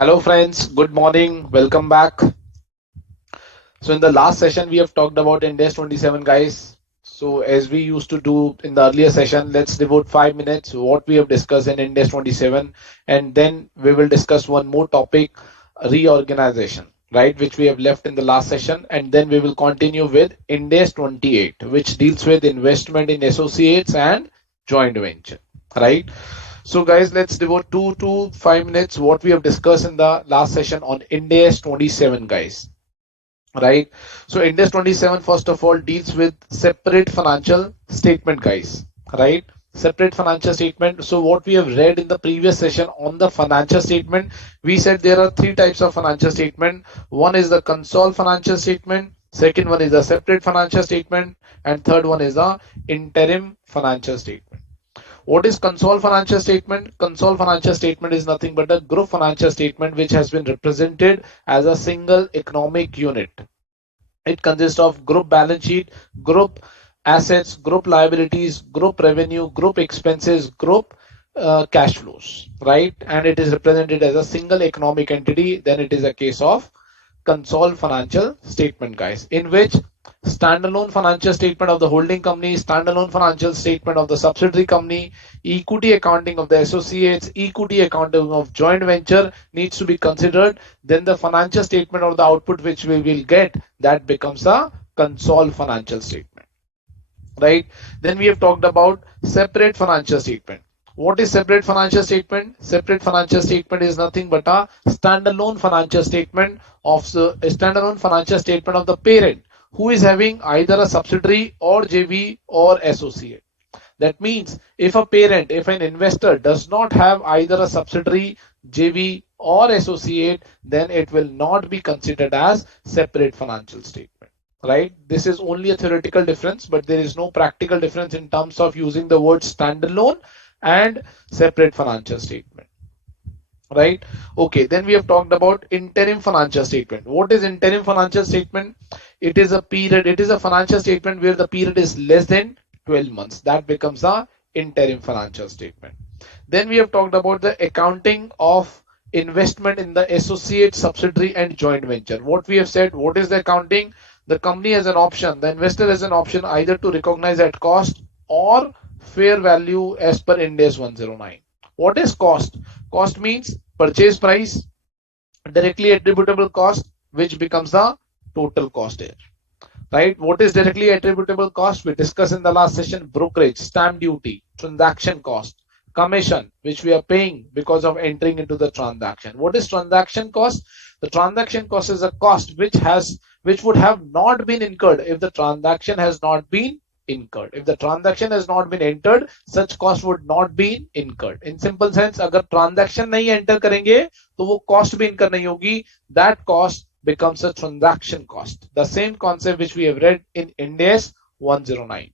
Hello friends, good morning, welcome back. So in the last session we have talked about Ind AS 27 guys. So as we used to do in the earlier session, let's devote 5 minutes what we have discussed in Ind AS 27, and then we will discuss one more topic, reorganization, right, which we have left in the last session, and then we will continue with Ind AS 28, which deals with investment in associates and joint venture, right? So guys, let's devote 2 to 5 minutes what we have discussed in the last session on Ind AS 27 guys, right? So Ind AS 27 first of all deals with separate financial statement guys, right? Separate financial statement. So what we have read in the previous session on the financial statement, we said there are three types of financial statement. One is the consolidated financial statement, second one is the separate financial statement, and third one is the interim financial statement. What is consolidated financial statement? Consolidated financial statement is nothing but a group financial statement which has been represented as a single economic unit. It consists of group balance sheet, group assets, group liabilities, group revenue, group expenses, group cash flows, right? And it is represented as a single economic entity. Then it is a case of consolidated financial statement guys, in which standalone financial statement of the holding company, standalone financial statement of the subsidiary company, equity accounting of the associates, equity accounting of joint venture needs to be considered. Then the financial statement or the output which we will get, that becomes a consolidated financial statement, right? Then we have talked about separate financial statement. What is separate financial statement? Separate financial statement is nothing but a standalone financial statement of the parent who is having either a subsidiary or JV or associate. That means if an investor does not have either a subsidiary, JV or associate, then it will not be considered as separate financial statement, right? This is only a theoretical difference, but there is no practical difference in terms of using the word standalone and separate financial statement, right? Okay, then we have talked about interim financial statement. What is interim financial statement? It is a financial statement where the period is less than 12 months. That becomes a interim financial statement. Then we have talked about the accounting of investment in the associate, subsidiary and joint venture. What we have said, what is the accounting? The company has an option, the investor has an option either to recognize at cost or fair value as per Ind AS 109. What is cost? Cost means purchase price, directly attributable cost, which becomes the total cost here, right? What is directly attributable cost? We discussed in the last session: brokerage, stamp duty, transaction cost, commission, which we are paying because of entering into the transaction. What is transaction cost? The transaction cost is a cost which would have not been incurred if the transaction has not been incurred. If the transaction has not been entered, such cost would not be incurred. In simple sense, अगर transaction नहीं enter करेंगे तो वो cost भी incur नहीं होगी. That cost becomes a transaction cost. The same concept which we have read in Ind AS 109.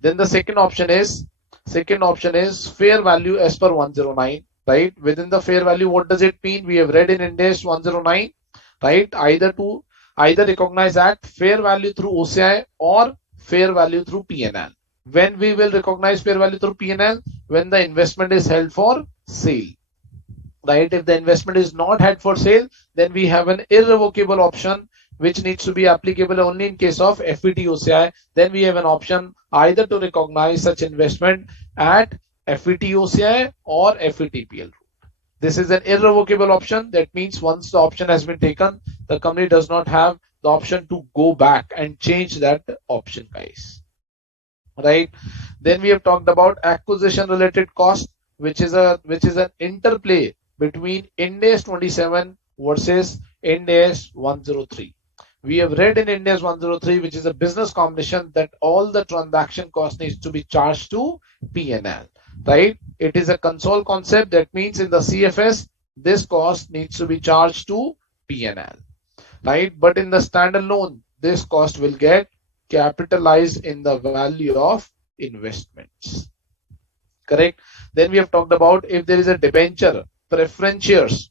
Then the second option is fair value as per 109, right? Within the fair value, what does it mean? We have read in Ind AS 109, right? Either recognize at fair value through OCI or fair value through P&L. When we will recognize fair value through P&L? When the investment is held for sale, right? If the investment is not held for sale, then we have an irrevocable option which needs to be applicable only in case of FET OCI. Then we have an option either to recognize such investment at FET OCI or FETPL route. This is an irrevocable option. That means once the option has been taken, the company does not have the option to go back and change that option, guys, right? Then we have talked about acquisition related cost, which is an interplay between Ind AS 27 versus Ind AS 103. We have read in Ind AS 103, which is a business combination, that all the transaction cost needs to be charged to P&L, right? It is a console concept. That means in the CFS, this cost needs to be charged to P&L, right? But in the standalone, this cost will get capitalized in the value of investments, correct? Then we have talked about if there is a debenture, preference shares,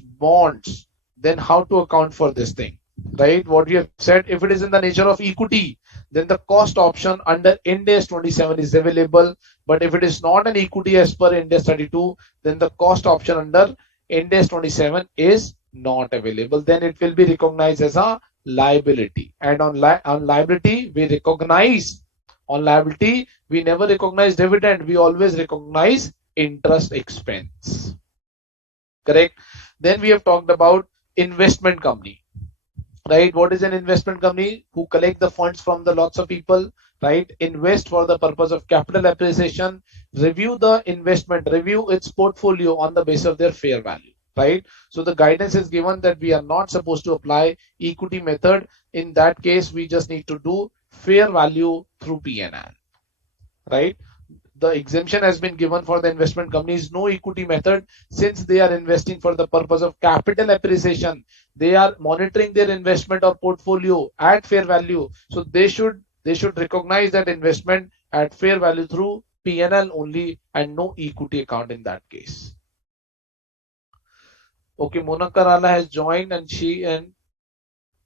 bonds, then how to account for this thing, right? What we have said, if it is in the nature of equity, then the cost option under Ind AS 27 is available. But if it is not an equity as per Ind AS 32, then the cost option under Ind AS 27 is not available. Then it will be recognized as a liability. And on liability, we never recognize dividend. We always recognize interest expense. Correct? Then we have talked about investment company. Right? What is an investment company? Who collect the funds from the lots of people, right? Invest for the purpose of capital appreciation, review the investment, review its portfolio on the basis of their fair value, right? So the guidance is given that we are not supposed to apply equity method. In that case, we just need to do fair value through P&L, right? The exemption has been given for the investment companies, no equity method, since they are investing for the purpose of capital appreciation. They are monitoring their investment or portfolio at fair value, so they should recognize that investment at fair value through P&L only, and no equity account in that case. Okay, Mona Karala has joined, and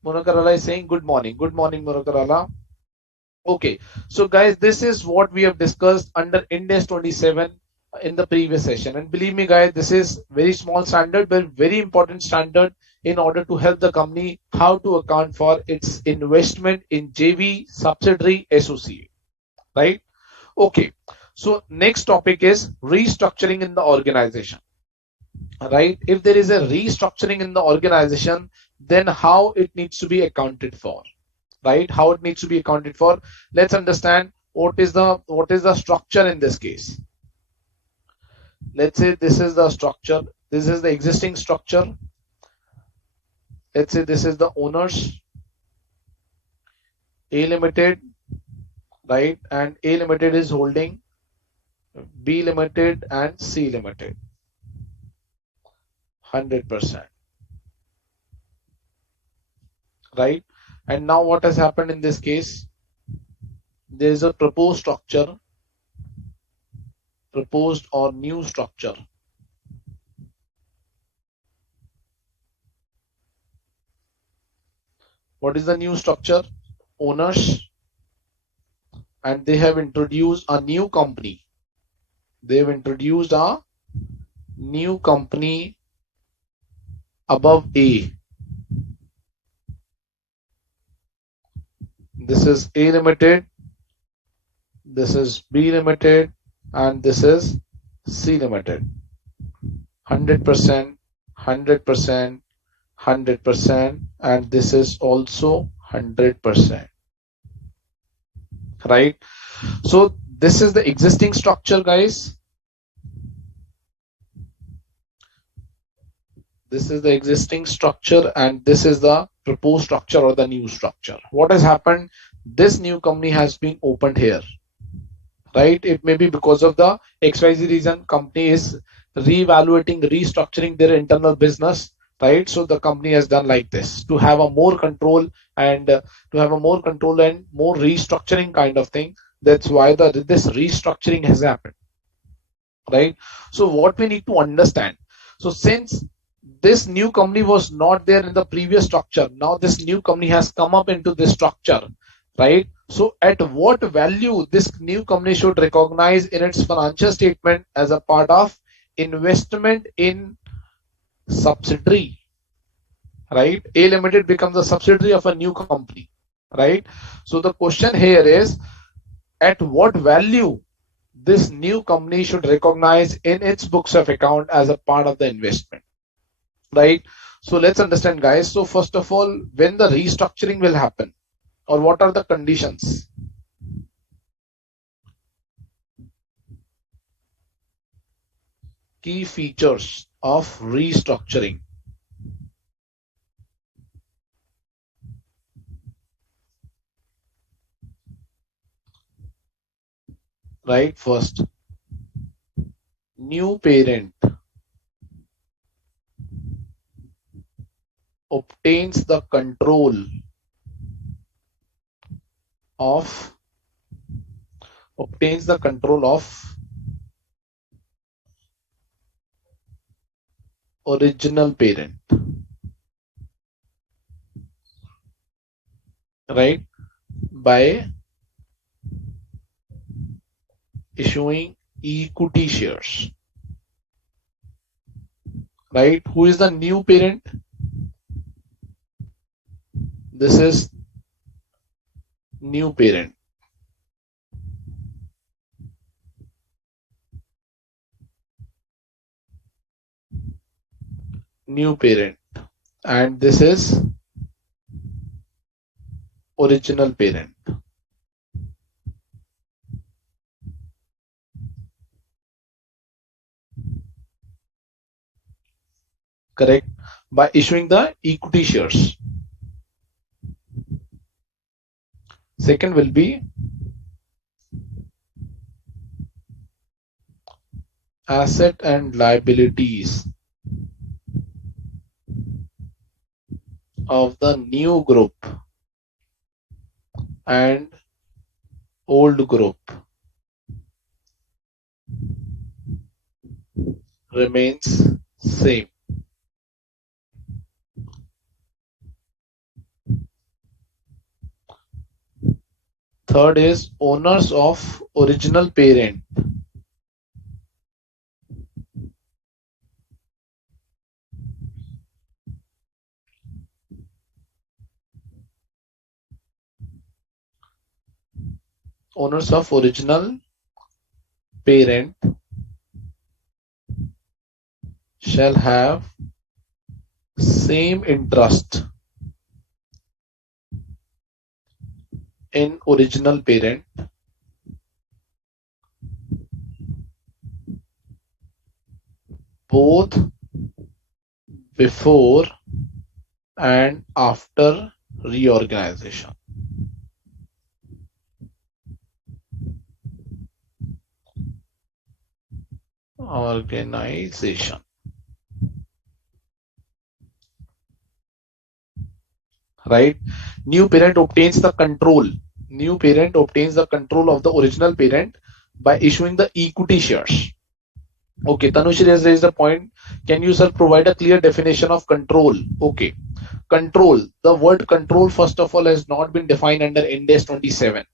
Mona Karala is saying good morning. Good morning, Mona Karala. Okay, so guys, this is what we have discussed under Ind AS 27 in the previous session. And believe me, guys, this is very small standard, but very important standard in order to help the company how to account for its investment in JV, subsidiary, associate, right? Okay, so next topic is restructuring in the organization, right? If there is a restructuring in the organization, then how it needs to be accounted for, right? How it needs to be accounted for. Let's understand what is the structure in this case. Let's say this is the structure. This is the existing structure. Let's say this is the owners, A Limited, right? And A Limited is holding B Limited and C Limited 100%, right? And now what has happened in this case? There is a proposed structure, proposed or new structure. What is the new structure? Owners, and they have introduced a new company. They have introduced a new company above A. This is A Limited, this is B Limited, and this is C Limited. 100%, 100%, 100%, and this is also 100%, right? So this is the existing structure, guys. This is the existing structure, and this is the proposed structure or the new structure. What has happened? This new company has been opened here, right? It may be because of the XYZ reason. Company is reevaluating, restructuring their internal business, right? So the company has done like this to have a more control and more restructuring kind of thing. That's why this restructuring has happened, right? So what we need to understand, so since this new company was not there in the previous structure, now this new company has come up into this structure, right? So at what value this new company should recognize in its financial statement as a part of investment in subsidiary, right? A Limited becomes a subsidiary of a new company, right? So the question here is, at what value this new company should recognize in its books of account as a part of the investment, right? So let's understand, guys. So first of all, when the restructuring will happen, or what are the conditions? Key features of restructuring. Right, first, new parent obtains the control of original parent, right, by issuing equity shares, right? Who is the new parent? This is new parent. New parent. And this is original parent. Correct? By issuing the equity shares. Second will be asset and liabilities of the new group and old group remains same. Third is owners of original parent. Owners of original parent shall have same interest in original parent both before and after reorganization. Organization. Right? New parent obtains the control. New parent obtains the control of the original parent by issuing the equity shares. Okay, Tanushri has raised a point. Can you, sir, provide a clear definition of control? Okay. Control. The word control, first of all, has not been defined under Ind AS 27.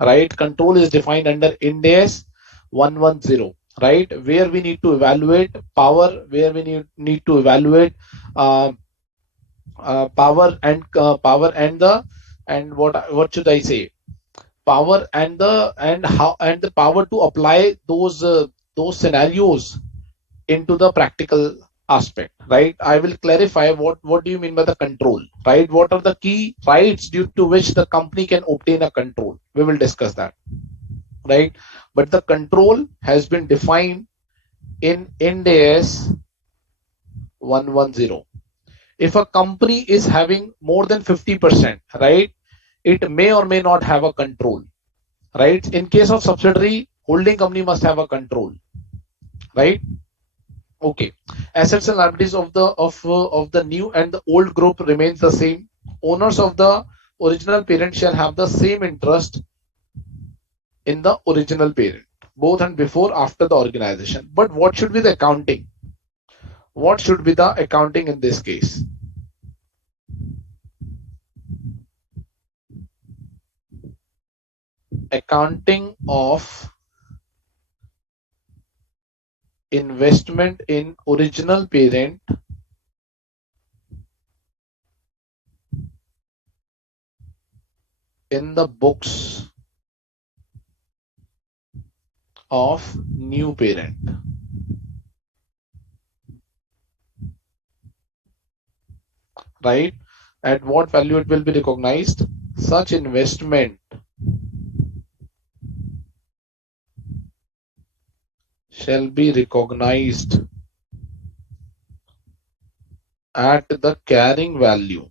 Right? Control is defined under Ind AS 110. Right? Where we need to evaluate power, where we need to evaluate uh, power and the and what should I say? Power and the and how and the power to apply those scenarios into the practical aspect, right? I will clarify what do you mean by the control, right? What are the key rights due to which the company can obtain a control? We will discuss that, right? But the control has been defined in Ind AS 110. If a company is having more than 50%, right, it may or may not have a control, right? In case of subsidiary, holding company must have a control, right? Okay. Assets and liabilities of the new and the old group remains the same. Owners of the original parent shall have the same interest in the original parent, both and before after the organization. But what should be the accounting? What should be the accounting in this case? Accounting of investment in original parent in the books of new parent, right? At what value it will be recognized? Such investment shall be recognized at the carrying value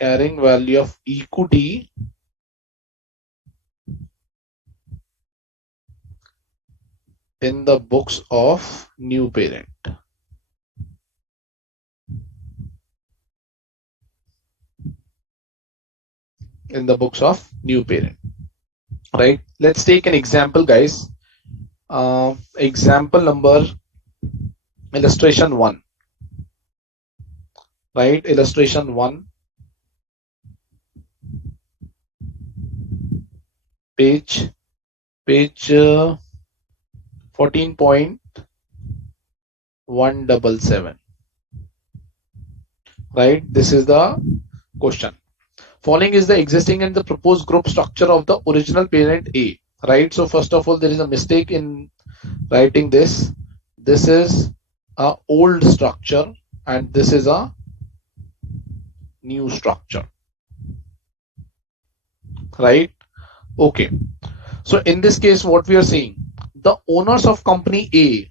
of equity in the books of new parent, in the books of new parent, right? Let's take an example, guys. Example number illustration 1, right? Illustration 1. page 14.177, right? This is the question. Following is the existing and the proposed group structure of the original parent A, right? So first of all, there is a mistake in writing this. This is a old structure and this is a new structure, right? Okay. So in this case, what we are saying, the owners of company A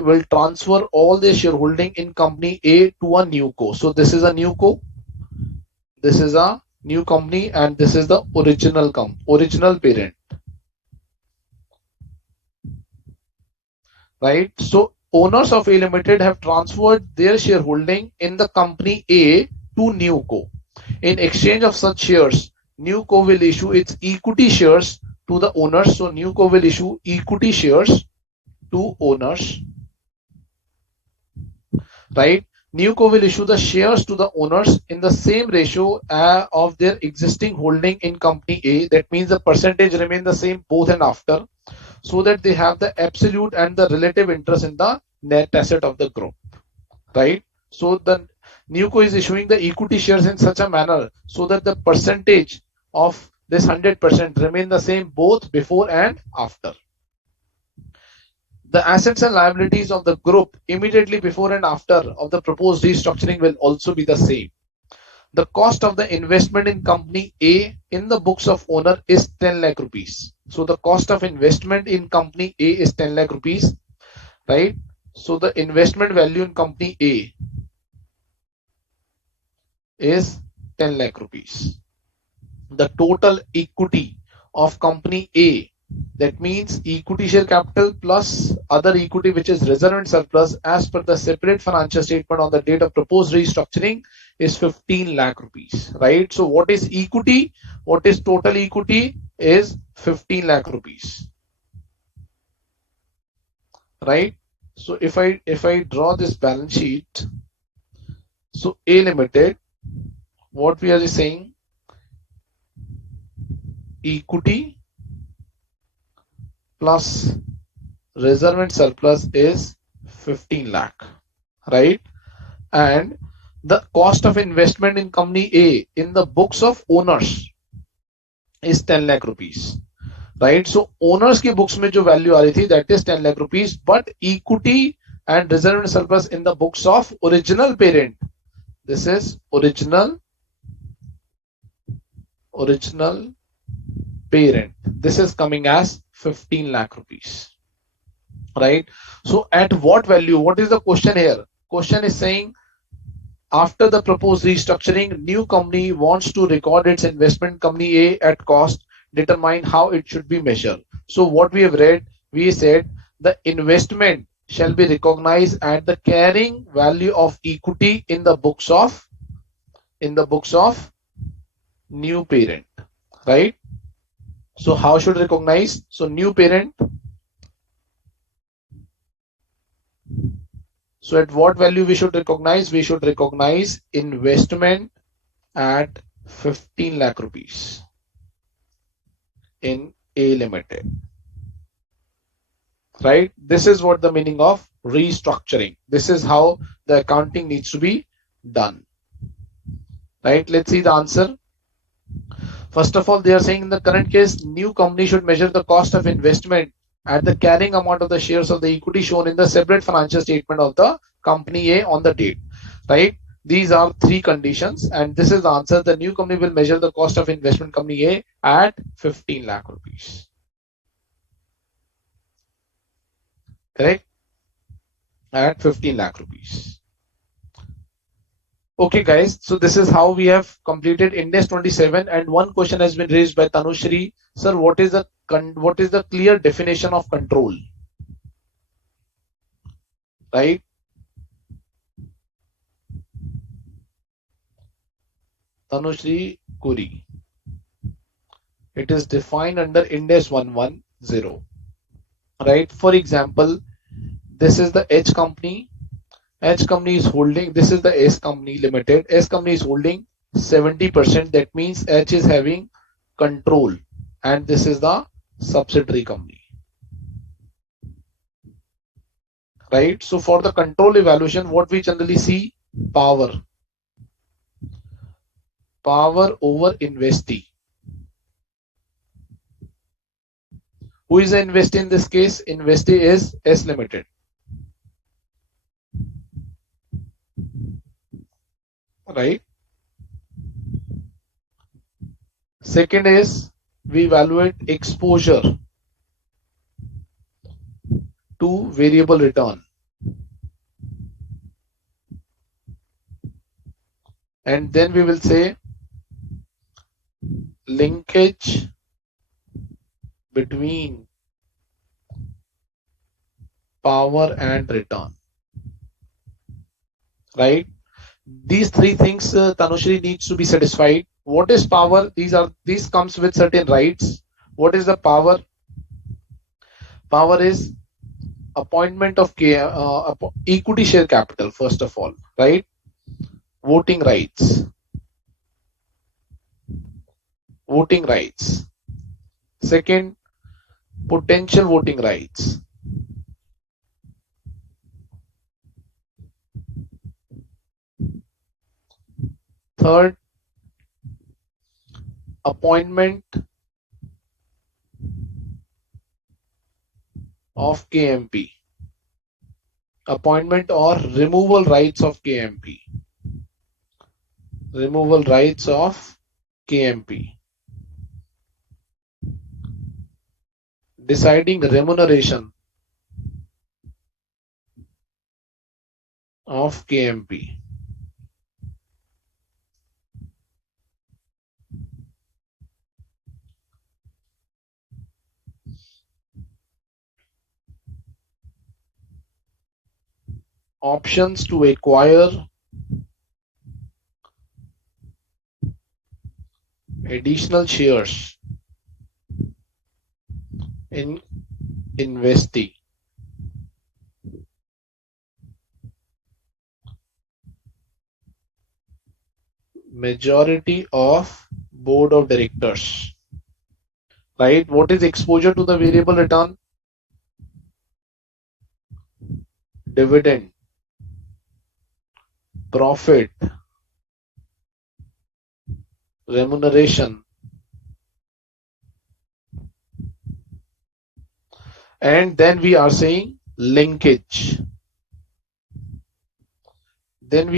will transfer all their shareholding in company A to a new co. So this is a new co, this is a new company, and this is the original parent, right? So owners of A Limited have transferred their shareholding in the company A to new co. In exchange of such shares, new co will issue its equity shares to the owners. So new co will issue equity shares to owners, right? New co will issue the shares to the owners in the same ratio of their existing holding in company A. That means the percentage remain the same both and after, so that they have the absolute and the relative interest in the net asset of the group, right? So the new co is issuing the equity shares in such a manner so that the percentage of this 100% remain the same both before and after. The assets and liabilities of the group immediately before and after of the proposed restructuring will also be the same. The cost of the investment in company A in the books of owner is 10 lakh rupees. So the cost of investment in company A is 10 lakh rupees, right? So the investment value in company A is 10 lakh rupees. The total equity of company A, that means equity share capital plus other equity which is reserve and surplus as per the separate financial statement on the date of proposed restructuring, is 15 lakh rupees, right? So what is equity? What is total equity? Is 15 lakh rupees, right? So if I draw this balance sheet, so A Limited, what we are saying, equity plus reserve and surplus is 15 lakh, right? And the cost of investment in company A in the books of owners is 10 lakh rupees, right? So owners की books में जो value आ रही थी, that is 10 lakh rupees, but equity and reserve and surplus in the books of original parent, this is original parent, this is coming as 15 lakh rupees, right? So at what value? What is the question here? Question is saying after the proposed restructuring, new company wants to record its investment company A at cost, determine how it should be measured. So what we have read, we said the investment shall be recognized at the carrying value of equity in the books of new parent, right? So how should recognize? So new parent. So at what value we should recognize? We should recognize investment at 15 lakh rupees in A Limited, right? This is what the meaning of restructuring. This is how the accounting needs to be done, right? Let's see the answer. First of all, they are saying in the current case, new company should measure the cost of investment at the carrying amount of the shares of the equity shown in the separate financial statement of the company A on the date, right? These are three conditions, and this is the answer. The new company will measure the cost of investment company A at 15 lakh rupees. Correct? At 15 lakh rupees. Okay guys, so this is how we have completed Ind AS 27, and one question has been raised by Tanushri. Sir, what is the clear definition of control? Right? Tanushri Kuri. It is defined under Ind AS 110. Right? For example, this is the H company. H company is holding, this is the S company limited. S company is holding 70%. That means H is having control, and this is the subsidiary company, right? So for the control evaluation, what we generally see, power over investee. Who is the investee in this case? Investee is S Limited, right? Second is we evaluate exposure to variable return, and then we will say linkage between power and return, right? These three things Tanushri needs to be satisfied. What is power? These comes with certain rights. What is the power? Power is appointment of equity share capital, first of all, right? Voting rights. Second, potential voting rights. Third, appointment of KMP. Appointment or removal rights of KMP. Removal rights of KMP. Deciding remuneration of KMP. Options to acquire additional shares in investee. Majority of board of directors, right? What is exposure to the variable return? Dividend, profit, remuneration, and then we are saying linkage. That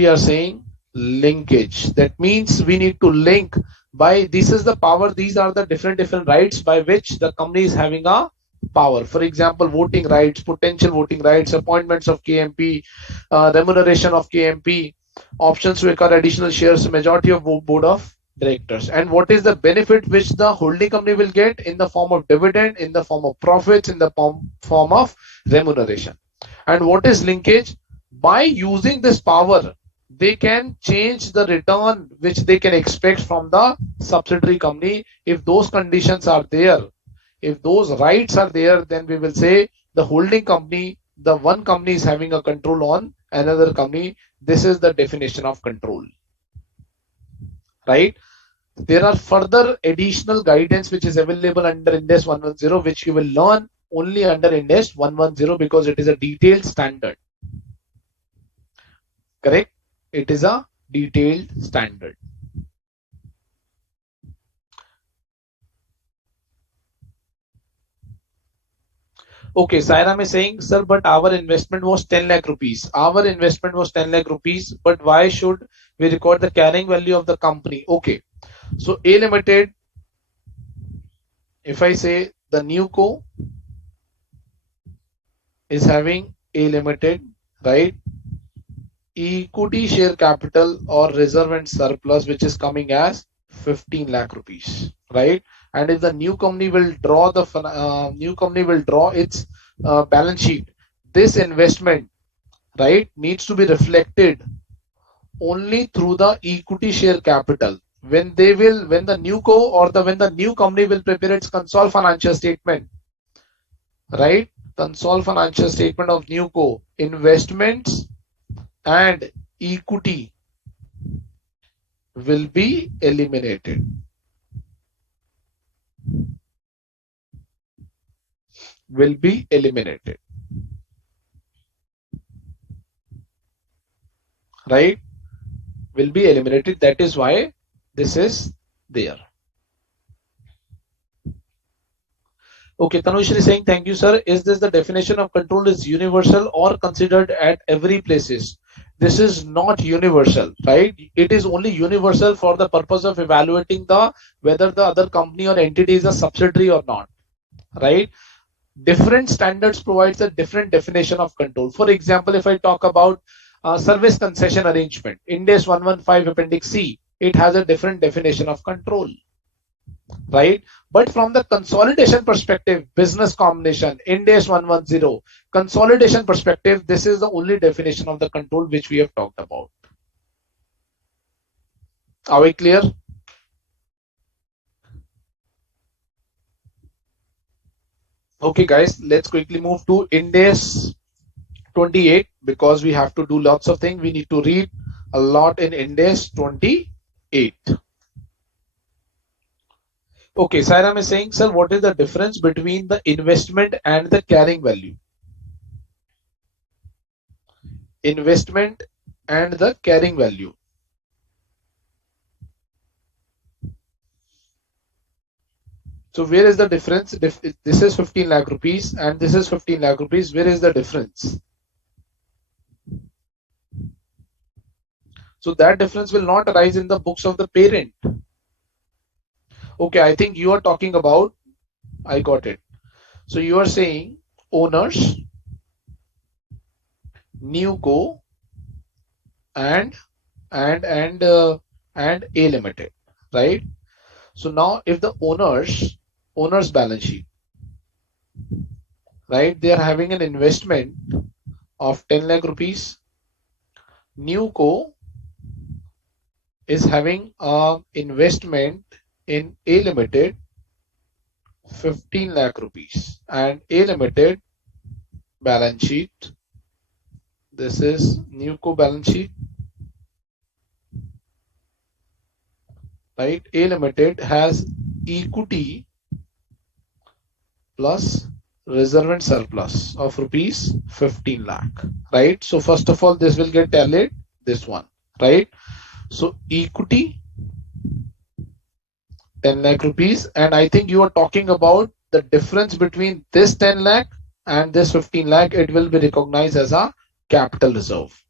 means we need to link by, this is the power, these are the different rights by which the company is having a power. For example, voting rights, potential voting rights, appointments of KMP, remuneration of KMP, options to acquire additional shares, majority of board of directors. And what is the benefit which the holding company will get? In the form of dividend, in the form of profits, in the form of remuneration. And what is linkage? By using this power, they can change the return which they can expect from the subsidiary company. If those conditions are there, if those rights are there, then we will say the holding company, the one company is having a control on another company. This is the definition of control, right? There are further additional guidance which is available under Ind AS 110, which you will learn only under Ind AS 110 because it is a detailed standard. Correct? It is a detailed standard. Okay, Sairam is saying, sir, but our investment was 10 lakh rupees. Our investment was 10 lakh rupees, but why should we record the carrying value of the company? Okay, so A Limited, if I say the new co is having A Limited, right? Equity share capital or reserve and surplus, which is coming as 15 lakh rupees, right? And if the new company will draw its balance sheet, this investment, right, needs to be reflected only through the equity share capital. When the new co or when the new company will prepare its consolidated financial statement, right? Consolidated financial statement of new co, investments and equity will be eliminated. will be eliminated, right? Will be eliminated. That is why this is there. Okay, Tanushri is saying, thank you, sir. Is this the definition of control is universal or considered at every places? This is not universal, right? It is only universal for the purpose of evaluating the whether the other company or entity is a subsidiary or not, right? Different standards provides a different definition of control. For example, if I talk about service concession arrangement, Ind AS 115 Appendix C, it has a different definition of control, right? But from the consolidation perspective, business combination, Ind AS 110, consolidation perspective, this is the only definition of the control which we have talked about. Are we clear? Okay, guys, let's quickly move to Ind AS 28 because we have to do lots of things. We need to read a lot in Ind AS 28. Okay, Sairam is saying, sir, what is the difference between the investment and the carrying value? Investment and the carrying value. So where is the difference? This is 15 lakh rupees and this is 15 lakh rupees. Where is the difference? So that difference will not arise in the books of the parent. Okay, I think you are talking about, I got it. So you are saying owners, new co and A Limited, right? So now if the owners balance sheet, right? They are having an investment of 10 lakh rupees. New co is having an investment in A Limited 15 lakh rupees and A Limited balance sheet. This is new co balance sheet, right? A Limited has equity plus reservant surplus of rupees 15 lakh, right? So first of all, this will get tallied, this one, right? So equity 10 lakh rupees, and I think you are talking about the difference between this 10 lakh and this 15 lakh. It will be recognized as a capital reserve,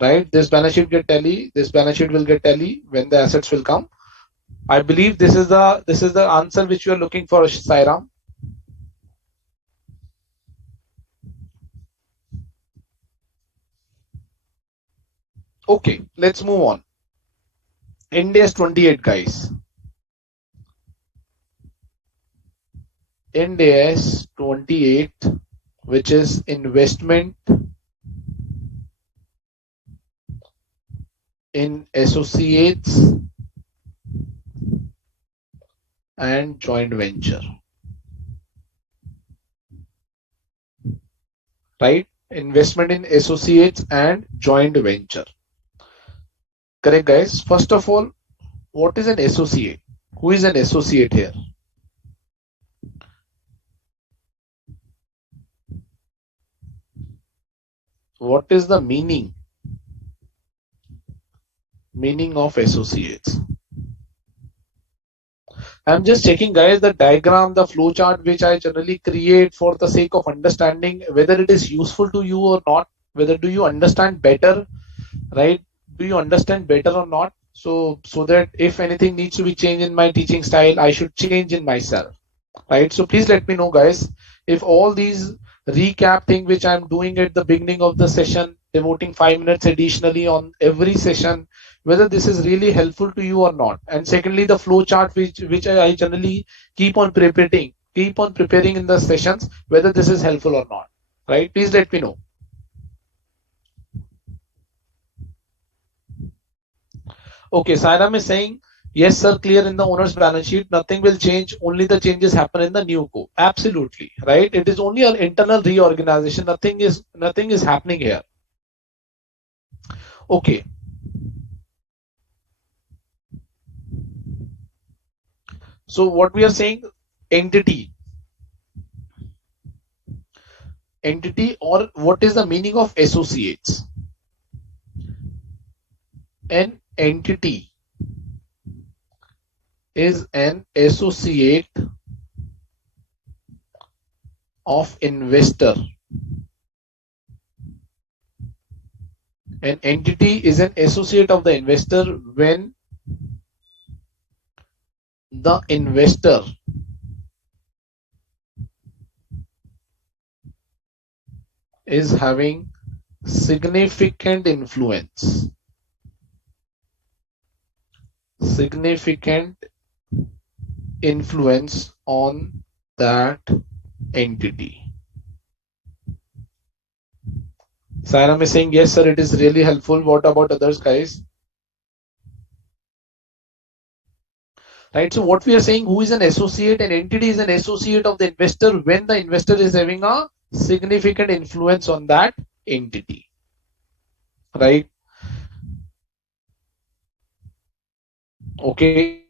right? This balance sheet get tally, this balance sheet will get tally when the assets will come. I believe this is the answer which you are looking for, Sairam. Okay, let's move on. Ind AS 28, guys. Ind AS 28, which is investment in associates and joint venture, right? Investment in associates and joint venture. Correct, guys? First of all, what is an associate? Who is an associate here? What is the meaning of associates? I'm just checking, guys, the diagram, the flow chart which I generally create for the sake of understanding whether it is useful to you or not, whether do you understand better, right? Do you understand better or not? So that if anything needs to be changed in my teaching style, I should change in myself, right? So please let me know, guys, if all these recap thing which I'm doing at the beginning of the session, devoting 5 minutes additionally on every session, whether this is really helpful to you or not. And secondly, the flow chart which I generally keep on preparing in the sessions, whether this is helpful or not, right? Please let me know. Okay, Sairam is saying, yes, sir, clear in the owner's balance sheet. Nothing will change. Only the changes happen in the new co. Absolutely, right? It is only an internal reorganization. Nothing is happening here. Okay. So what we are saying, entity, or what is the meaning of associates? An entity is an associate of investor. An entity is an associate of the investor when the investor is having significant influence. Significant influence on that entity. Sairam is saying, yes, sir, it is really helpful. What about others, guys? Right. So what we are saying, who is an associate? An entity is an associate of the investor when the investor is having a significant influence on that entity. Right. Okay.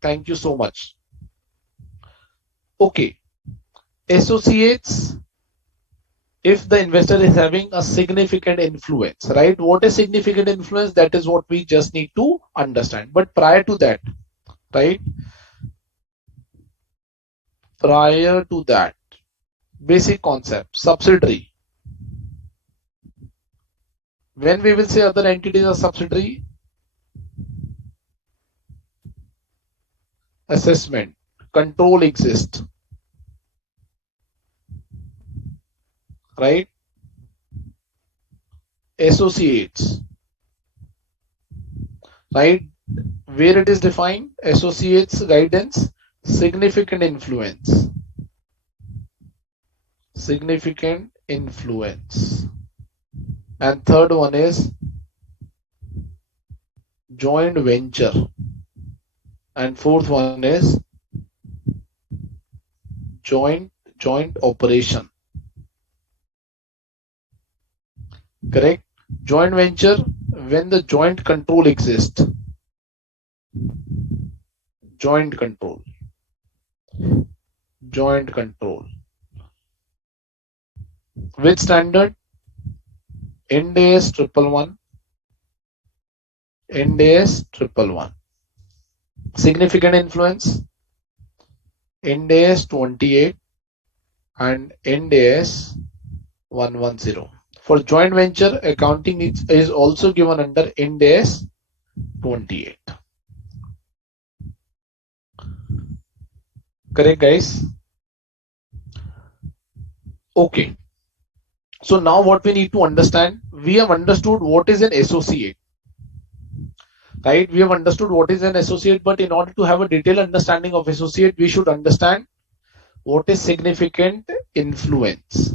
Thank you so much. Okay. Associates, if the investor is having a significant influence, right? What is significant influence? That is what we just need to understand. But prior to that, right? Prior to that, basic concept, subsidiary. When we will say other entities are subsidiary, assessment, control exists, right? Associates, right? Where it is defined, associates, guidance, significant influence. Significant influence. And third one is joint venture. And fourth one is joint operation. Correct? Joint venture when the joint control exists. Joint control. Joint control. Which standard? Ind AS 111. Ind AS 111. Significant influence, Ind AS 28 and Ind AS 110. For joint venture, accounting is also given under Ind AS 28. Correct, guys? Okay. So now what we need to understand, we have understood what is an associate. Right? We have understood what is an associate, but in order to have a detailed understanding of associate, we should understand what is significant influence.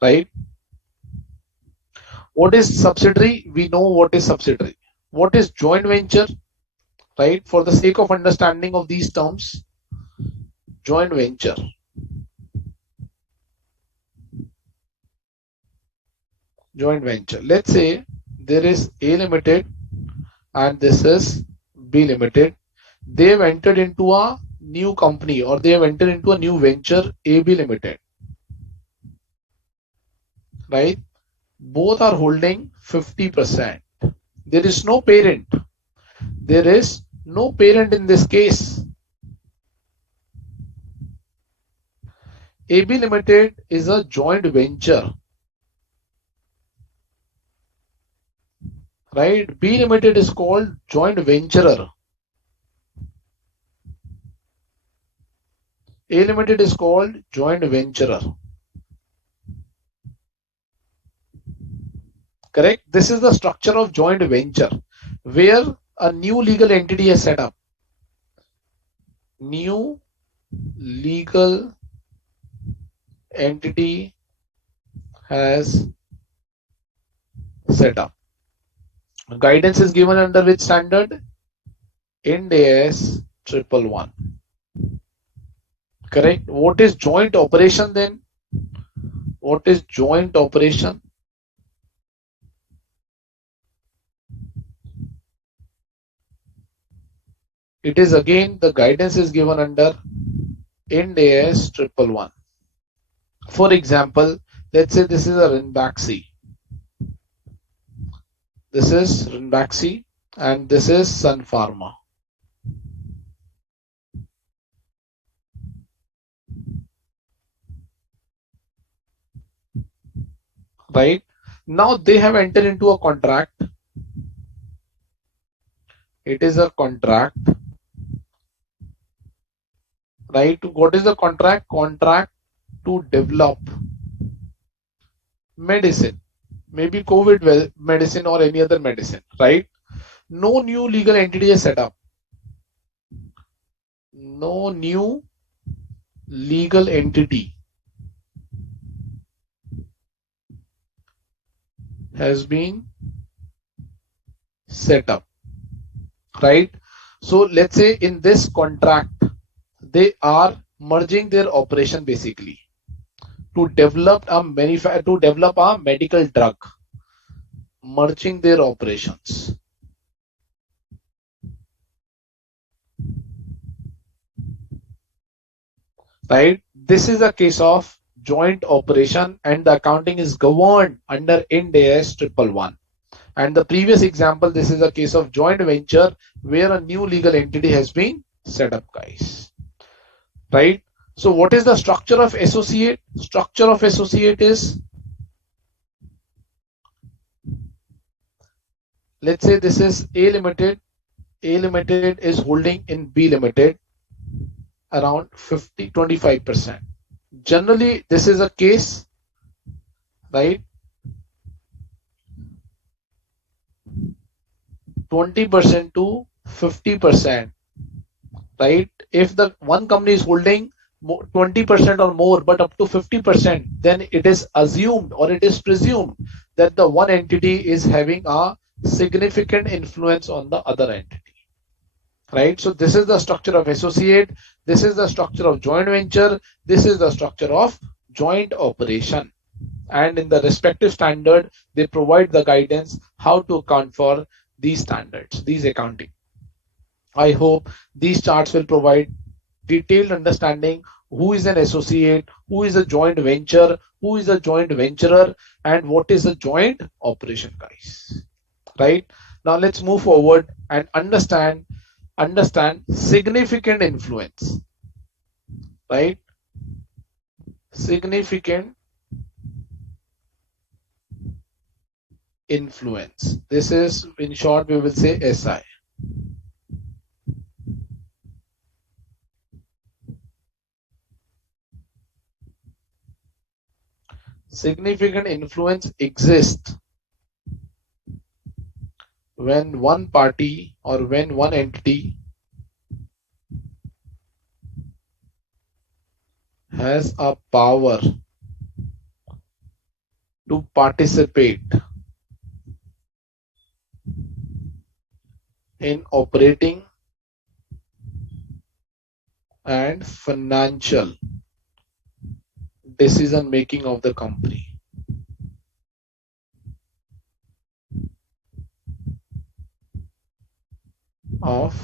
Right? What is subsidiary? We know what is subsidiary. What is joint venture? Right? For the sake of understanding of these terms, joint venture. Joint venture. Let's say there is A Limited and this is B Limited. They have entered into a new company or they have entered into a new venture, AB Limited. Right? Both are holding 50%. There is no parent. There is no parent in this case. AB Limited is a joint venture. Right? B Limited is called joint venturer. A Limited is called joint venturer. Correct? This is the structure of joint venture where a new legal entity is set up. New legal entity has set up. Guidance is given under which standard? Ind AS 111. Correct. What is joint operation then? What is joint operation? It is again, the guidance is given under Ind AS 111. For example, let's say this is a Rinbaxi. This is Rinbaxi and this is Sun Pharma. Right? Now they have entered into a contract. It is a contract. Right? What is the contract? Contract to develop medicine. Maybe COVID medicine or any other medicine. Right? No new legal entity is set up. No new legal entity has been set up, right? So let's say in this contract, they are merging their operation basically to develop a medical drug, merging their operations. Right? This is a case of joint operation and the accounting is governed under Ind AS 111. And the previous example, this is a case of joint venture where a new legal entity has been set up, guys. Right? So what is the structure of associate? Structure of associate is, let's say this is A Limited. A Limited is holding in B Limited around 25%. Generally, this is a case, right? 20% to 50%, right? If the one company is holding 20% or more, but up to 50%, then it is assumed or it is presumed that the one entity is having a significant influence on the other entity. Right? So this is the structure of associate. This is the structure of joint venture. This is the structure of joint operation. And in the respective standard, they provide the guidance how to account for these standards, these accounting. I hope these charts will provide detailed understanding who is an associate, who is a joint venture, who is a joint venturer, and what is a joint operation, guys. Right? Now let's move forward and understand significant influence. Right? Significant influence. This is, in short, we will say SI. Significant influence exists when one party or when one entity has a power to participate in operating and financial decision making of the company. Of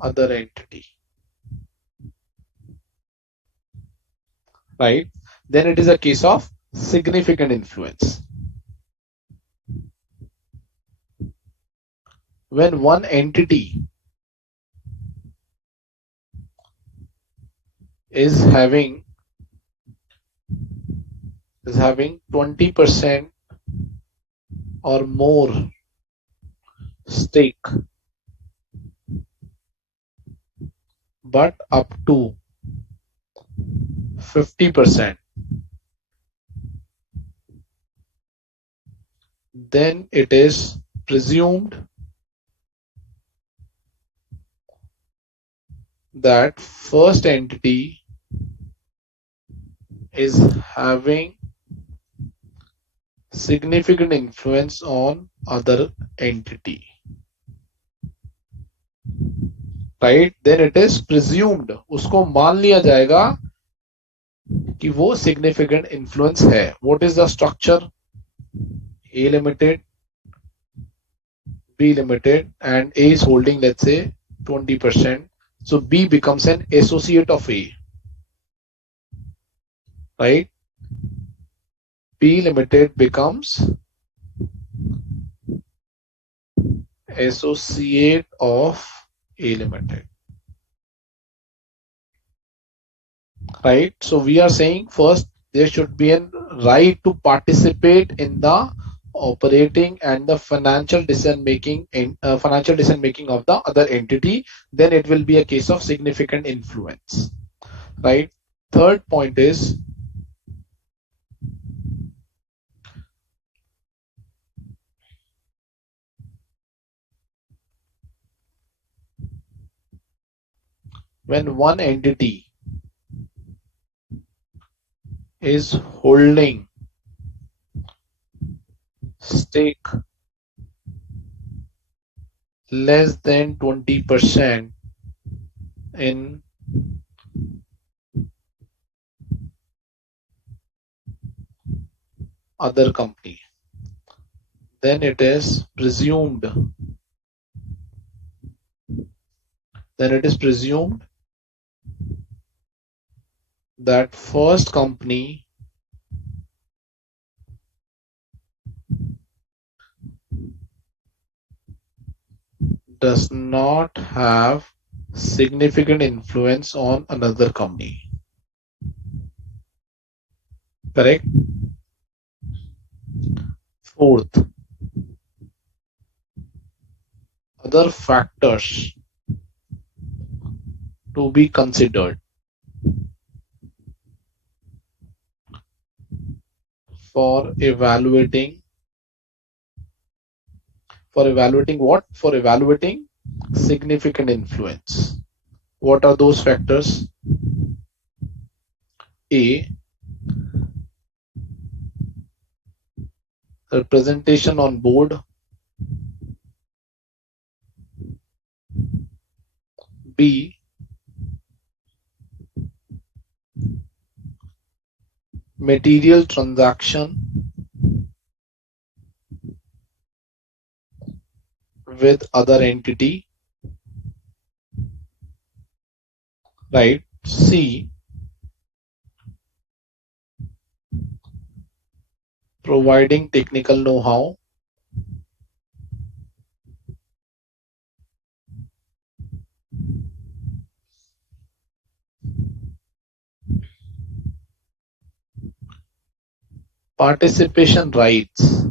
other entity. Right? Then it is a case of significant influence. When one entity is having 20% or more stake, but up to 50%, then it is presumed that first entity is having significant influence on other entity. Right? Then it is presumed, उसको मान लिया जाएगा कि वो significant influence है. What is the structure? A limited, B limited, and A is holding, let's say, 20%. So B becomes an associate of A, right? B limited becomes associate of A limited, right? So we are saying first there should be a right to participate in the operating and the financial decision making of the other entity. Then it will be a case of significant influence, right? Third point is when one entity is holding stake less than 20% in other company, then it is presumed that first company does not have significant influence on another company. Correct? Fourth, other factors to be considered for evaluating what? For evaluating significant influence. What are those factors? A, representation on board. B, material transaction with other entity, right? C, providing technical know-how. Participation rights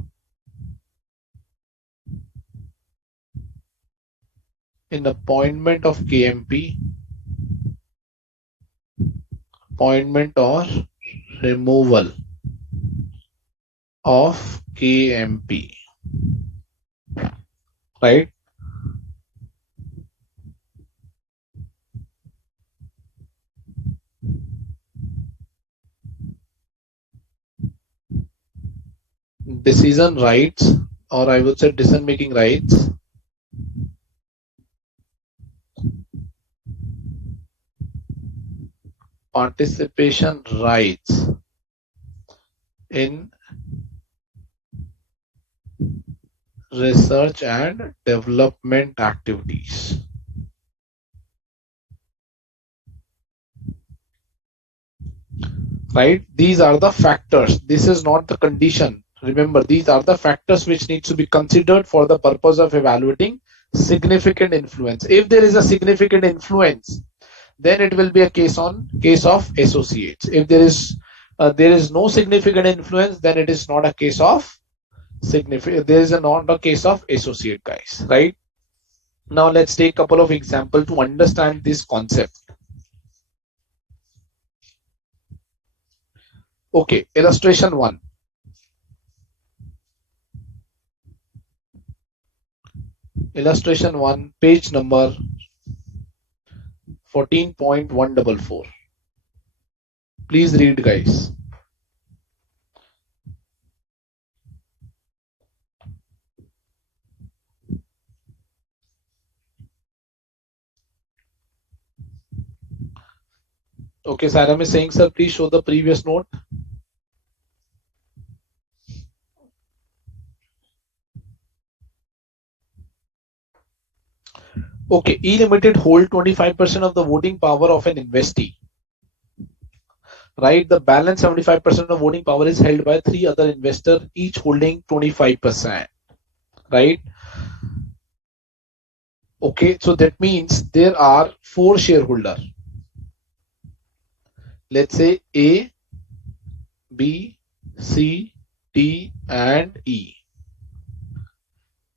in appointment of KMP, appointment or removal of KMP, right? Decision rights, or I would say decision making rights, participation rights in research and development activities. Right? These are the factors. This is not the condition. Remember, these are the factors which need to be considered for the purpose of evaluating significant influence. If there is a significant influence, then it will be a case of associates. If there is no significant influence, then it is not a case of significant. There is not a case of associate, guys. Right? Now let's take a couple of examples to understand this concept. Okay, illustration 1. Illustration 1, page number 14.144. Please read, guys. Okay, Saram is saying, sir, please show the previous note. Okay, E Limited hold 25% of the voting power of an investee. Right, the balance 75% of voting power is held by three other investors, each holding 25%. Right. Okay, so that means there are four shareholders. Let's say A, B, C, D, and E.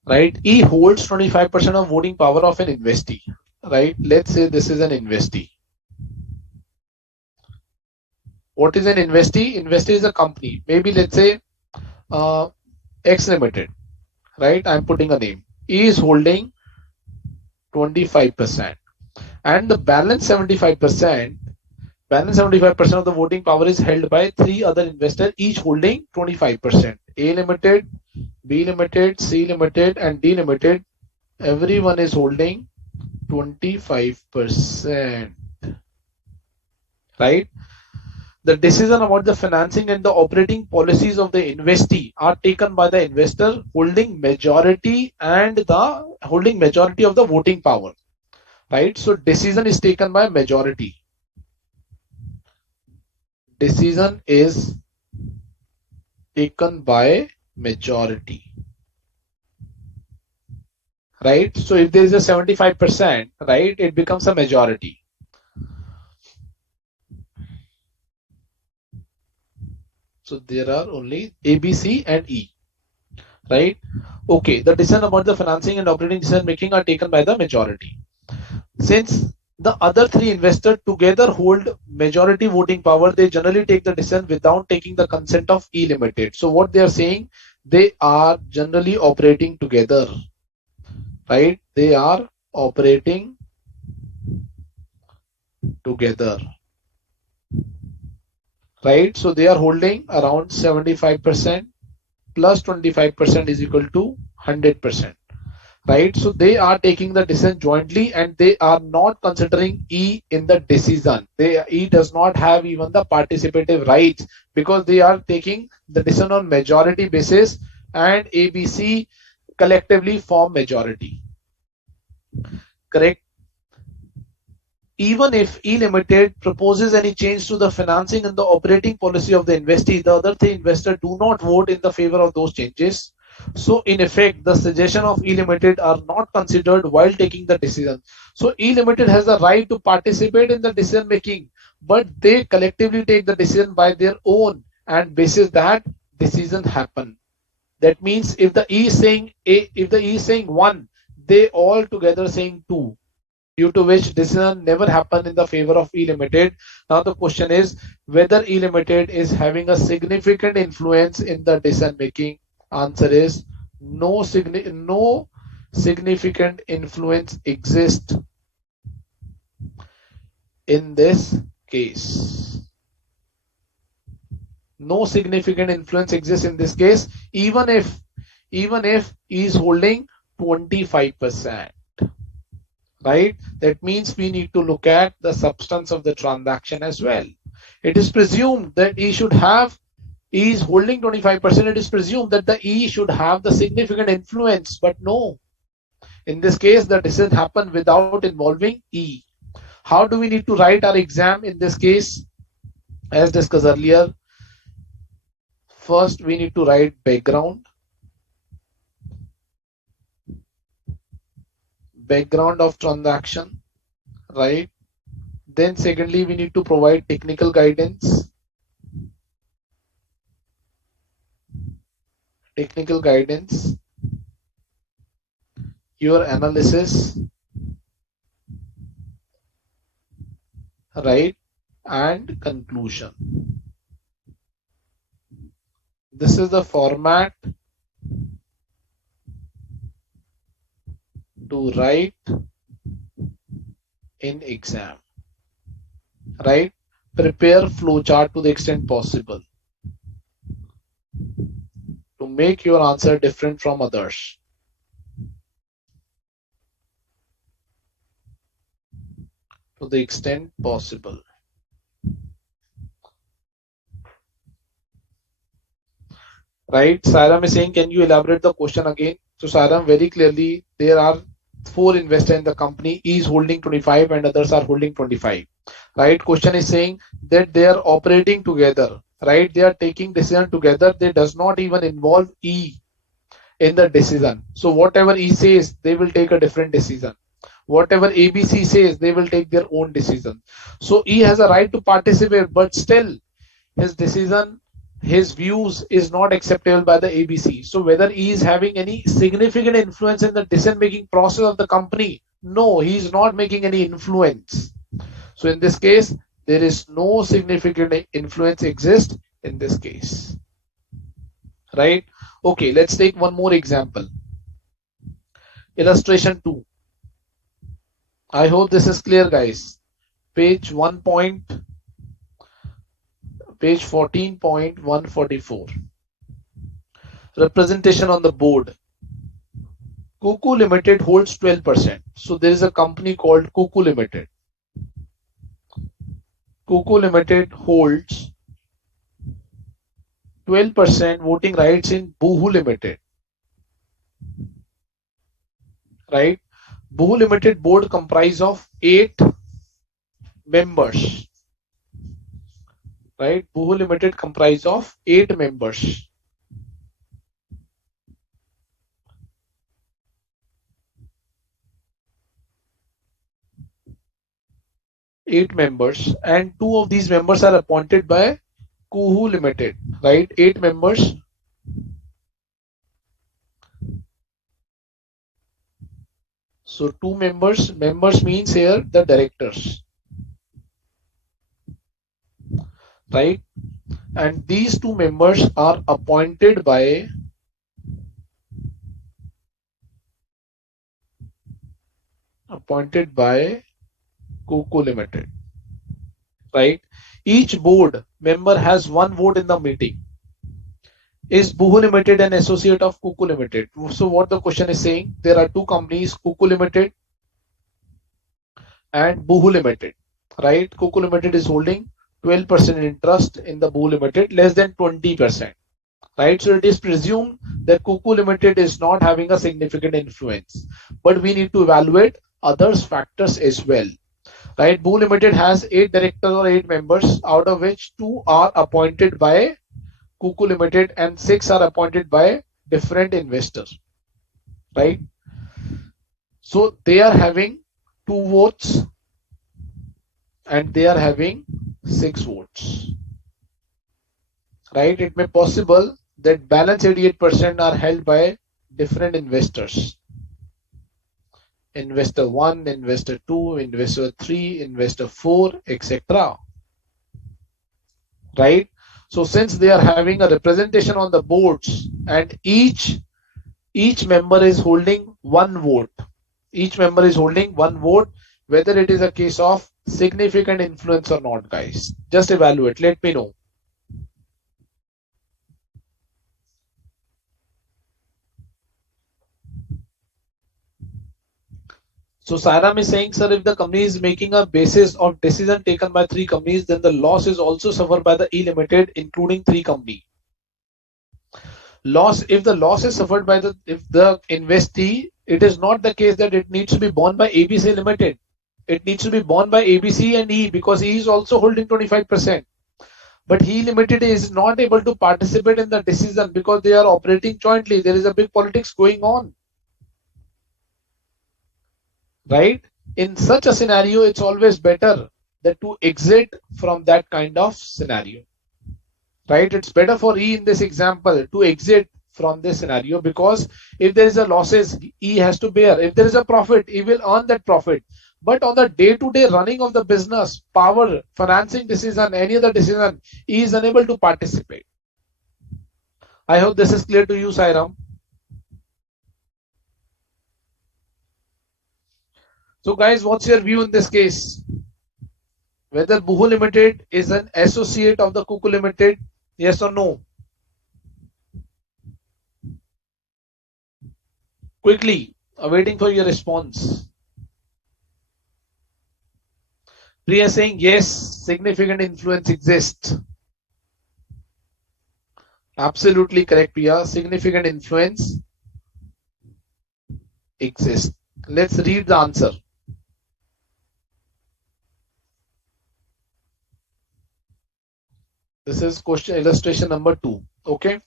Right, E holds 25% of voting power of an investee. Right, let's say this is an investee. What is an investee? Investee is a company. Maybe let's say X Limited. Right, I'm putting a name. E is holding 25%, and the balance 75%. Balance 75% of the voting power is held by three other investors, each holding 25%. A Limited, B Limited, C Limited, and D Limited. Everyone is holding 25%. Right? The decision about the financing and the operating policies of the investee are taken by the investor holding majority and the holding majority of the voting power. Right? So decision is taken by majority. Decision is taken by majority. Right? So if there is a 75%, right, it becomes a majority. So there are only A, B, C, and E. Right? Okay, the decision about the financing and operating decision making are taken by the majority. Since the other three investors together hold majority voting power, they generally take the decision without taking the consent of E Limited. So what they are saying, they are generally operating together. Right? They are operating together. Right? So they are holding around 75% plus 25% is equal to 100%. Right? So they are taking the decision jointly and they are not considering E in the decision. E does not have even the participative rights because they are taking the decision on majority basis and ABC collectively form majority. Correct? Even if E Limited proposes any change to the financing and the operating policy of the investee, the other three investors do not vote in the favor of those changes. So in effect, the suggestion of E Limited are not considered while taking the decision. So E Limited has the right to participate in the decision making, but they collectively take the decision by their own and basis that decision happen. That means if the E is saying A, if the E is saying 1, they all together saying 2, due to which decision never happened in the favor of E Limited. Now the question is whether E Limited is having a significant influence in the decision making. Answer is no significant influence exists in this case. No significant influence exists in this case, even if he is holding 25%. Right? That means we need to look at the substance of the transaction as well. It is presumed that E is holding 25%. It is presumed that the E should have the significant influence, but no. In this case, the decision happened without involving E. How do we need to write our exam in this case? As discussed earlier, first we need to write background of transaction, right? Then secondly, we need to provide technical guidance, your analysis, right, and conclusion. This is the format to write in exam, right? Prepare flowchart to the extent possible to make your answer different from others. To the extent possible. right? Sairam is saying, can you elaborate the question again? So Sairam, very clearly, there are four investors in the company. E is holding 25 and others are holding 25, right? Question is saying that they are operating together, right? They are taking decision together. They does not even involve E in the decision. So whatever E says, they will take a different decision. Whatever ABC says, they will take their own decision. So E has a right to participate, but still his decision, his views is not acceptable by the ABC. So whether he is having any significant influence in the decision making process of the company, no, he is not making any influence. So in this case, there is no significant influence exist in this case, right? Okay, let's take one more example. Illustration 2. I hope this is clear, guys. Page 14.144. Representation on the board. Cuckoo Limited holds 12%. So there is a company called Cuckoo Limited. Cuckoo Limited holds 12% voting rights in Boohoo Limited. Right? Boohoo Limited board comprise of 8 members. Right? Boohoo Limited comprise of 8 members. 8 members, and 2 of these members are appointed by Kuhu Limited, right? 8 members. So 2 members, members means here the directors, right? And these 2 members are appointed by Kuku Limited, right? Each board member has 1 vote in the meeting. Is Boohoo Limited an associate of Kuku Limited? So what the question is saying, there are 2 companies, Kuku Limited and Boohoo Limited, right? Kuku Limited is holding 12% interest in the Boohoo Limited, less than 20%, right? So it is presumed that Kuku Limited is not having a significant influence, but we need to evaluate other factors as well, right? Boohoo Limited has 8 directors or 8 members, out of which 2 are appointed by Kuku Limited and 6 are appointed by different investors, right? So they are having 2 votes and they are having 6 votes, right? It may possible that balance 88% are held by different investors. Investor 1, investor 2, investor 3, investor 4, etc. Right? So since they are having a representation on the boards and each member is holding 1 vote. Each member is holding 1 vote, whether it is a case of significant influence or not, guys. Just evaluate. Let me know. So Sairam is saying, sir, if the company is making a basis of decision taken by 3 companies, then the loss is also suffered by the E Limited, including 3 companies. Loss, if the loss is suffered by the investee, it is not the case that it needs to be borne by ABC Limited. It needs to be borne by ABC and E because E is also holding 25%. But he Limited is not able to participate in the decision because they are operating jointly. There is a big politics going on. Right? In such a scenario, it's always better that to exit from that kind of scenario. Right? It's better for E in this example to exit from this scenario because if there is a losses, E has to bear. If there is a profit, E will earn that profit. But on the day-to-day running of the business, power, financing decision, any other decision, E is unable to participate. I hope this is clear to you, Sairam. So guys, what's your view in this case? Whether Boohoo Limited is an associate of the Kuku Limited, yes or no? Quickly, awaiting for your response. Priya saying yes, significant influence exists. Absolutely correct, Pia. Significant influence exists. Let's read the answer. This is question illustration number 2. Okay.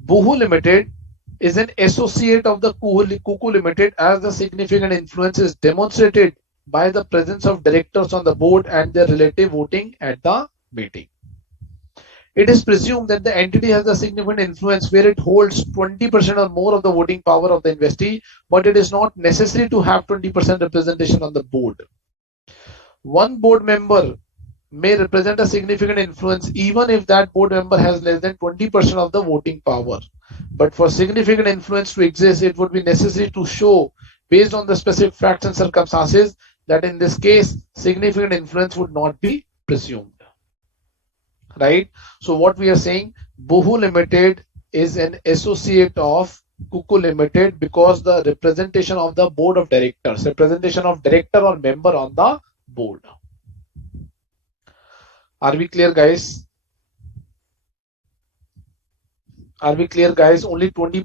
Boohoo Limited is an associate of the Cuckoo Limited as the significant influence is demonstrated by the presence of directors on the board and their relative voting at the meeting. It is presumed that the entity has a significant influence where it holds 20% or more of the voting power of the investee, but it is not necessary to have 20% representation on the board. One board member may represent a significant influence even if that board member has less than 20% of the voting power. But for significant influence to exist, it would be necessary to show, based on the specific facts and circumstances, that in this case, significant influence would not be presumed. Right? So what we are saying, Boohoo Limited is an associate of Cuckoo Limited because the representation of the board of directors, representation of director or member on the board. Are we clear, guys? Are we clear, guys? Only 20%,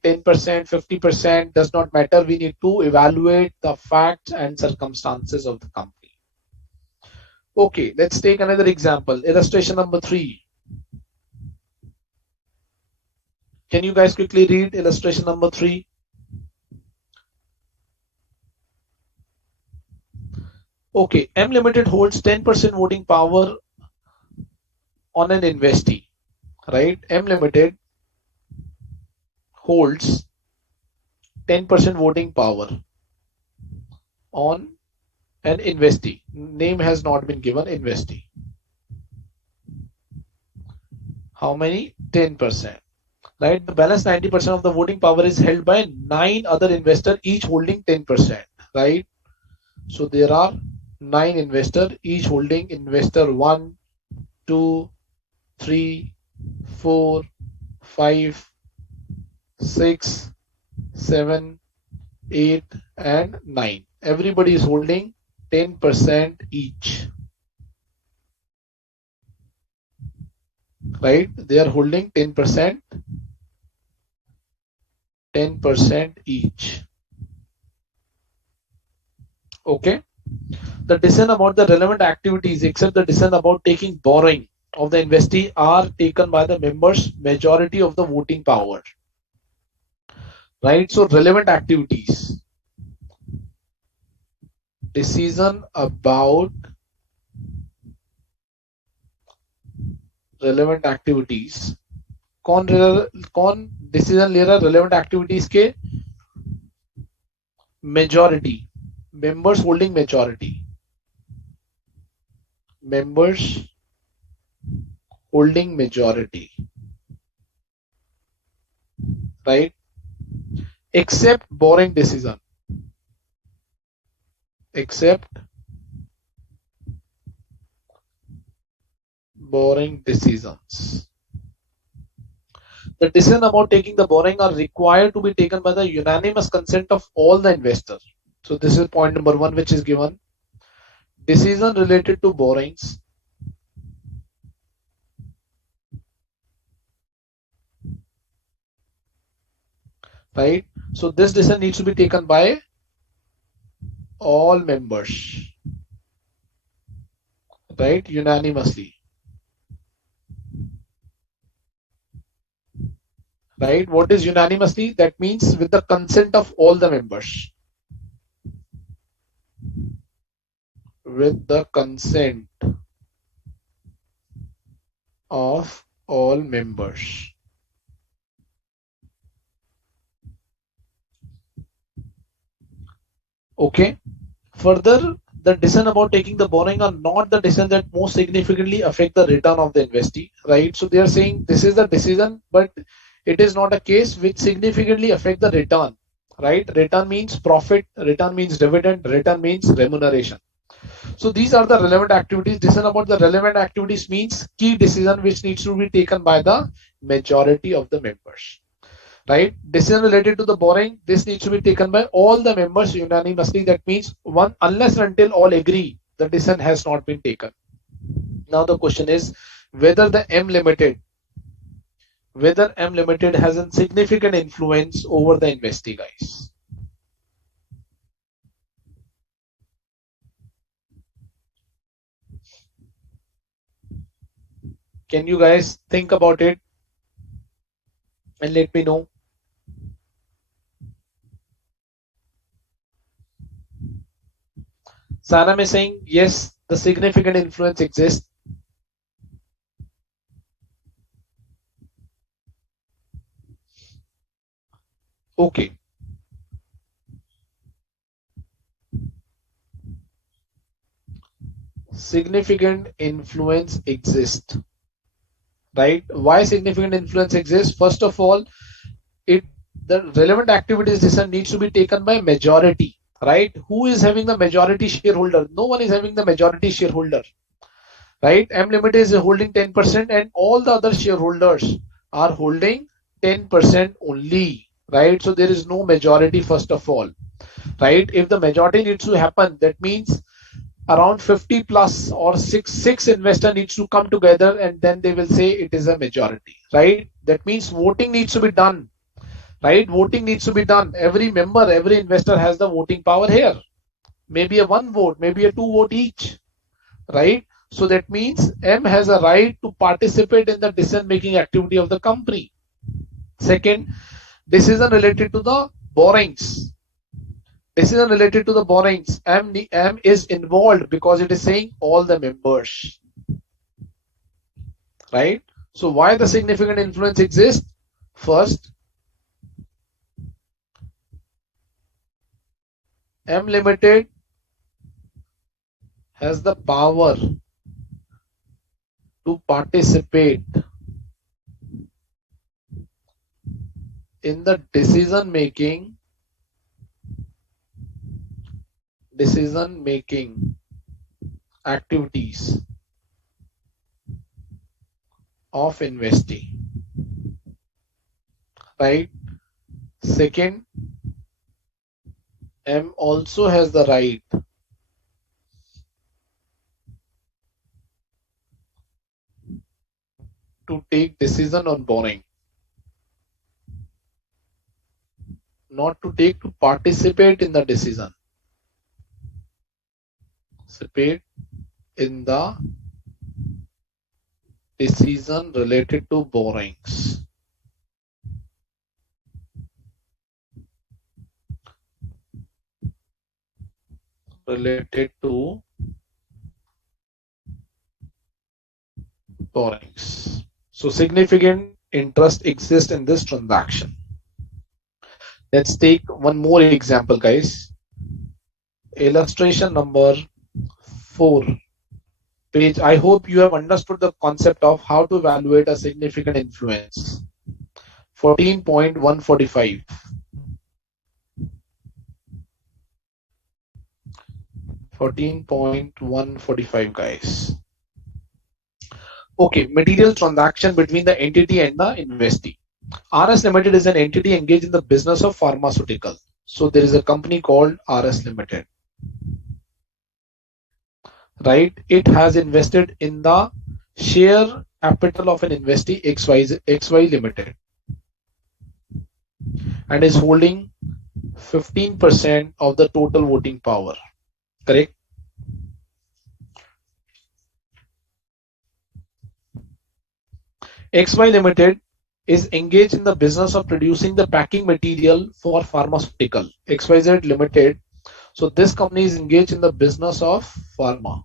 10%, 50% does not matter. We need to evaluate the facts and circumstances of the company. Okay, let's take another example. Illustration number 3. Can you guys quickly read illustration number 3? Okay, M Limited holds 10% voting power on an investee, right? M Limited holds 10% voting power on an investee. Name has not been given, investee. How many? 10%. Right? The balance 90% of the voting power is held by 9 other investors, each holding 10%. Right? So there are 9 investors, each holding investor 1, 2, 3, 4, 5, 6, 7, 8, and 9. Everybody is holding 10% each. Right? They are holding 10% each. Okay. The decision about the relevant activities, except the decision about taking borrowing of the investee, are taken by the members majority of the voting power. Right? So relevant activities. Decision about relevant activities. कौन decision ले रहा है relevant activities के? Majority. Members holding majority. Members holding majority. Right? Except borrowing decision. Except borrowing decisions. The decision about taking the borrowing are required to be taken by the unanimous consent of all the investors. So this is point number 1 which is given. Decision related to borrowings right? So this decision needs to be taken by all members, right? Unanimously. Right? What is unanimously? That means with the consent of all the members. With the consent of all members. Okay. Further, the decision about taking the borrowing are not the decision that most significantly affect the return of the investee, right? So they are saying this is the decision, but it is not a case which significantly affect the return, right? Return means profit, return means dividend, return means remuneration. So these are the relevant activities. Decision about the relevant activities means key decision which needs to be taken by the majority of the members. Right? Decision related to the borrowing, this needs to be taken by all the members unanimously. That means one, unless and until all agree, the decision has not been taken. Now the question is whether the M Limited whether M Limited has a significant influence over the investee, guys. Can you guys think about it and let me know? Sanam is saying yes, the significant influence exists. Okay. Significant influence exists, right? Why significant influence exists? First of all, it the relevant activities decision needs to be taken by majority, right? Who is having the majority shareholder? No one is having the majority shareholder, right? M Limited is holding 10% and all the other shareholders are holding 10% only, right? So there is no majority first of all, right? If the majority needs to happen, that means around 50 plus or six investor needs to come together and then they will say it is a majority, right? That means voting needs to be done, right? Voting needs to be done. Every member, every investor has the voting power here. Maybe a one vote, maybe a two vote each, right? So that means M has a right to participate in the decision making activity of the company. Second, decision related to the borrowings. Decision related to the borrowings. M is involved because it is saying all the members, right? So why the significant influence exists? First, M Limited has the power to participate in the decision making activities of investee, right? Second, M also has the right to take decision on borrowing, not to take, to participate in the decision. Participate in the decision related to borrowings. Related to borrowings. So significant interest exists in this transaction. Let's take one more example, guys. Illustration number 4. Page. I hope you have understood the concept of how to evaluate a significant influence. 14.145. 14.145, guys. Okay, material transaction between the entity and the investee. RS Limited is an entity engaged in the business of pharmaceutical. So there is a company called RS Limited, right? It has invested in the share capital of an investee XY Limited and is holding 15% of the total voting power, correct? XY Limited is engaged in the business of producing the packing material for pharmaceutical. XYZ Limited. So this company is engaged in the business of pharma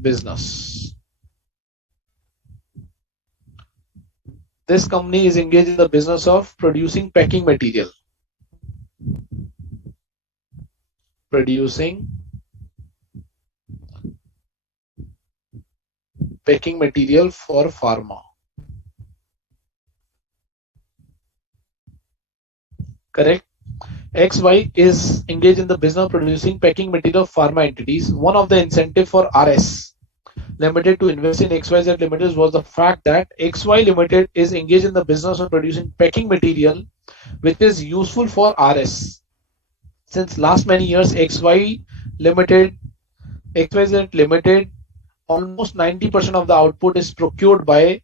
business. This company is engaged in the business of producing packing material. Producing packing material for pharma. Correct? XY is engaged in the business of producing packing material of pharma entities. One of the incentive for RS Limited to invest in XYZ Limited was the fact that XY Limited is engaged in the business of producing packing material which is useful for RS. Since last many years, XYZ Limited almost 90% of the output is procured by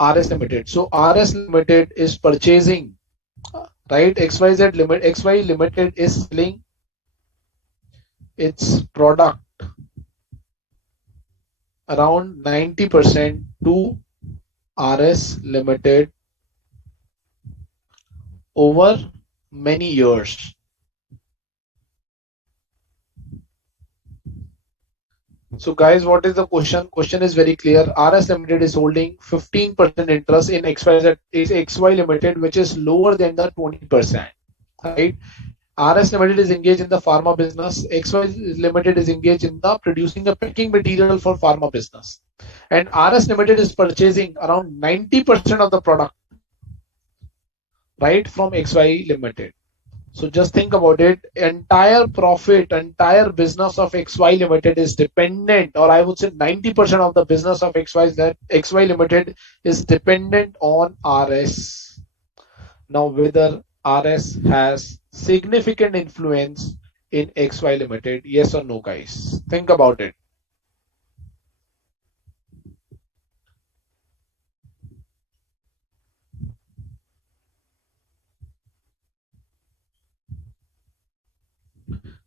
RS Limited. So RS Limited is purchasing, right? XY Limited is selling its product around 90% to RS Limited over many years. So guys, what is the question? Question is very clear. RS Limited is holding 15% interest in XY Limited, which is lower than the 20%. Right? RS Limited is engaged in the pharma business. XY Limited is engaged in the producing a packing material for pharma business. And RS Limited is purchasing around 90% of the product, right, from XY Limited. So just think about it. Entire profit, entire business of XY Limited is dependent, or I would say 90% of the business of XY Limited is dependent on RS. Now, whether RS has significant influence in XY Limited, yes or no, guys? Think about it.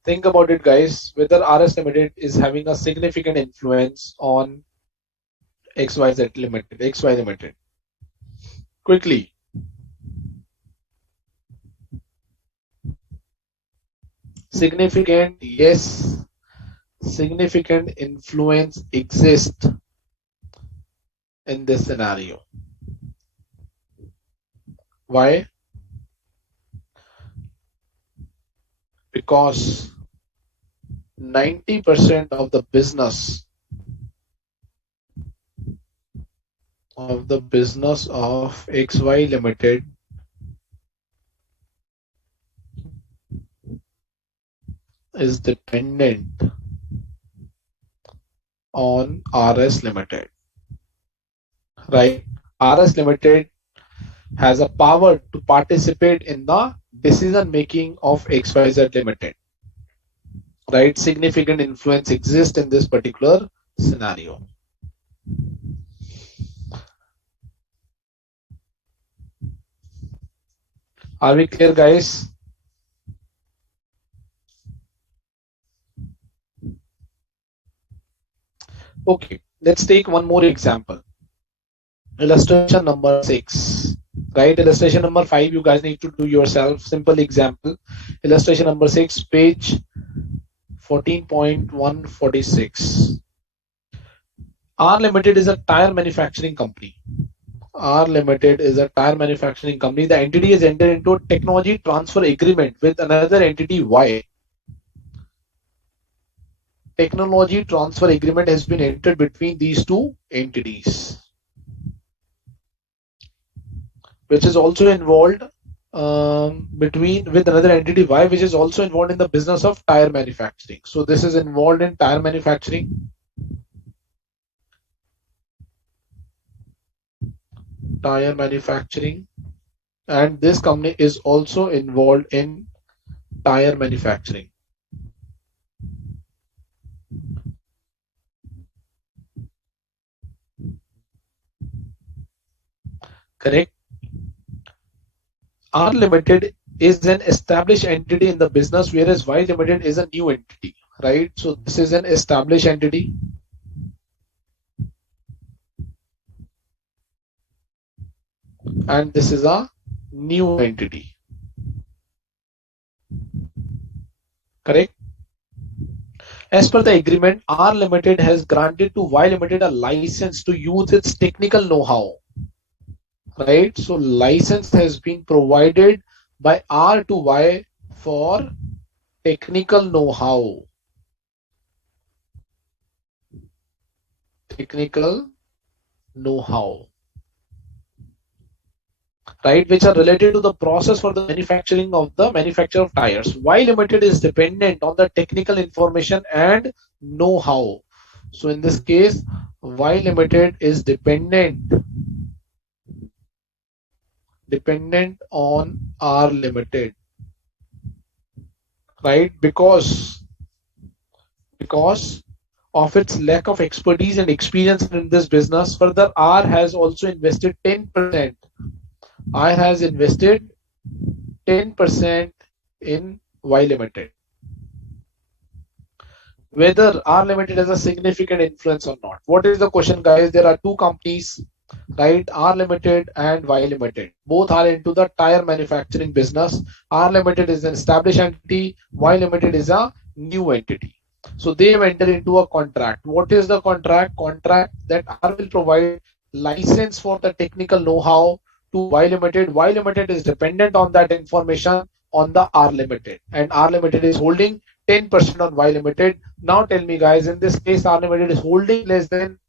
Think about it, guys. Whether RS Limited is having a significant influence on XY Limited. Quickly. Significant, yes. Significant influence exists in this scenario. Why? Because 90% of the business of XY Limited is dependent on RS Limited, right? RS Limited has a power to participate in the decision making of XYZ Limited, right? Significant influence exists in this particular scenario. Are we clear, guys? Okay, let's take one more example. Illustration number 6, right? Illustration number 5 you guys need to do yourself. Simple example. Illustration number 6, page 14.146. R Limited is a tire manufacturing company. R Limited is a tire manufacturing company. The entity has entered into a technology transfer agreement with another entity Y. Technology transfer agreement has been entered between these two entities, which is also involved with another entity Y, which is also involved in the business of tire manufacturing. So this is involved in tire manufacturing. And this company is also involved in tire manufacturing. Correct? R Limited is an established entity in the business, whereas Y Limited is a new entity, right? So this is an established entity. And this is a new entity. Correct? As per the agreement, R Limited has granted to Y Limited a license to use its technical know-how. Right? So license has been provided by R to Y for technical know-how. Right, which are related to the process for the manufacture of tires. Y Limited is dependent on the technical information and know-how. So in this case, Y Limited is dependent on R Limited, right? Because of its lack of expertise and experience in this business. Further, R has also invested 10%. R has invested 10% in Y Limited. Whether R Limited has a significant influence or not. What is the question, guys? There are two companies, right? R Limited and Y Limited. Both are into the tire manufacturing business. R Limited is an established entity. Y Limited is a new entity. So they have entered into a contract. What is the contract? Contract that R will provide license for the technical know-how to Y Limited. Y Limited is dependent on that information on the R Limited, and R Limited is holding 10% on Y Limited. Now tell me, guys, in this case, R Limited is holding less than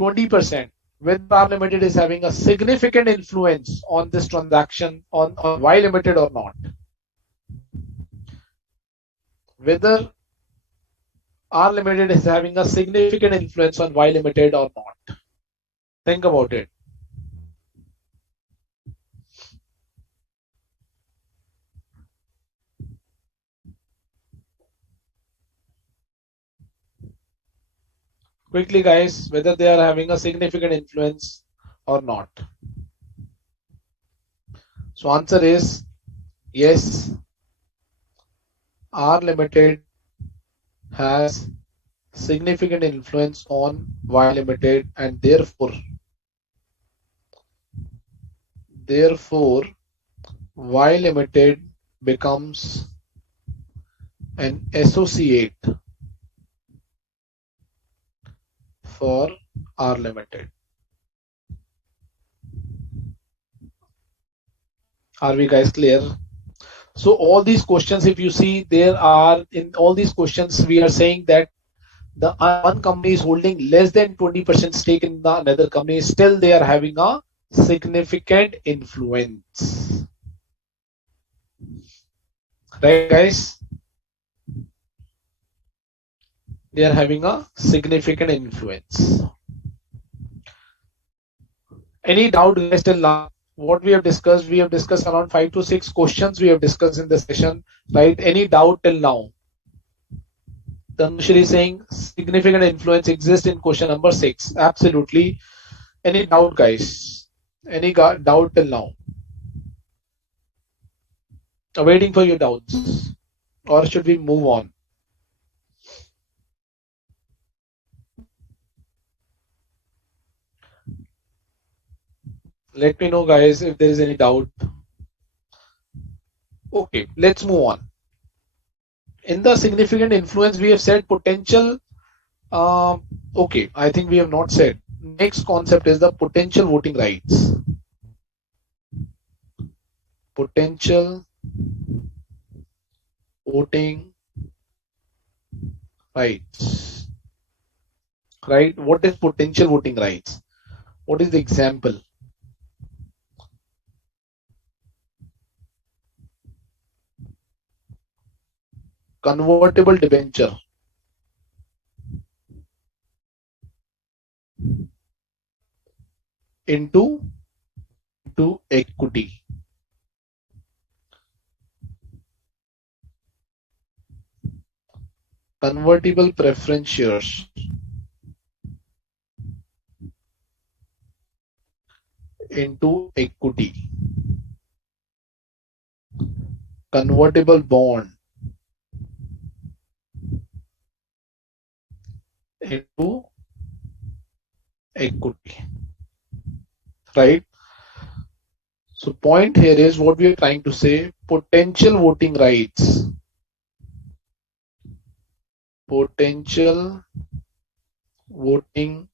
20%. Whether R Limited is having a significant influence on this transaction on Y Limited or not. Whether R Limited is having a significant influence on Y Limited or not. Think about it. Quickly, guys, whether they are having a significant influence or not. So answer is yes. R Limited has significant influence on Y Limited, and therefore Y Limited becomes an associate for R Limited. Are we guys clear? So all these questions, if you see, there are in all these questions we are saying that the one company is holding less than 20% stake in the another company, still they are having a significant influence. Right, guys? They are having a significant influence. Any doubt, guys, till now? What we have discussed around 5 to 6 questions we have discussed in the session, right? Any doubt till now? Tanushree is saying significant influence exists in question number 6. Absolutely. Any doubt, guys? Any doubt till now? Waiting for your doubts. Or should we move on? Let me know, guys, if there is any doubt. Okay, let's move on. In the significant influence, we have said potential. Okay, I think we have not said. Next concept is the potential voting rights. Potential voting rights. Right? What is potential voting rights? What is the example? Convertible debenture into equity. Convertible preference shares into equity. Convertible bond into equity. Right? So point here is what we are trying to say, potential voting rights. Potential voting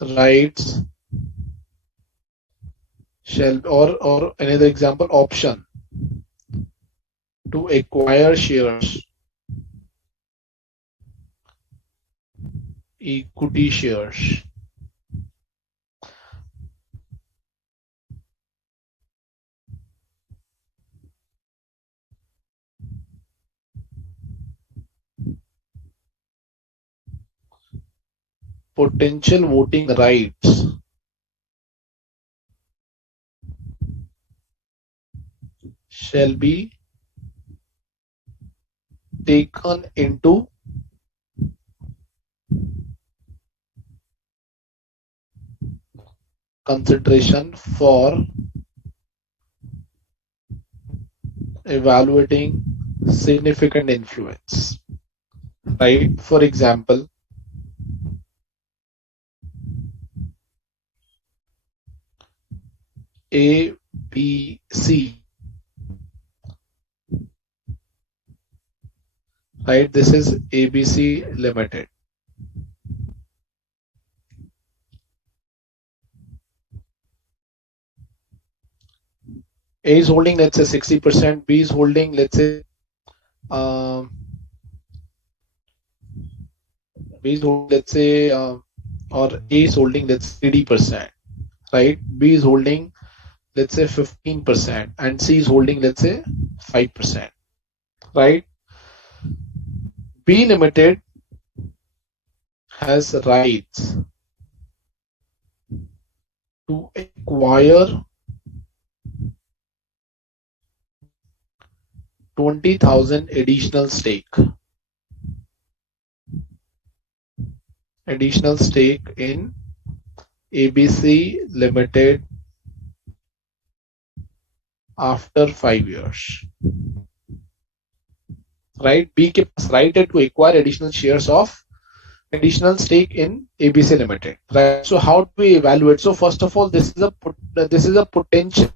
rights shall, or another example, option to acquire shares, equity shares. Potential voting rights shall be taken into consideration for evaluating significant influence, right? For example, A, B, C, right? This is ABC Limited. A is holding, let's say 60%, B is holding, let's say, B is holding, let's say, or A is holding, let's say 80%, right? B is holding, let's say 15%, and C is holding, let's say 5%, right? B Limited has rights to acquire 20,000 additional stake in ABC Limited after 5 years, right? B के पास right है to acquire additional shares of additional stake in ABC Limited, right? So how do we evaluate? So first of all, this is a potential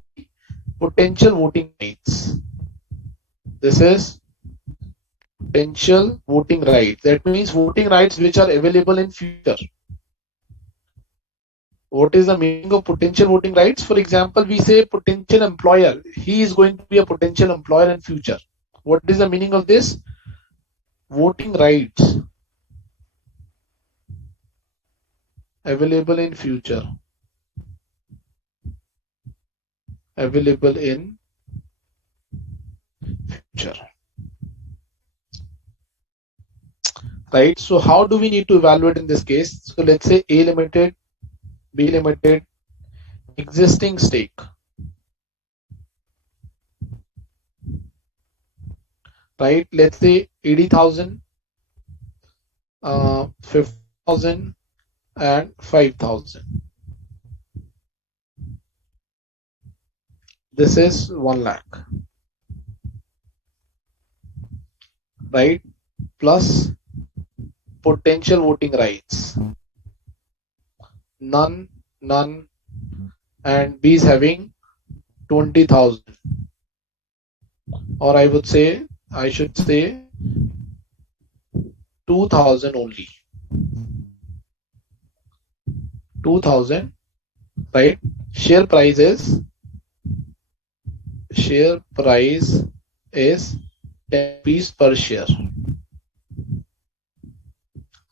voting rights. This is potential voting rights. That means voting rights which are available in future. What is the meaning of potential voting rights? For example, we say potential employer. He is going to be a potential employer in future. What is the meaning of this? Voting rights available in future. Available in future. Right. So how do we need to evaluate in this case? So let's say A Limited, B Limited, existing stake. Right. Let's say 80,000, 50,000, and 5,000. This is 1 lakh. Right. Plus potential voting rights. None, and B is having 20,000. Or I should say 2,000 only. 2,000, right? Share price is 10 rupees per share,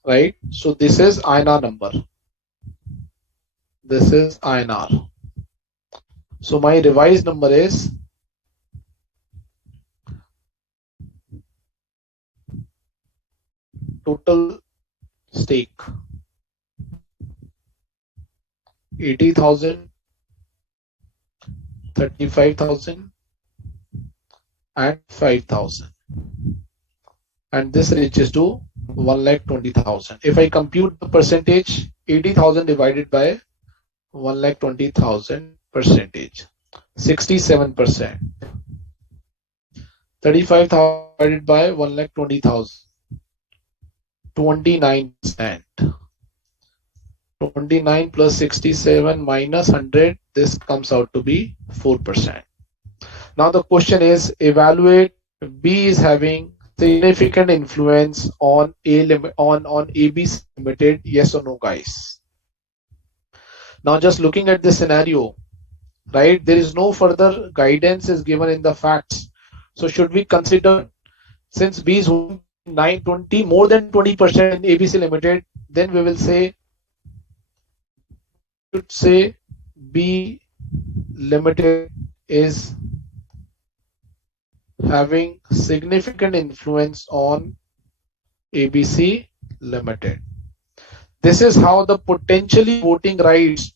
right? So this is INR number. This is INR. So my revised number is total stake 80,000, 35,000, and 5,000, and this reaches to 1,20,000. If I compute the percentage, 80,000 divided by 1,20,000 percentage, 67%. 35,000 divided by 1,20,000, 29%. 29 plus 67 minus 100, this comes out to be 4%. Now the question is, evaluate B is having significant influence on ABC Limited, yes or no, guys? Now just looking at this scenario, right, there is no further guidance is given in the facts. So should we consider, since B is holding 920 more than 20% in ABC Limited, then we will say B Limited is having significant influence on ABC Limited. This is how the potential voting rights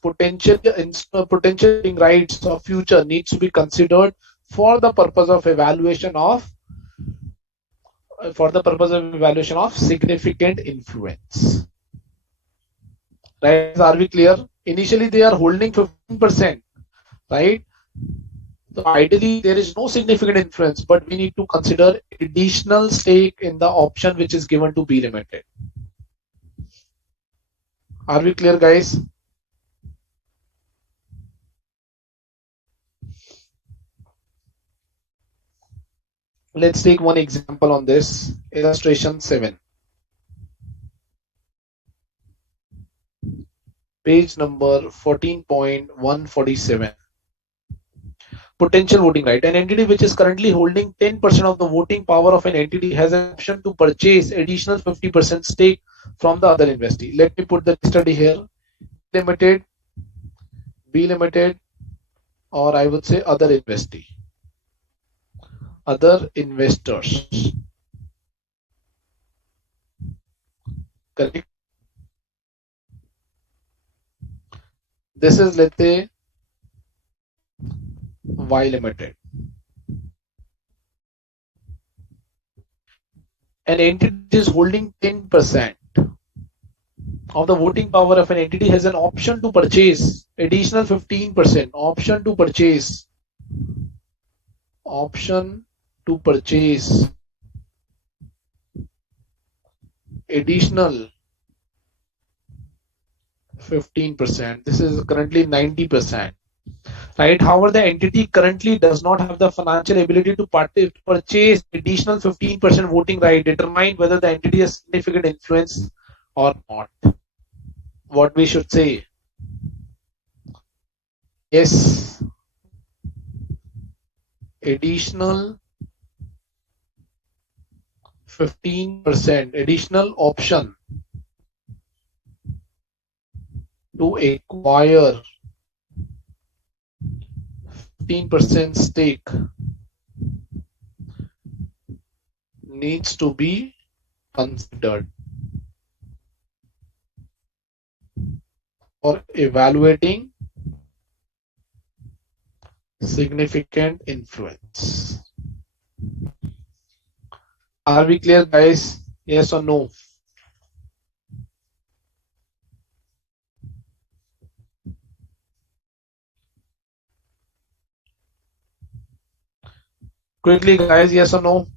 of future needs to be considered for the purpose of evaluation of significant influence. Right? Are we clear? Initially, they are holding 15%, right? So ideally, there is no significant influence, but we need to consider additional stake in the option which is given to B Limited. Are we clear, guys? Let's take one example on this. Illustration 7. Page number 14.147. Potential voting right. An entity which is currently holding 10% of the voting power of an entity has an option to purchase additional 50% stake from the other investee. Let me put the study here. Limited, B Limited, or I would say other investee. Other investors. Correct. This is, let's say, Y Limited. An entity is holding 10% of the voting power of an entity has an option to purchase additional 15%. Option to purchase additional 15%. This is currently 90%. Right? However, the entity currently does not have the financial ability to purchase additional 15% voting right. Determine whether the entity has significant influence or not. What we should say? Yes, additional 15% additional option to acquire 15% stake needs to be considered for evaluating significant influence. Are we clear, guys? Yes or no? Quickly, guys, yes or no?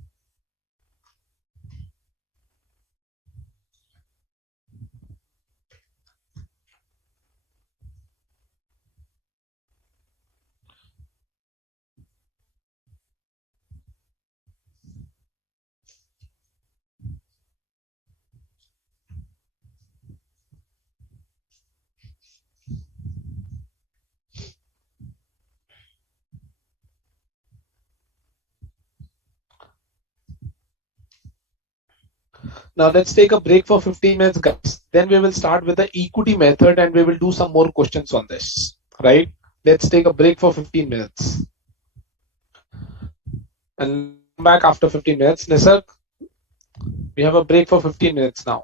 Now let's take a break for 15 minutes, guys. Then we will start with the equity method and we will do some more questions on this. Right? Let's take a break for 15 minutes. And come back after 15 minutes. Nisar, we have a break for 15 minutes now.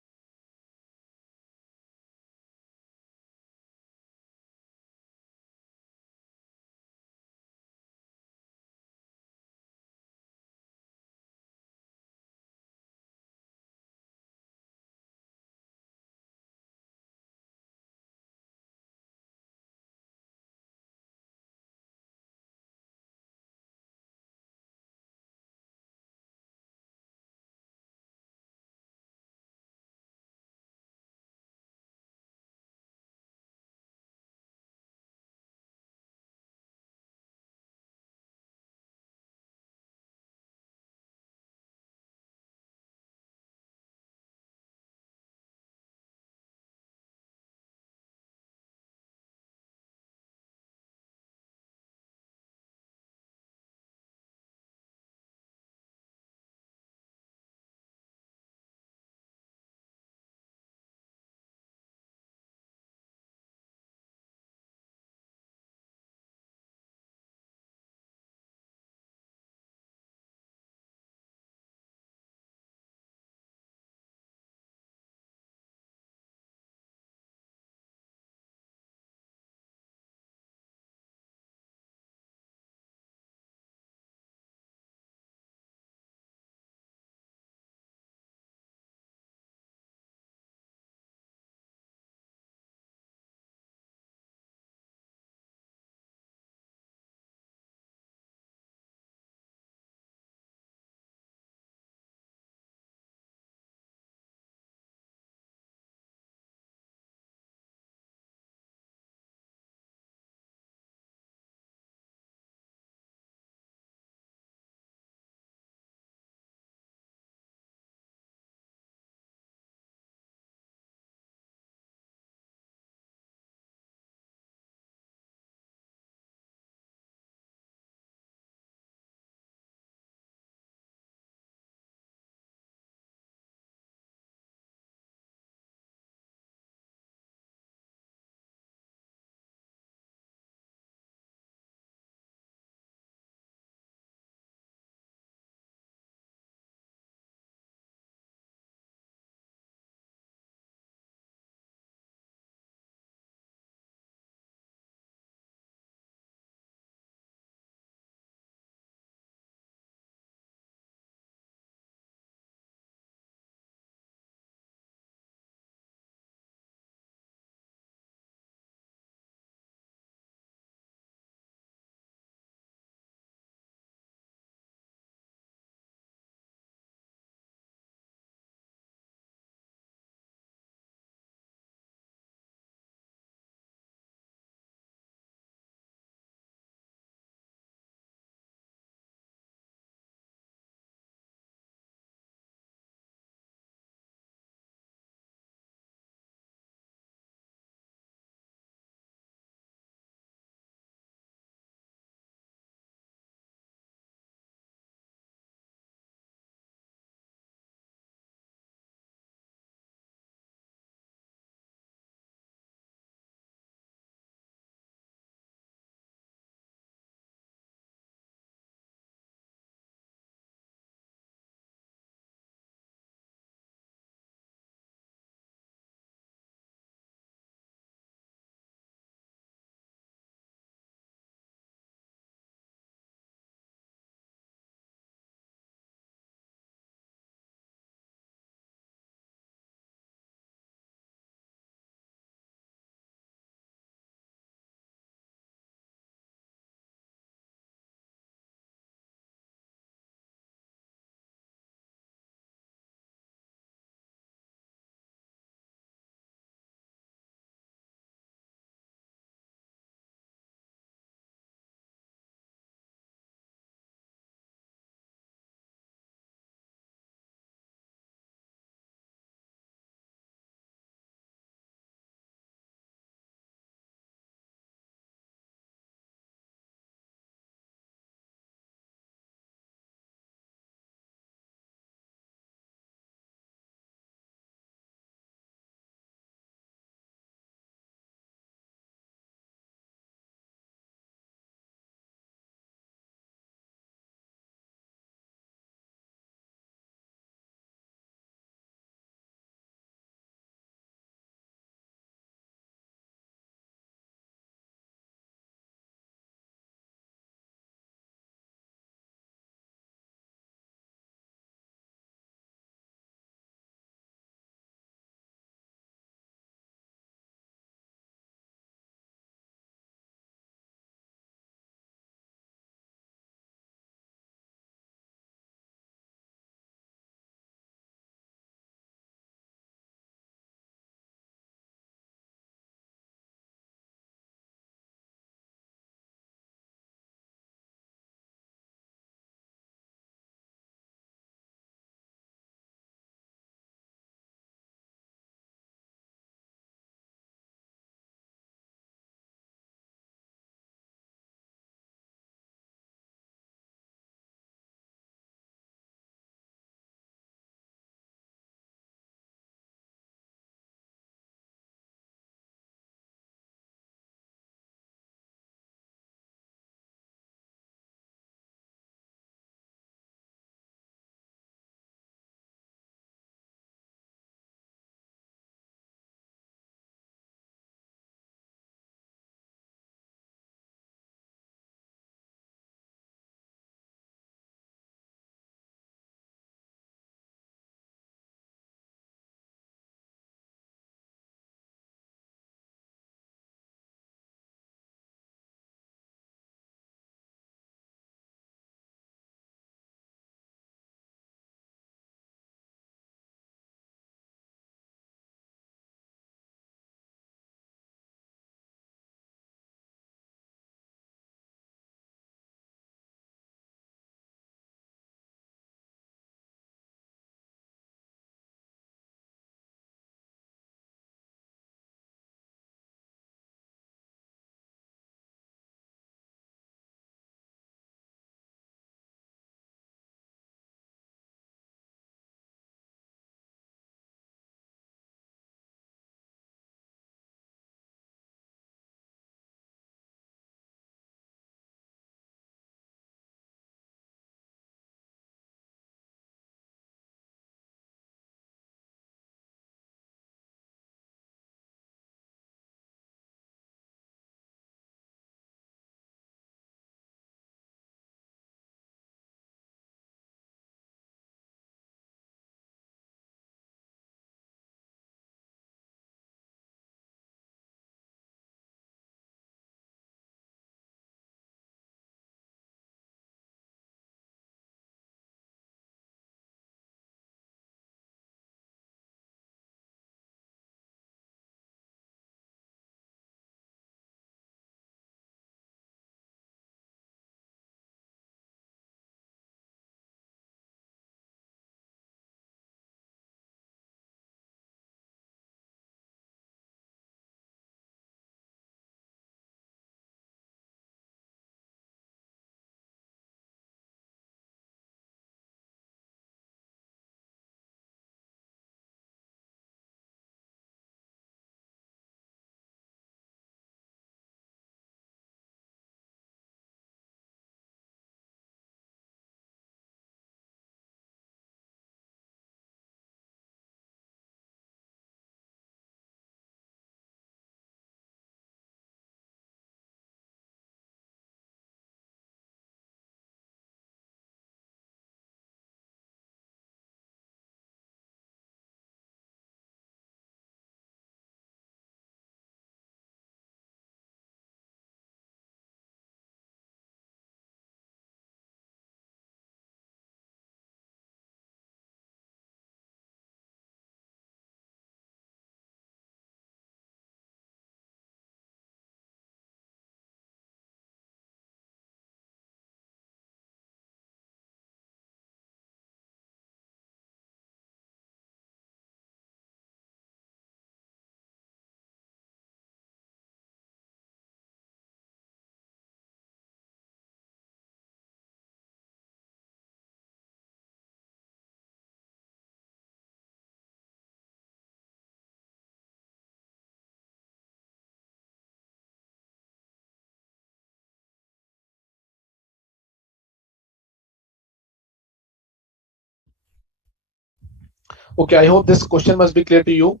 Okay, I hope this question must be clear to you.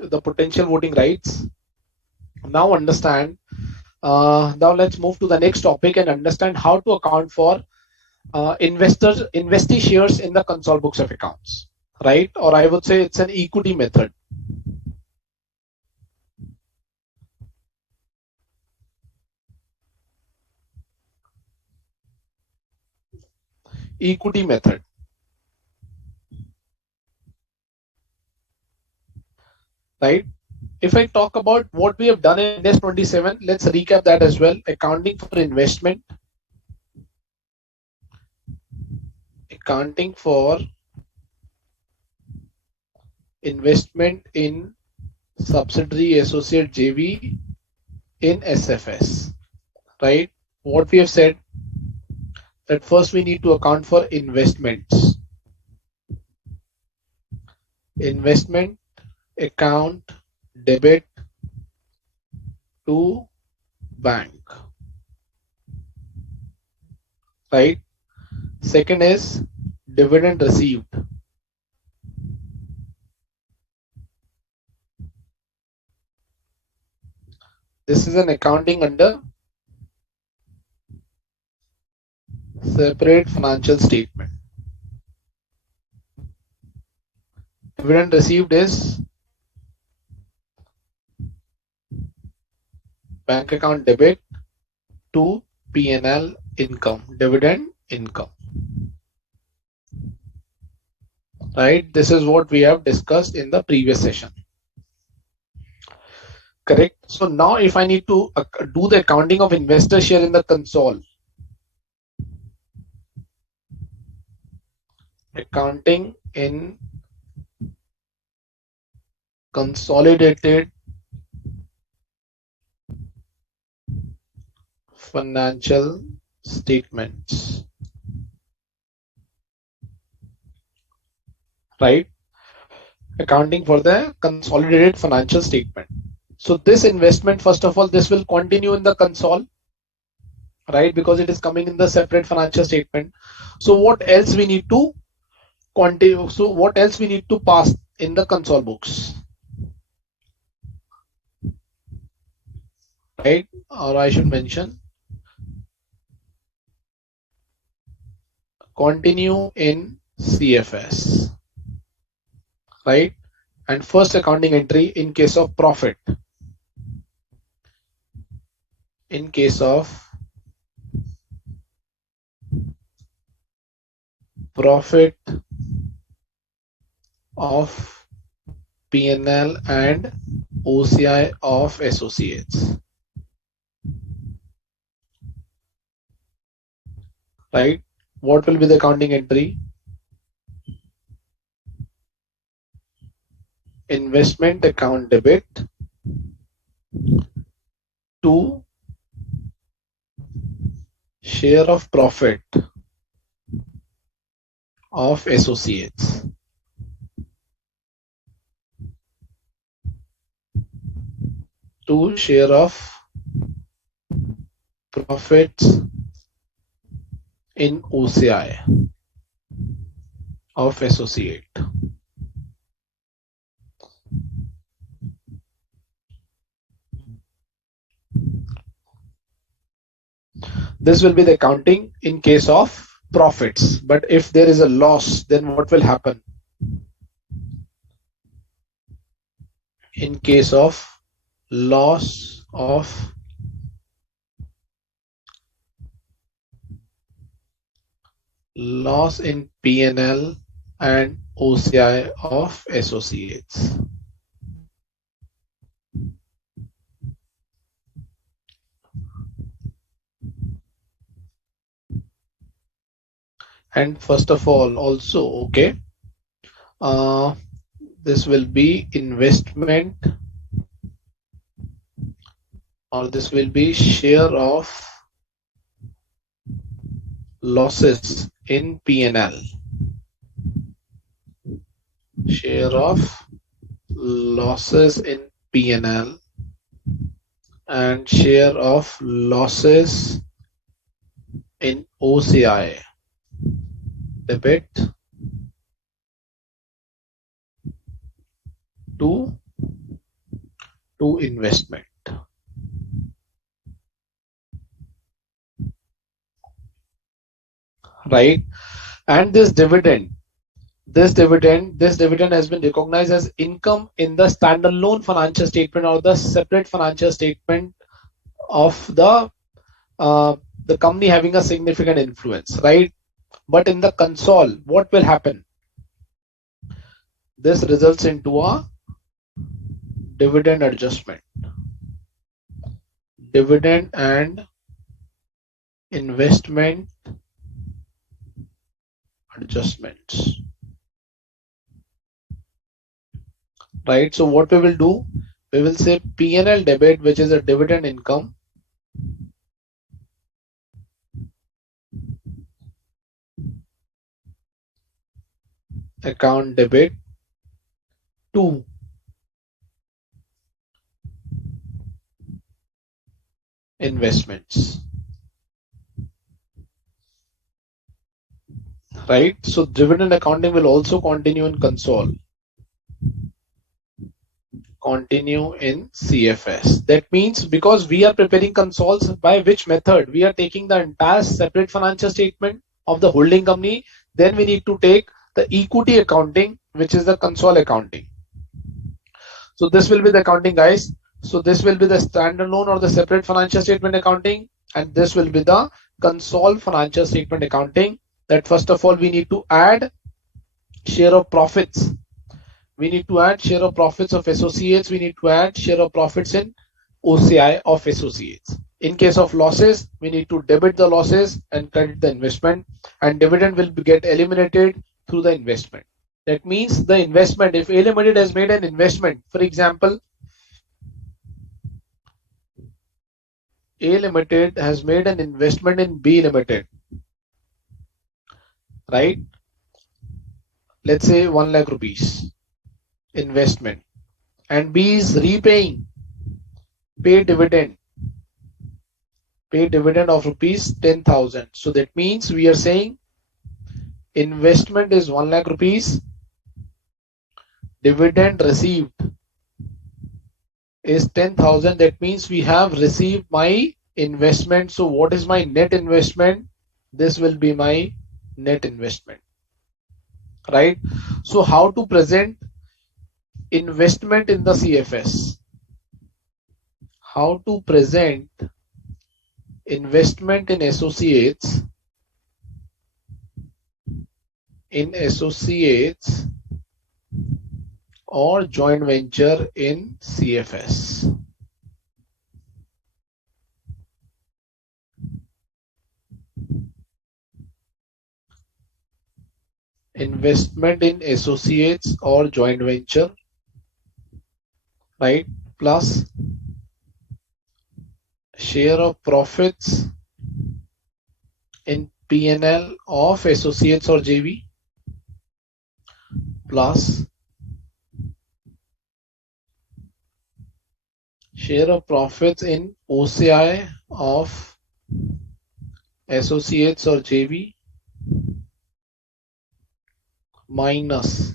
The potential voting rights. Now understand. Now let's move to the next topic and understand how to account for investee shares in the consol books of accounts, right? Or I would say it's an equity method. Equity method, right? If I talk about what we have done in Ind AS 27, let's recap that as well. Accounting for investment, accounting for investment in subsidiary associate JV in SFS, right? What we have said that first we need to account for investments. Investment account debit to bank, right? Second is dividend received. This is an accounting under separate financial statement. Dividend received is bank account debit to P&L income, dividend income, right? This is what we have discussed in the previous session. Correct. So now if I need to do the accounting of investor share in the consol, accounting in consolidated financial statements, right? Accounting for the consolidated financial statement. So this investment, first of all, this will continue in the consol, right? Because it is coming in the separate financial statement. So what else we need to continue? So what else we need to pass in the consol books, right? Or I should mention continue in CFS, right? And first accounting entry in case of profit. In case of profit of P&L and OCI of associates, right? What will be the accounting entry? Investment account debit to share of profit of associates, to share of profits in OCI of associate. This will be the accounting in case of profits. But if there is a loss, then what will happen? In case of loss in P&L and OCI of associates. And first of all, also, okay, this will be investment, or this will be share of losses in P&L. Share of losses in P&L and share of losses in OCI, debit to investment, right? And this dividend has been recognized as income in the standalone financial statement or the separate financial statement of the company having a significant influence, right? But in the console, what will happen? This results into a dividend adjustment, dividend and investment adjustments, right? So what we will do, we will say P&L debit, which is a dividend income, account debit to investments, right? So dividend accounting will also continue in console, continue in CFS. That means because we are preparing consoles, by which method? We are taking the entire separate financial statement of the holding company, then we need to take the equity accounting, which is the console accounting. So this will be the accounting, guys. So this will be the standalone or the separate financial statement accounting, and this will be the console financial statement accounting. That first of all we need to add share of profits. We need to add share of profits of associates. We need to add share of profits in OCI of associates. In case of losses, we need to debit the losses and credit the investment, and dividend will get eliminated through the investment. That means the investment, if A Limited has made an investment, for example, A Limited has made an investment in B Limited, right? Let's say 1 lakh rupees investment, and B is repaying, pay dividend of rupees 10,000. So that means we are saying investment is 1 lakh rupees, dividend received is 10,000. That means we have received my investment. So what is my net investment? This will be my net investment, right? So how to present investment in the CFS? How to present investment in associates or joint venture in CFS? Investment in associates or joint venture, right? Plus share of profits in P&L of associates or JV, plus share of profits in OCI of associates or JV, minus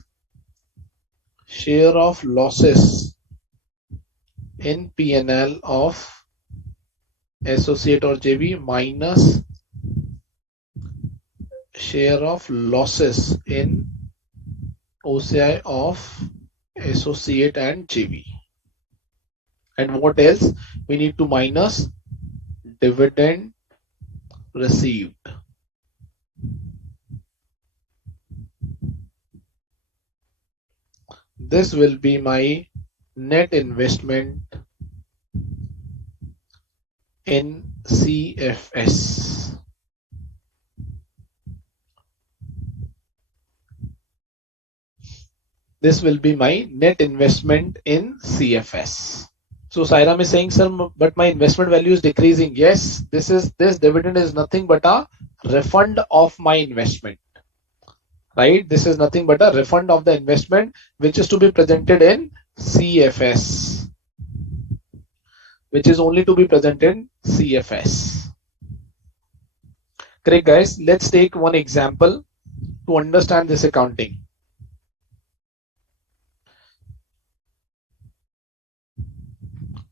share of losses in P&L of associate or JV, minus share of losses in OCI of associate and JV. And what else? We need to minus dividend received. This will be my net investment in CFS. This will be my net investment in CFS. So Sairam is saying, sir, but my investment value is decreasing. Yes, this dividend is nothing but a refund of my investment, right? This is nothing but a refund of the investment, which is to be presented in CFS, which is only to be presented in CFS. Correct, guys. Let's take one example to understand this accounting.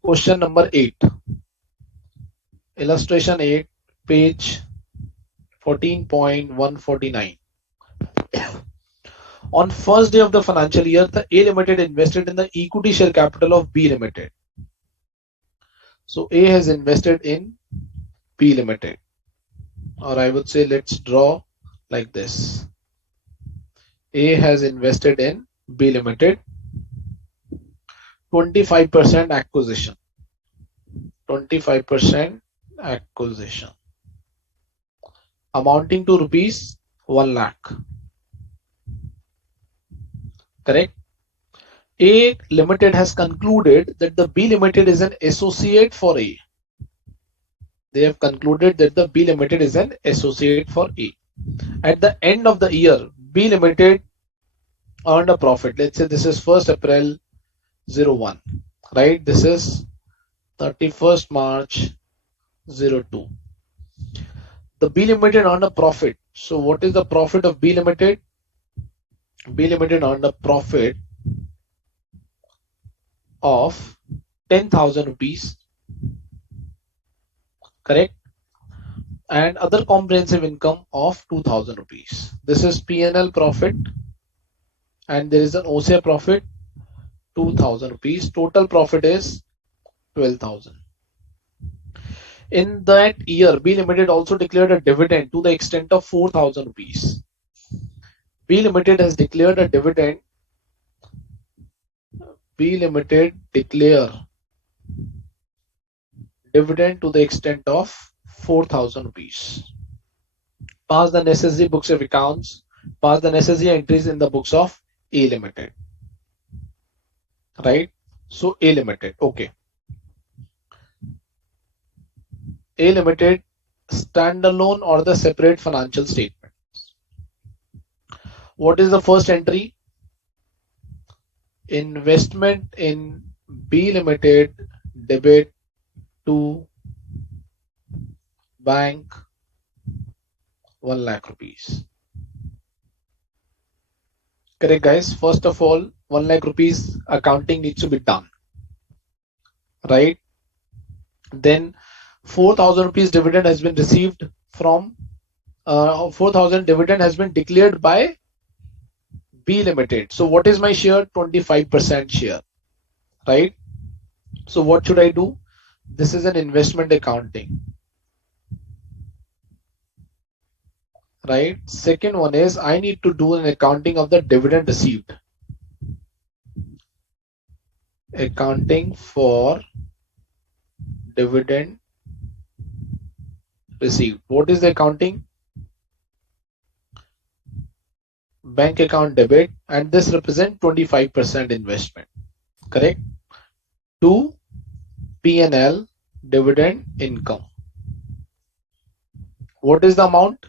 Question number 8. Illustration 8, page 14.149. On first day of the financial year, the A Limited invested in the equity share capital of B Limited. So A has invested in B Limited, or I would say let's draw like this. A has invested in B Limited, 25% acquisition, 25% acquisition, amounting to rupees 1 lakh. Correct? A Limited has concluded that the B Limited is an associate for A. They have concluded that the B Limited is an associate for A. At the end of the year, B Limited earned a profit. Let's say this is 1st April 01, right? This is 31st March 02. The B Limited earned a profit. So what is the profit of B Limited? B Limited earned a profit of 10,000 rupees. Correct? And other comprehensive income of 2,000 rupees. This is P&L profit, and there is an OCI profit 2,000 rupees. Total profit is 12,000. In that year, B Limited also declared a dividend to the extent of 4,000 rupees. B Limited has declared a dividend. B Limited declare dividend to the extent of 4,000 rupees. Pass the necessary books of accounts. Pass the necessary entries in the books of A Limited. Right? So A Limited. Okay. A Limited standalone or the separate financial statements. What is the first entry? Investment in B Limited, debit to bank 1 lakh rupees. Correct, guys? First of all, 1 lakh rupees accounting needs to be done. Right? Then 4,000 rupees dividend has been received from 4,000 dividend has been declared by B Limited. So what is my share? 25% share. Right? So what should I do? This is an investment accounting. Right? Second one is I need to do an accounting of the dividend received. Accounting for dividend received. What is the accounting? Bank account debit, and this represents 25% investment. Correct? To P&L dividend income. What is the amount?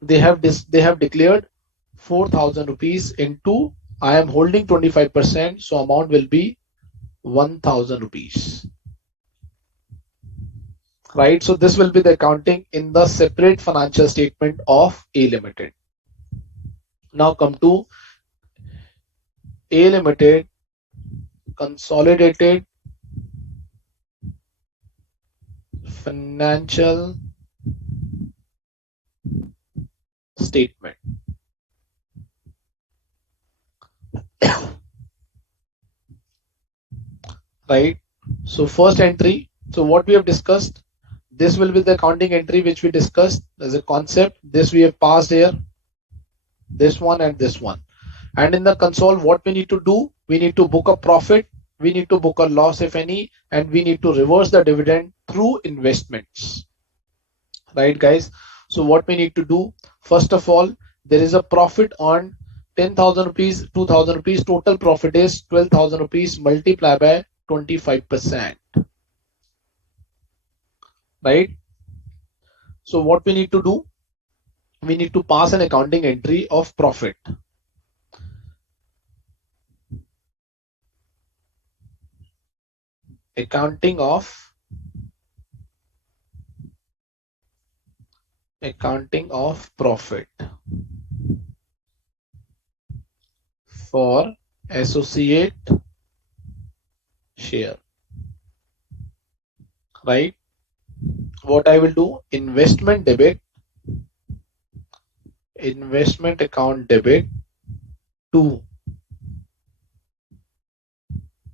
They have declared 4,000 rupees into, I am holding 25%, so amount will be 1,000 rupees. Right? So this will be the accounting in the separate financial statement of A Limited. Now come to A Limited consolidated financial statement. Right? So first entry. So what we have discussed, this will be the accounting entry which we discussed as a concept. This we have passed here. This one and this one. And in the console, what we need to do? We need to book a profit. We need to book a loss, if any, and we need to reverse the dividend through investments. Right, guys? So what we need to do? First of all, there is a profit on 10,000 rupees, 2,000 rupees. Total profit is 12,000 rupees multiplied by 25%. Right? So what we need to do? We need to pass an accounting entry of profit. Accounting of profit for associate share. right? What I will do, investment debit, investment account debit to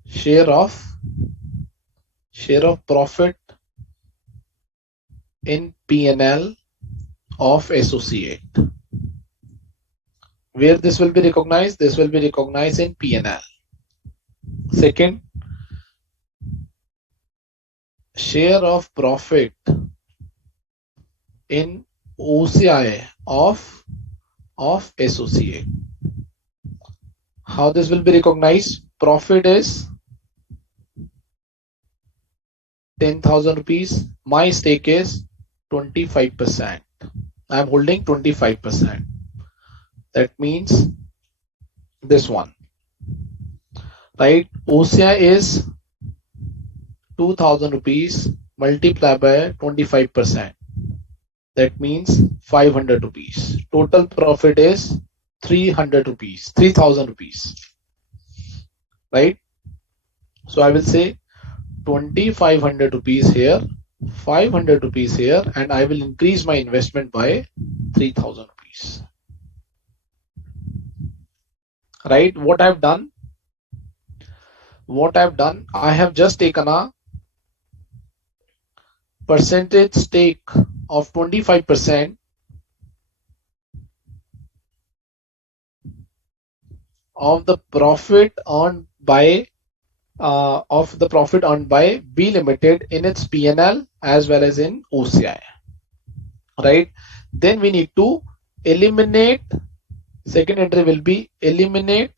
share of profit in P&L of associate. Where this will be recognized? This will be recognized in P&L. Second, share of profit in OCI of associate. How this will be recognized? Profit is 10,000 rupees. My stake is 25%. I am holding 25%. That means this one, right? OCI is 2,000 rupees multiplied by 25%. That means 500 rupees. Total profit is 300 rupees, 3,000 rupees, right? So I will say 2,500 rupees here, 500 rupees here, and I will increase my investment by 3,000 rupees. Right? What I've done, I have just taken a percentage stake of 25% of the profit earned by B Limited in its P&L as well as in OCI, right? Then we need to eliminate, second entry will be eliminate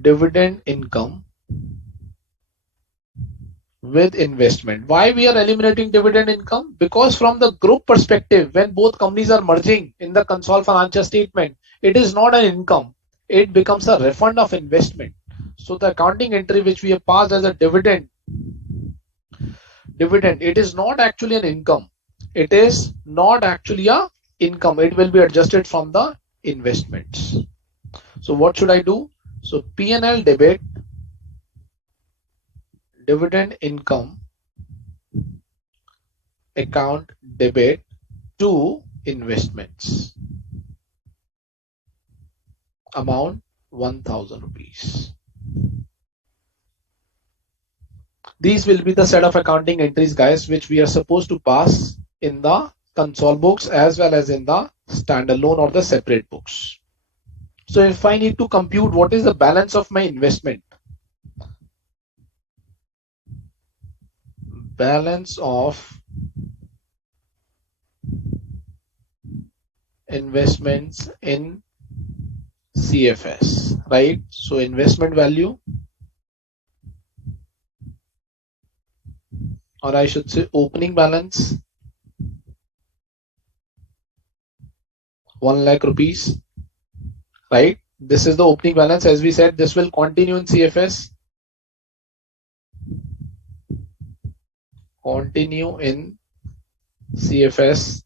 dividend income with investment. Why we are eliminating dividend income? Because from the group perspective, when both companies are merging in the consolidated financial statement, it is not an income. It becomes a refund of investment. So the accounting entry which we have passed as a dividend, it is not actually an income. It is not actually a income. It will be adjusted from the investments. So what should I do? So P&L debit dividend income account debit to investments, amount 1,000 rupees. These will be the set of accounting entries, guys, which we are supposed to pass in the console books as well as in the standalone or the separate books. So if I need to compute what is the balance of my investment, balance of investments in CFS, right? So investment value, or I should say opening balance, 1 lakh rupees, right? This is the opening balance. As we said, this will continue in CFS. Continue in CFS,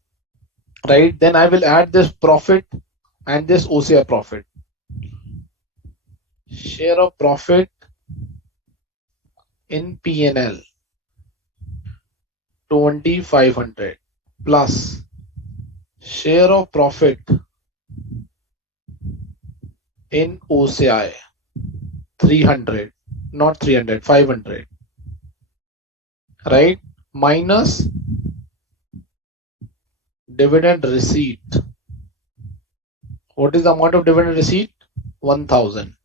right? Then I will add this profit and this OCI profit. Share of profit in P&L, 2,500 plus share of profit in OCI, 300, not 300, 500, right? Minus dividend receipt. What is the amount of dividend receipt? 1,000.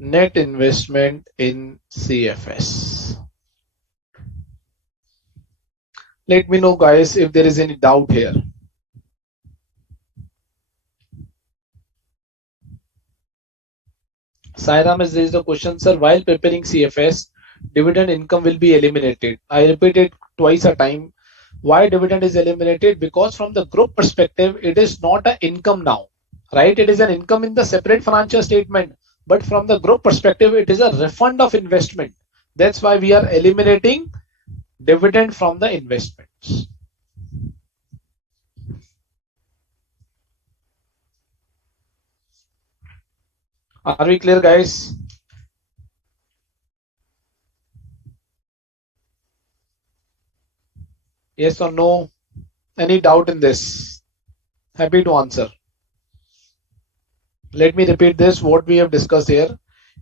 Net investment in CFS. Let me know, guys, if there is any doubt here. Sairam has raised a question, sir. While preparing CFS, dividend income will be eliminated. I repeat it twice a time. Why dividend is eliminated? Because from the group perspective, it is not an income now, right? It is an income in the separate financial statement. But from the group perspective, it is a refund of investment. That's why we are eliminating dividend from the investments. Are we clear, guys? Yes or no? Any doubt in this? Happy to answer. Let me repeat this, what we have discussed here.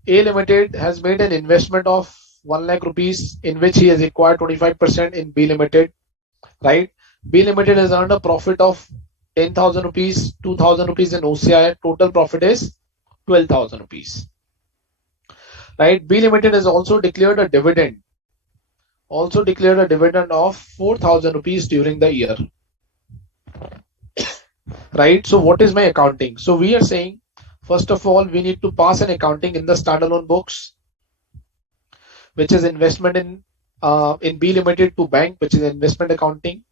A Limited has made an investment of 1 lakh rupees in which he has acquired 25% in B Limited, right? B Limited has earned a profit of 10,000 rupees, 2,000 rupees in OCI. Total profit is 12,000 rupees, right? B Limited has also declared a dividend of 4,000 rupees during the year, right? So what is my accounting? So we are saying, first of all, we need to pass an accounting in the standalone books, which is investment in B Limited to bank, which is investment accounting.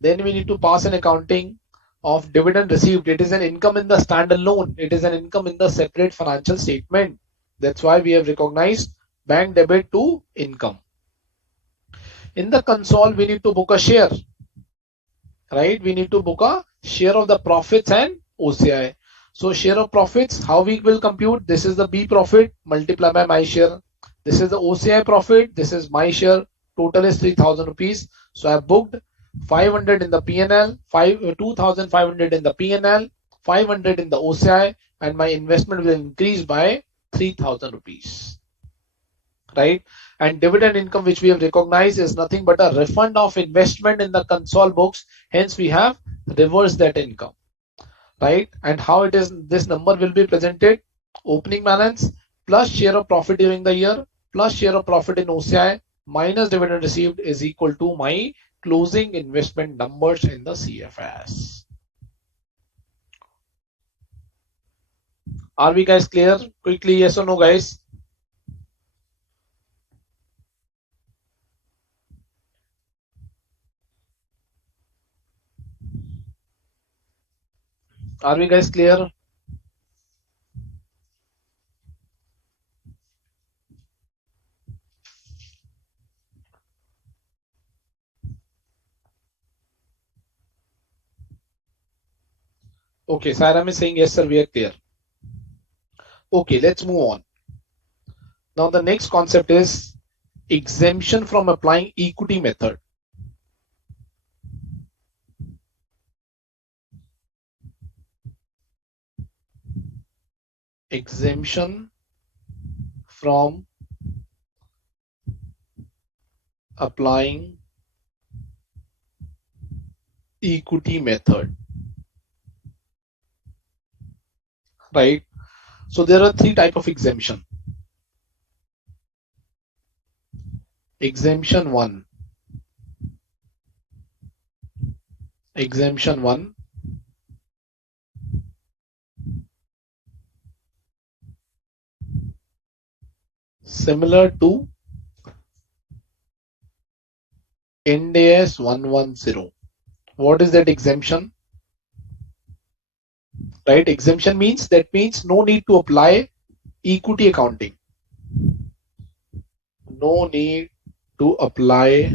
Then we need to pass an accounting of dividend received. It is an income in the standalone. It is an income in the separate financial statement. That's why we have recognized bank debit to income. In the console, we need to book a share, right? We need to book a share of the profits and OCI. So share of profits, how we will compute? This is the B profit multiplied by my share. This is the OCI profit. This is my share. Total is 3,000 rupees. So I booked 500 in the PNL, 2,500 in the PNL, 500 in the OCI, and my investment will increase by 3,000 rupees, right? And dividend income which we have recognized is nothing but a refund of investment in the console books. Hence we have reversed that income, right? And how it is, this number will be presented: opening balance plus share of profit during the year plus share of profit in OCI minus dividend received is equal to my closing investment numbers in the CFS. Are we guys clear? Quickly, yes or no, guys? Are we guys clear? Okay, Sairam is saying yes, sir, we are clear. Okay, let's move on. Now the next concept is exemption from applying equity method. Exemption from applying equity method, right? So there are three type of exemption. Exemption 1. Exemption 1. Similar to Ind AS 110. What is that exemption? Right? Exemption means, that means no need to apply equity accounting. No need to apply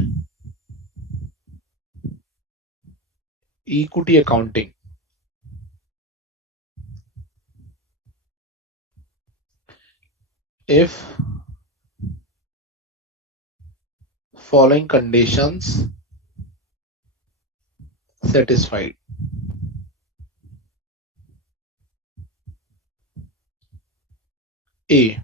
equity accounting if following conditions satisfied. A.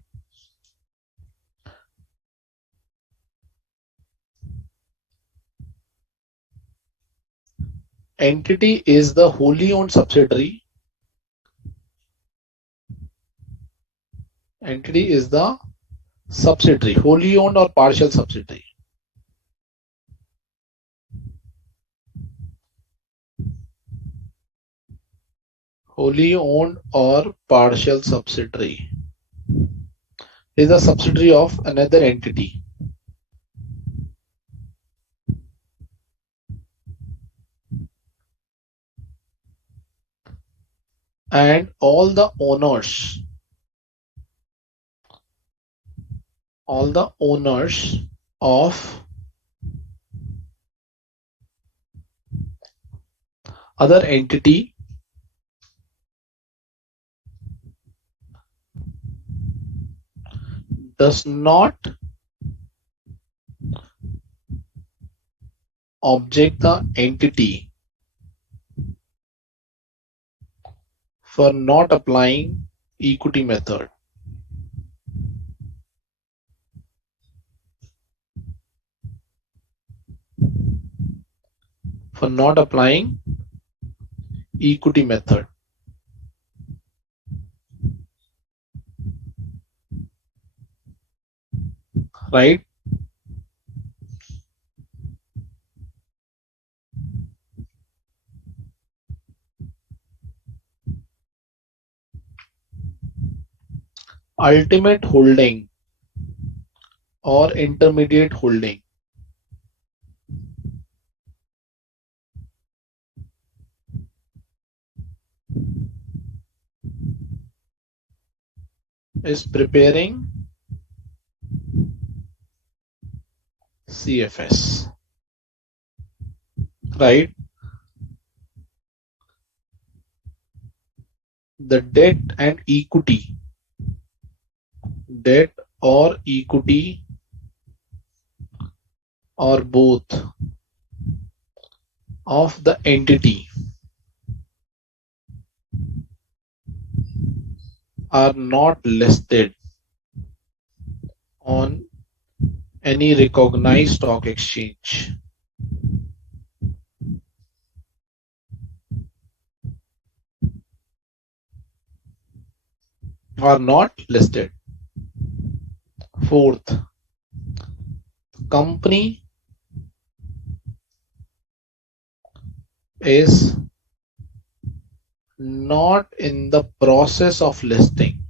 Entity is the wholly owned subsidiary. Entity is the subsidiary, wholly owned or partial subsidiary. Wholly owned or partial subsidiary is a subsidiary of another entity. And all the owners of other entity does not object the entity for not applying equity method. For not applying equity method, right? Ultimate holding or intermediate holding is preparing CFS, right? The debt and equity, debt or equity or both of the entity are not listed on any recognized stock exchange. Are not listed. Fourth, company is not in the process of listing,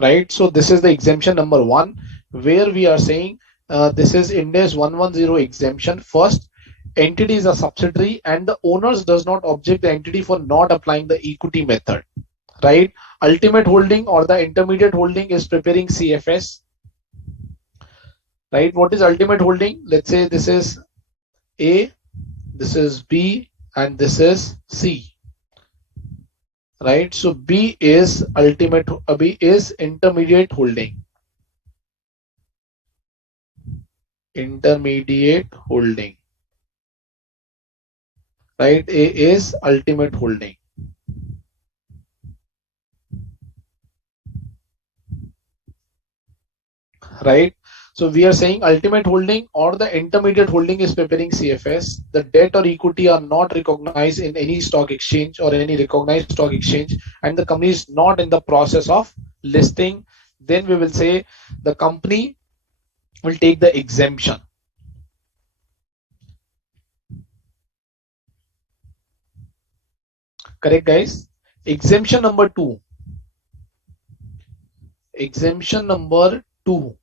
right? So this is the exemption number 1, where we are saying this is Ind AS 110 exemption. First, entity is a subsidiary and the owners does not object the entity for not applying the equity method, right? Ultimate holding or the intermediate holding is preparing CFS, right? What is ultimate holding? Let's say this is A, this is B, and this is C, right? So B is B is intermediate holding. Intermediate holding, right? A is ultimate holding, right? So we are saying ultimate holding or the intermediate holding is preparing CFS. The debt or equity are not recognized in any stock exchange or any recognized stock exchange, and the company is not in the process of listing. Then we will say the company will take the exemption. Correct, guys? Exemption number 2. Exemption number 2.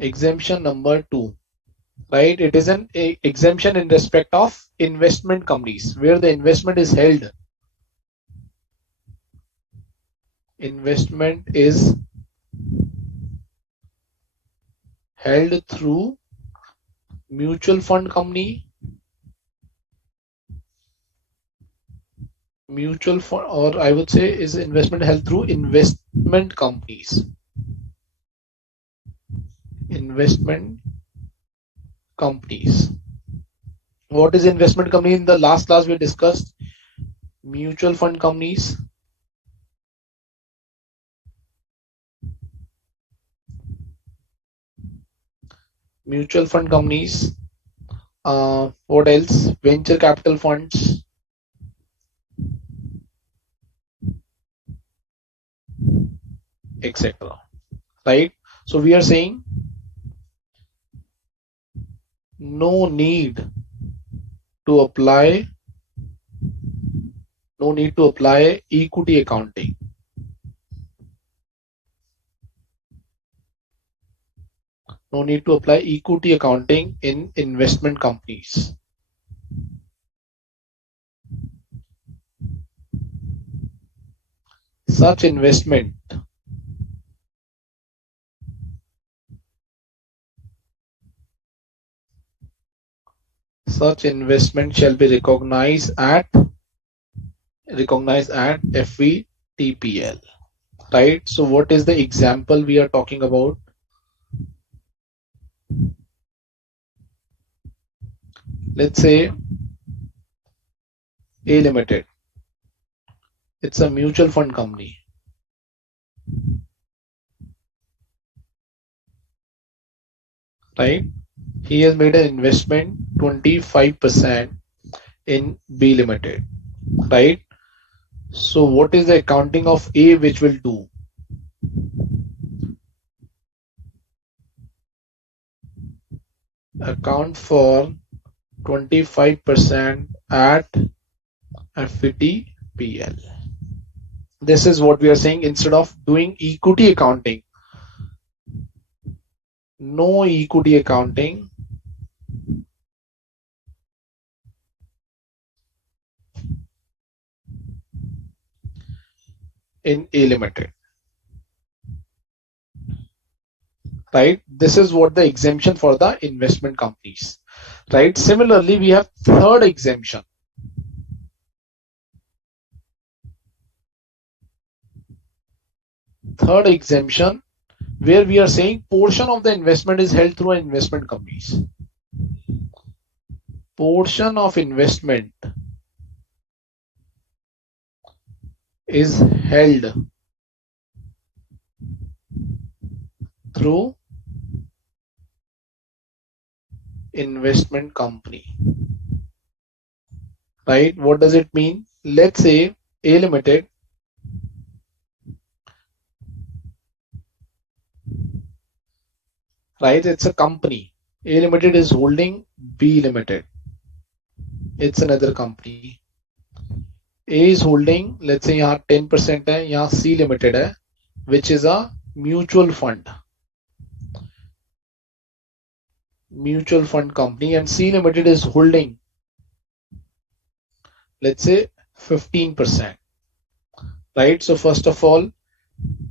Exemption number 2. Right? It is an exemption in respect of investment companies where the investment is held. Investment is held through mutual fund company, mutual fund, or I would say is investment held through investment companies. Investment companies. What is investment company? In the last class we discussed mutual fund companies, mutual fund companies. What else? Venture capital funds, etc. Right? So we are saying no need to apply equity accounting. No need to apply equity accounting in investment companies. Such investment shall be recognized at recognized at FVTPL, right? So what is the example we are talking about? Let's say A Limited. It's a mutual fund company, right? He has made an investment 25% in B Limited, right? So what is the accounting of A which will do? Account for 25% at FVTPL. This is what we are saying. Instead of doing equity accounting, no equity accounting in A Limited, right? This is what the exemption for the investment companies, right? Similarly, we have third exemption. Third exemption, where we are saying portion of the investment is held through investment companies. Portion of investment is held through investment company, right? What does it mean? Let's say A Limited, right? It's a company. A Limited is holding B Limited. It's another company. A is holding, let's say यहाँ 10% है, यहाँ C Limited है, which is a mutual fund company, and C Limited is holding, let's say 15%, right? So first of all,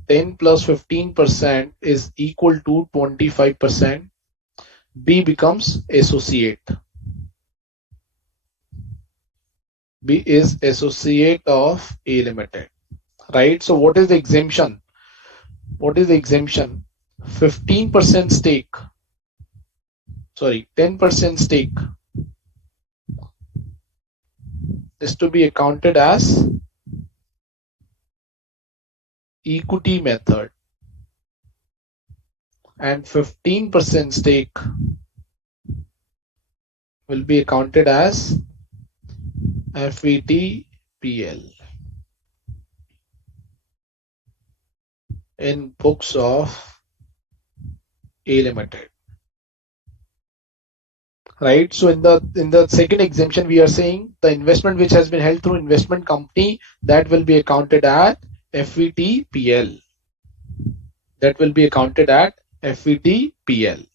10 plus 15% is equal to 25%. B becomes associate. B is associate of A Limited, right? So what is the exemption? What is the exemption? 15% stake, sorry, 10% stake is to be accounted as equity method, and 15% stake will be accounted as FVTPL in books of A Limited, right? So in the second exemption, we are saying the investment which has been held through investment company, that will be accounted at FVTPL. That will be accounted at FVTPL.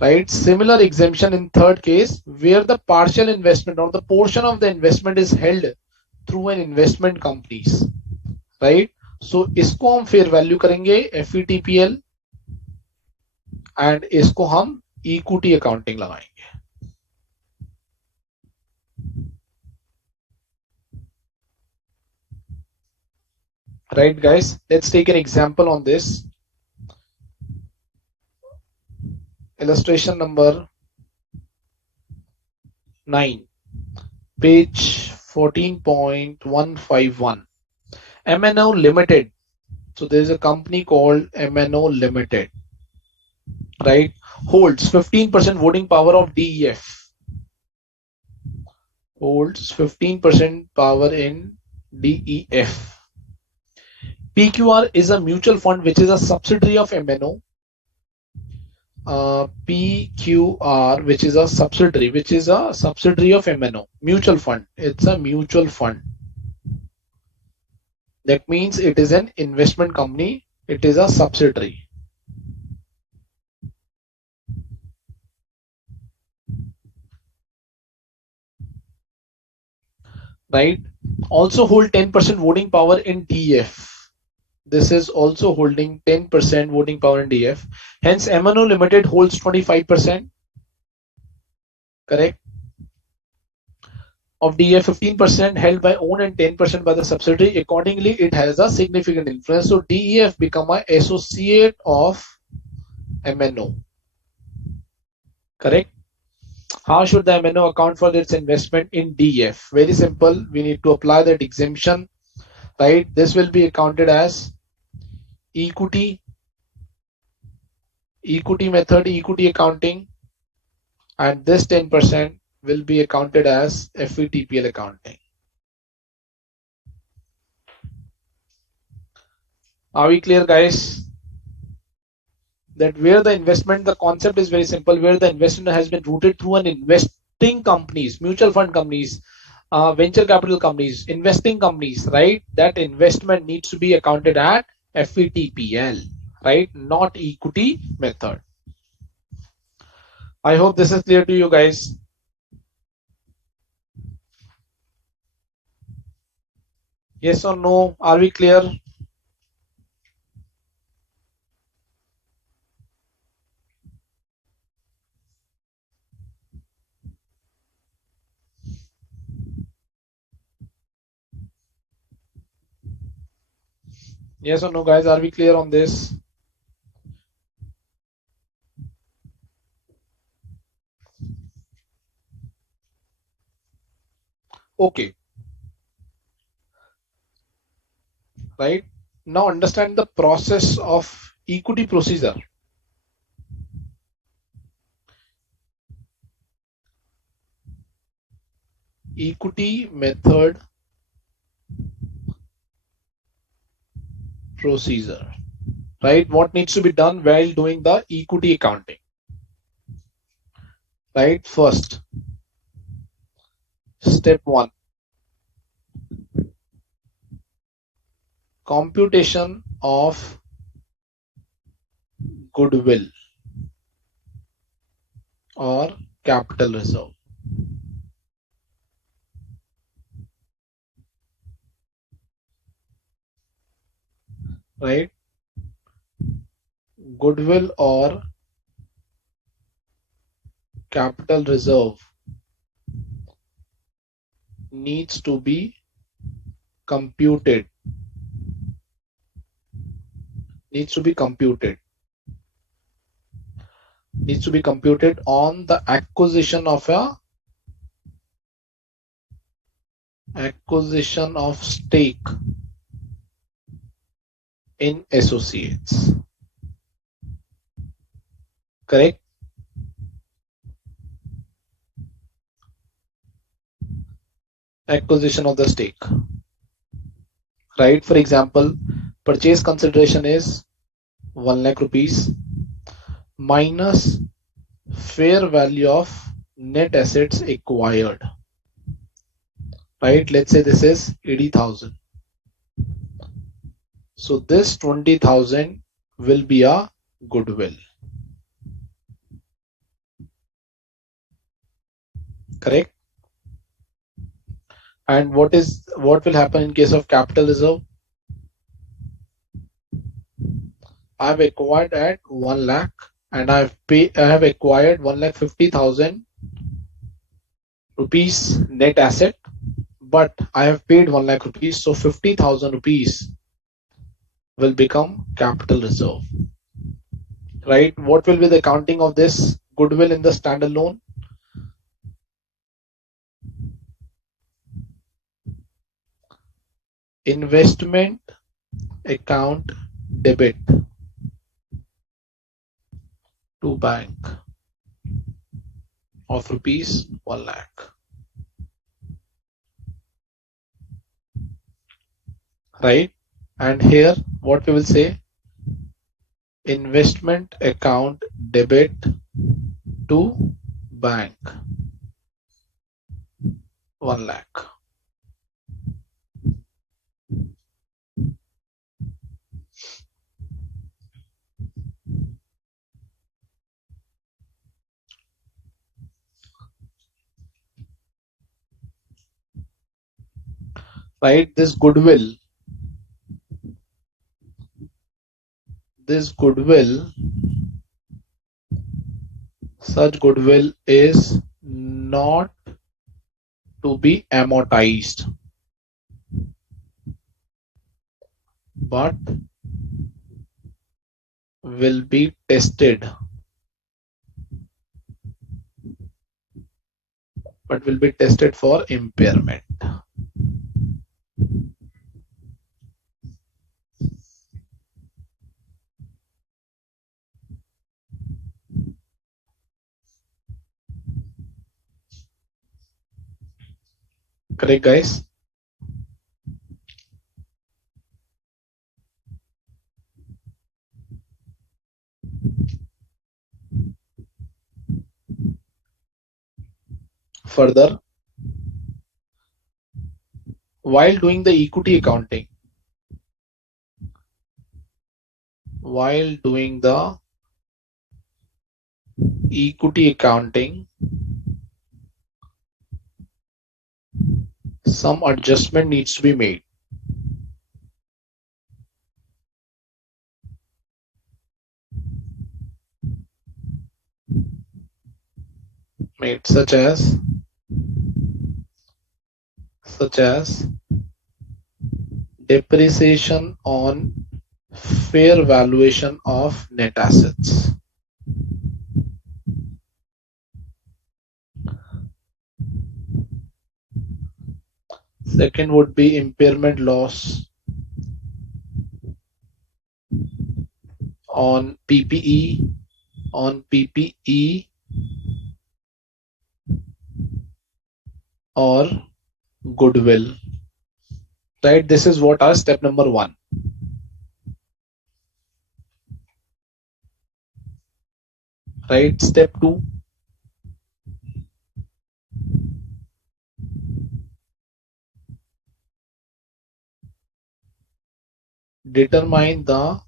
Right? Similar exemption in third case, where the partial investment or the portion of the investment is held through an investment companies, right? So इसको हम fair value करेंगे FVTPL and इसको हम equity accounting लगाएंगे. Right, guys? Let's take an example on this. Illustration number 9, page 14.151. MNO Limited. So there is a company called MNO Limited, right? Holds 15% voting power of DEF. Holds 15% power in DEF. PQR is a mutual fund which is a subsidiary of MNO. PQR, which is a subsidiary of MNO, mutual fund. It's a mutual fund. That means it is an investment company. It is a subsidiary. Right? Also hold 10% voting power in DF. This is also holding 10% voting power in DF. Hence, MNO Limited holds 25%. Correct? of DA, 15% held by own and 10% by the subsidiary. Accordingly, it has a significant influence. So DEF become an associate of MNO. Correct? How should the MNO account for its investment in DEF? Very simple. We need to apply that exemption, right? This will be accounted as equity method, equity accounting, and this 10% will be accounted as FVTPL accounting. Are we clear, guys? That where the investment, the concept is very simple, where the investment has been rooted through an investing companies, mutual fund companies, venture capital companies, investing companies, right? That investment needs to be accounted at FVTPL, right? Not equity method. I hope this is clear to you guys. Yes or no? Are we clear? Yes or no, guys? Are we clear on this? Okay. Right. Now understand the process of equity procedure. Equity method procedure. Right. What needs to be done while doing the equity accounting? Right. First, step 1, computation of goodwill or capital reserve. Right. Goodwill or capital reserve needs to be computed. Needs to be computed on the acquisition of stake in associates. Correct? Acquisition of the stake. Right? For example, purchase consideration is 1 lakh rupees minus fair value of net assets acquired. Right? Let's say this is 80,000. So this 20,000 will be a goodwill. Correct? And what will happen in case of capital reserve? I have acquired at 1 lakh and I have acquired 1,50,000 rupees net asset, but I have paid 1 lakh rupees, so 50,000 rupees will become capital reserve. Right? What will be the accounting of this goodwill in the standalone? Investment account debit to bank of rupees 1 lakh. Right? And here what we will say, investment account debit to bank 1 lakh. Right? This goodwill such goodwill is not to be amortized, but will be tested for impairment. Correct, guys? Further, while doing the equity accounting, some adjustment needs to be made. Such as depreciation on fair valuation of net assets. Second would be impairment loss on PPE, or goodwill. Right, this is what our step number 1. Right, step 2. Determine the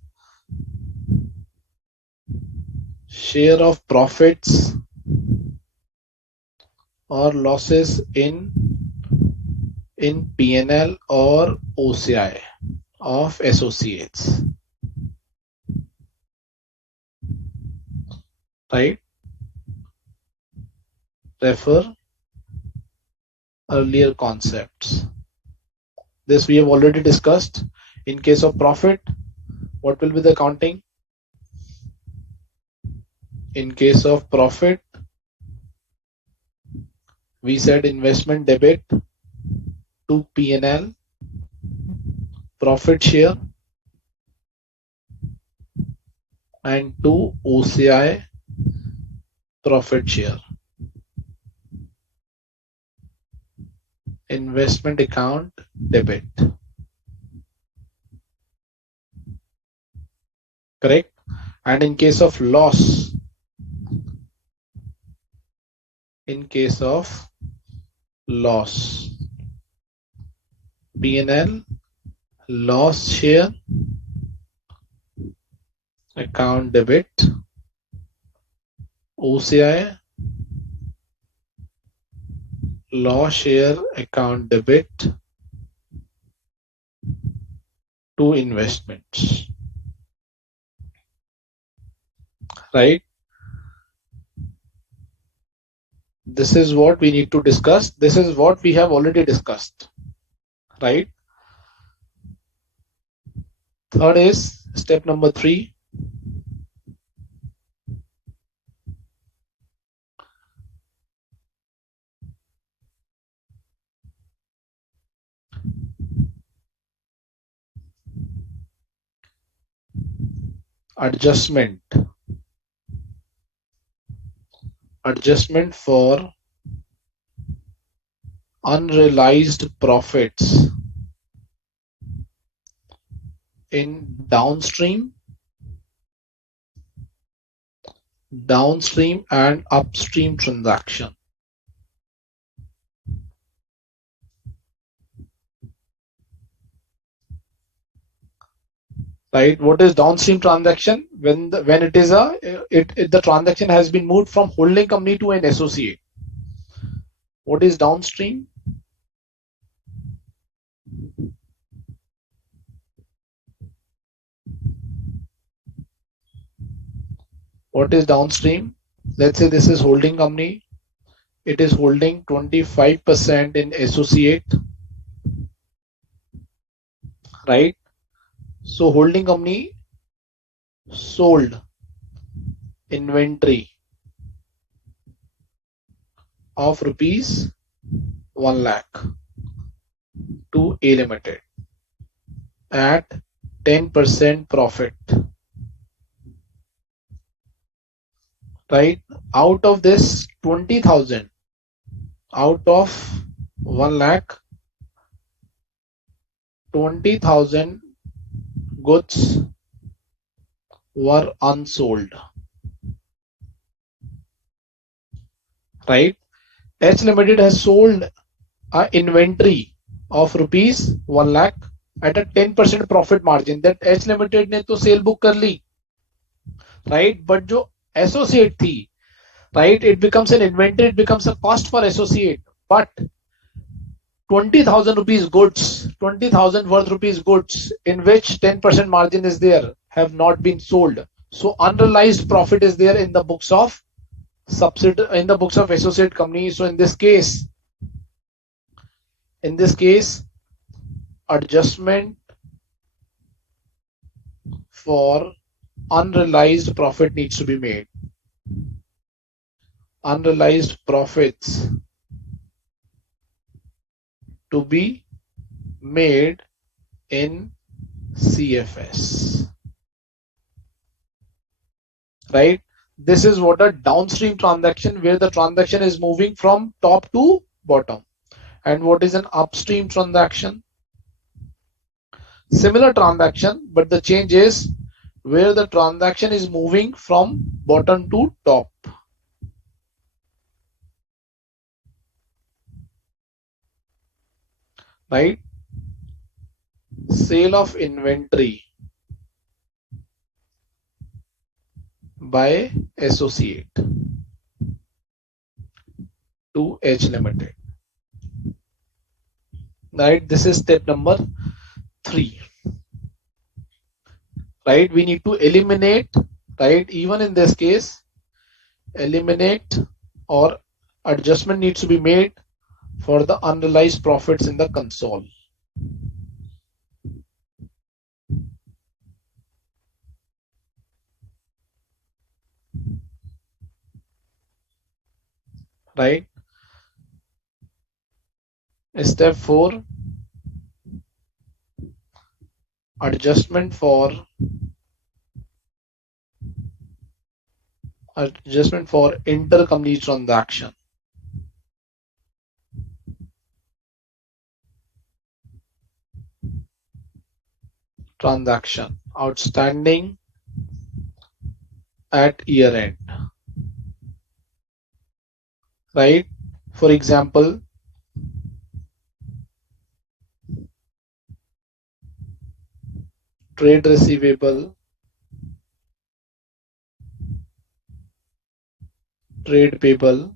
share of profits or losses in P&L or OCI of associates. Right? Refer earlier concepts. This we have already discussed. In case of profit, what will be the accounting? In case of profit, we said investment debit to P&L, profit share, and to OCI, profit share. Investment account debit. Correct? And in case of loss, P&L, loss share, account debit, OCI, loss share, account debit to investments. Right? This is what we need to discuss. This is what we have already discussed. Right? Third is step number 3. Adjustment for unrealized profits in downstream and upstream transaction. Right? What is downstream transaction? When it is the transaction has been moved from holding company to an associate. What is downstream? What is downstream? Let's say this is holding company. it is holding 25% in associate, right? So holding company sold inventory of rupees 1 lakh to A Limited at 10% profit, right? Out of this 20,000, out of 1 lakh, 20,000 goods were unsold, right? H Limited has sold a inventory of rupees 1 lakh at a 10% profit margin. That H Limited ने तो cell book कर ली, right? But जो associate थी, right? It becomes an inventory, it becomes a cost for associate. But 20,000 rupees goods, 20,000 worth rupees goods in which 10% margin is there have not been sold. So unrealized profit is there in the books of in the books of associate company. So in this case, adjustment for unrealized profit needs to be made. Unrealized profits to be made in CFS, right? This is what a downstream transaction, where the transaction is moving from top to bottom. And what is an upstream transaction? Similar transaction, but the change is where the transaction is moving from bottom to top, right? Sale of inventory by associate to H Limited, right? This is step number 3, right? We need to eliminate, right? Even in this case, eliminate or adjustment needs to be made for the unrealized profits in the console. Right? Step 4, adjustment for intercompany transaction outstanding at year end, right? For example, trade receivable, trade payable,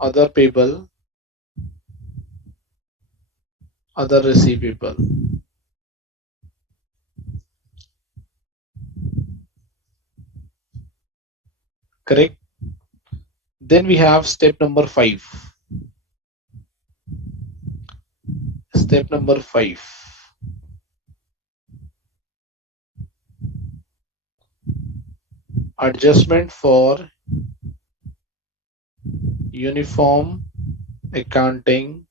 other payable, other receivable. Correct? Then we have step number 5. Step number 5. Adjustment for uniform accounting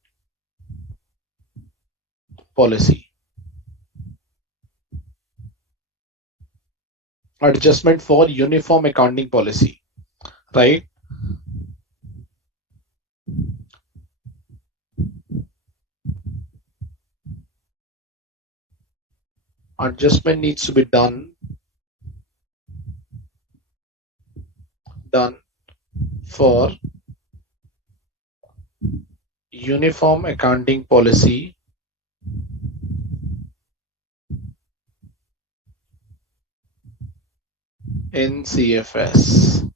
policy. Adjustment for uniform accounting policy, right? Adjustment needs to be done for uniform accounting policy in CFS.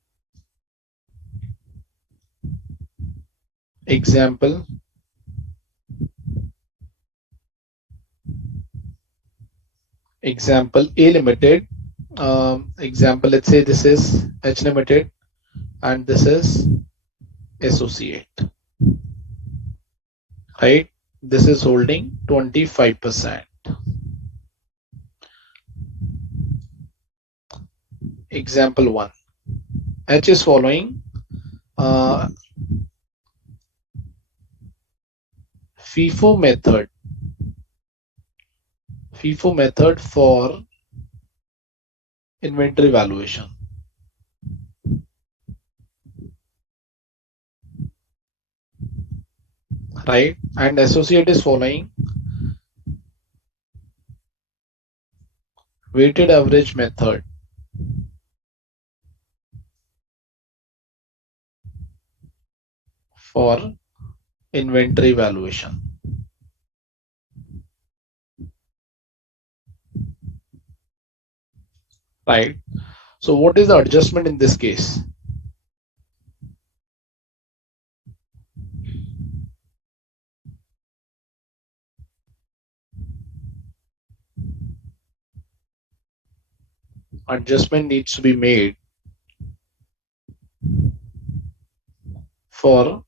Example, A Limited Example, let's say this is H Limited and this is associate, right? This is holding 25%. Example 1, H is following FIFO method for inventory valuation, right? And associate is following weighted average method for inventory valuation, right? So what is the adjustment in this case? Adjustment needs to be made for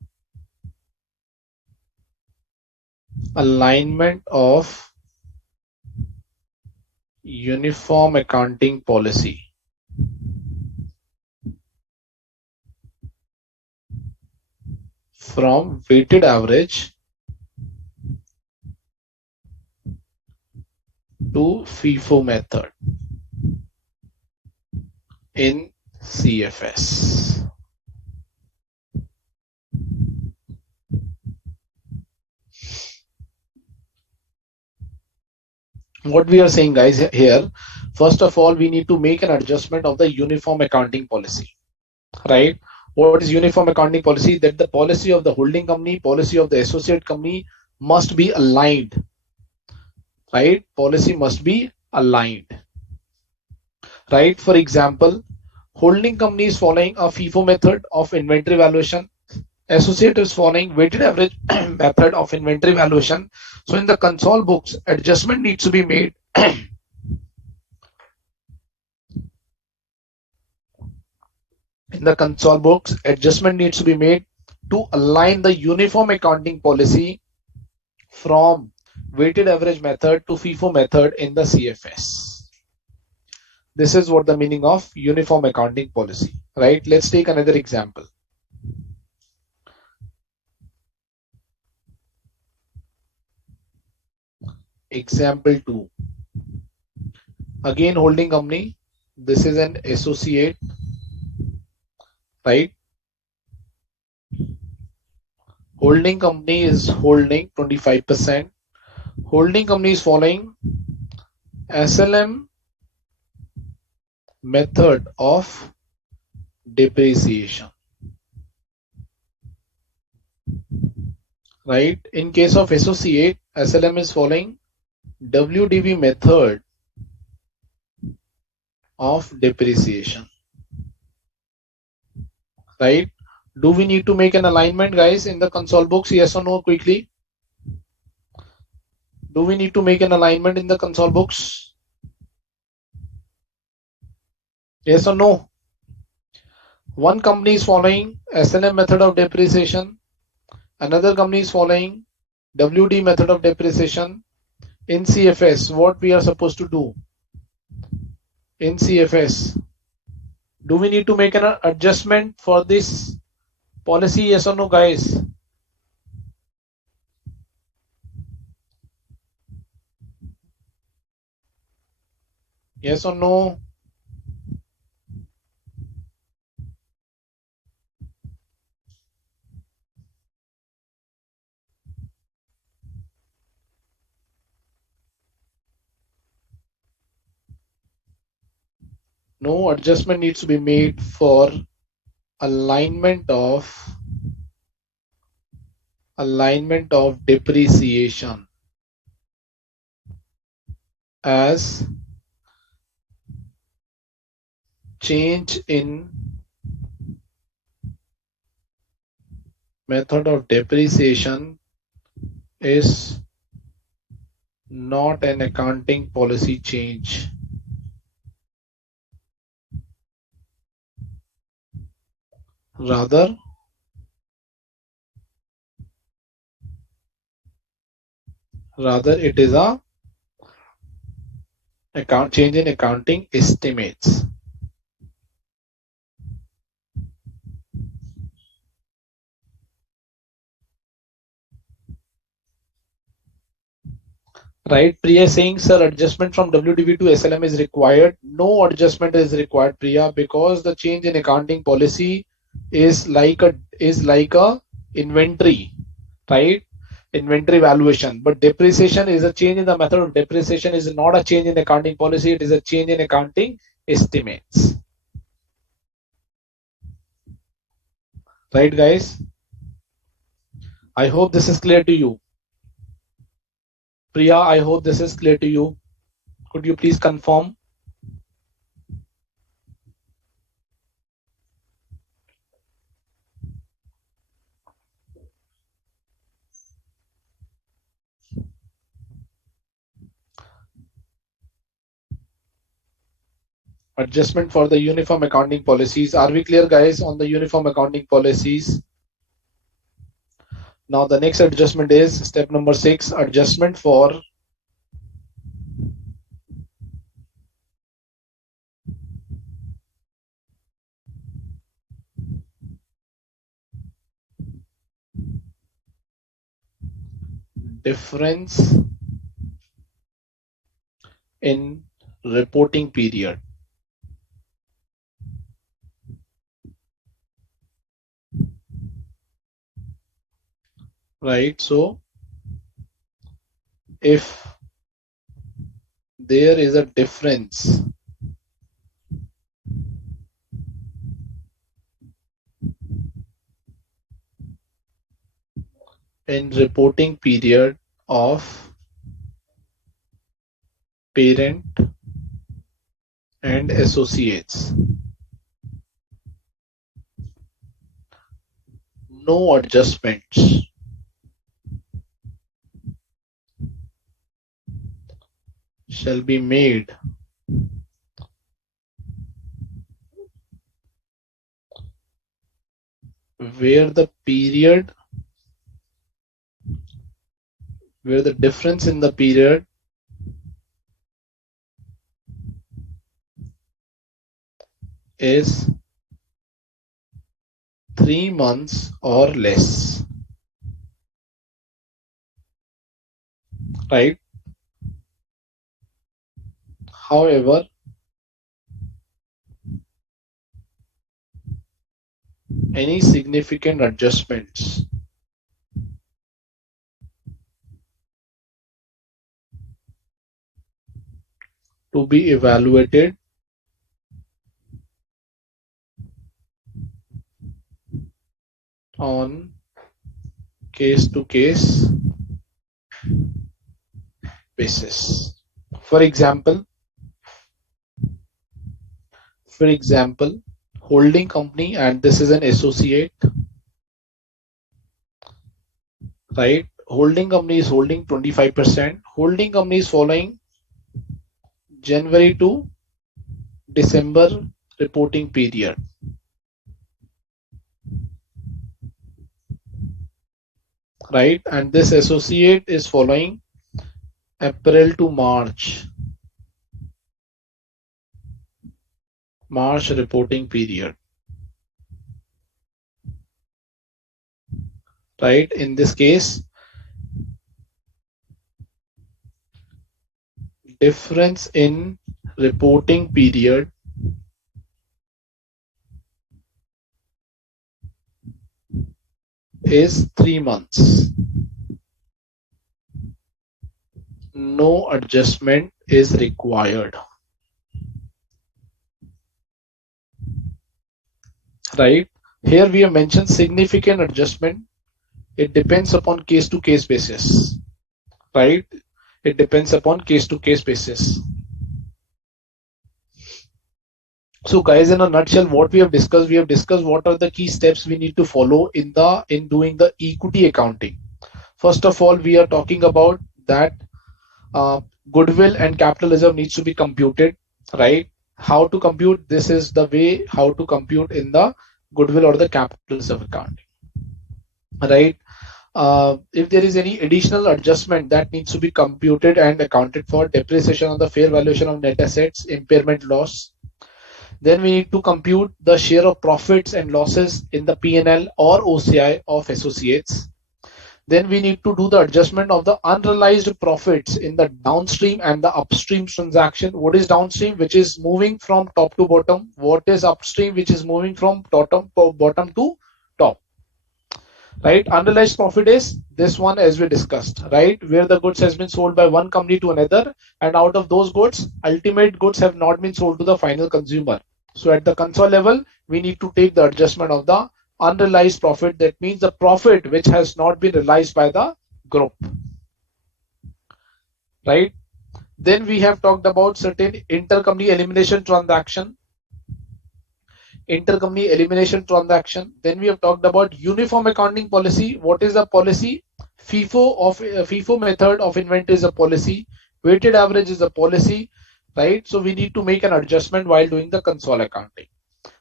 alignment of uniform accounting policy from weighted average to FIFO method in CFS. What we are saying, guys, here, first of all, we need to make an adjustment of the uniform accounting policy, right? What is uniform accounting policy? That the policy of the holding company, policy of the associate company must be aligned, right? Policy must be aligned, right? For example, holding company is following a FIFO method of inventory valuation. Associate is following weighted average method of inventory valuation. So in the consol books, adjustment needs to be made. In the consol books, adjustment needs to be made to align the uniform accounting policy from weighted average method to FIFO method in the CFS. This is what the meaning of uniform accounting policy, right? Let's take another example. Example 2. Again, holding company. This is an associate, right? Holding company is holding 25%. Holding company is following SLM method of depreciation, right? In case of associate, SLM is following WDV method of depreciation, right? Do we need to make an alignment, guys, in the consol books? Yes or no, quickly? Do we need to make an alignment in the consol books? Yes or no? One company is following SLM method of depreciation. Another company is following WD method of depreciation. In CFS, what we are supposed to do? In CFS, do we need to make an adjustment for this policy? Yes or no, guys? Yes or no? No adjustment needs to be made for alignment of depreciation as change in method of depreciation is not an accounting policy change. Rather it is a change in accounting estimates. Right, Priya saying, sir, adjustment from WDV to SLM is required. No adjustment is required, Priya, because the change in accounting policy is like a inventory, right? Inventory valuation. But depreciation is a change in the method of depreciation, is not a change in accounting policy, it is a change in accounting estimates. Right, guys? I hope this is clear to you. Priya, I hope this is clear to you. Could you please confirm? Adjustment for the uniform accounting policies. Are we clear, guys, on the uniform accounting policies? Now the next adjustment is step number 6, adjustment for difference in reporting period. Right, so if there is a difference in reporting period of parent and associates, no adjustments shall be made where the difference in the period is 3 months or less. Right? However, any significant adjustments to be evaluated on case-to-case basis. For example, holding company, and this is an associate, right? Holding company is holding 25%. Holding company is following January to December reporting period. Right? And this associate is following April to March reporting period. Right? In this case, difference in reporting period is 3 months. No adjustment is required. Right? Here we have mentioned significant adjustment. It depends upon case-to-case basis. Right? It depends upon case-to-case basis. So guys, in a nutshell, what we have discussed what are the key steps we need to follow in doing the equity accounting. First of all, we are talking about that goodwill and capital reserve needs to be computed, right? How to compute? This is the way how to compute in the goodwill or the capital reserve accounting, right? If there is any additional adjustment that needs to be computed and accounted for, depreciation on the fair valuation of net assets, impairment loss, then we need to compute the share of profits and losses in the P&L or OCI of associates. Then we need to do the adjustment of the unrealized profits in the downstream and the upstream transaction. What is downstream? Which is moving from top to bottom. What is upstream? Which is moving from bottom to top. Right? Unrealized profit is this one as we discussed, right? Where the goods has been sold by one company to another, and out of those goods, ultimate goods have not been sold to the final consumer. So at the console level, we need to take the adjustment of the unrealized profit. That means the profit which has not been realized by the group, right? Then we have talked about certain intercompany elimination transaction. Intercompany elimination transaction. Then we have talked about uniform accounting policy. What is the policy? FIFO method of inventory is a policy. Weighted average is a policy, right? So we need to make an adjustment while doing the console accounting.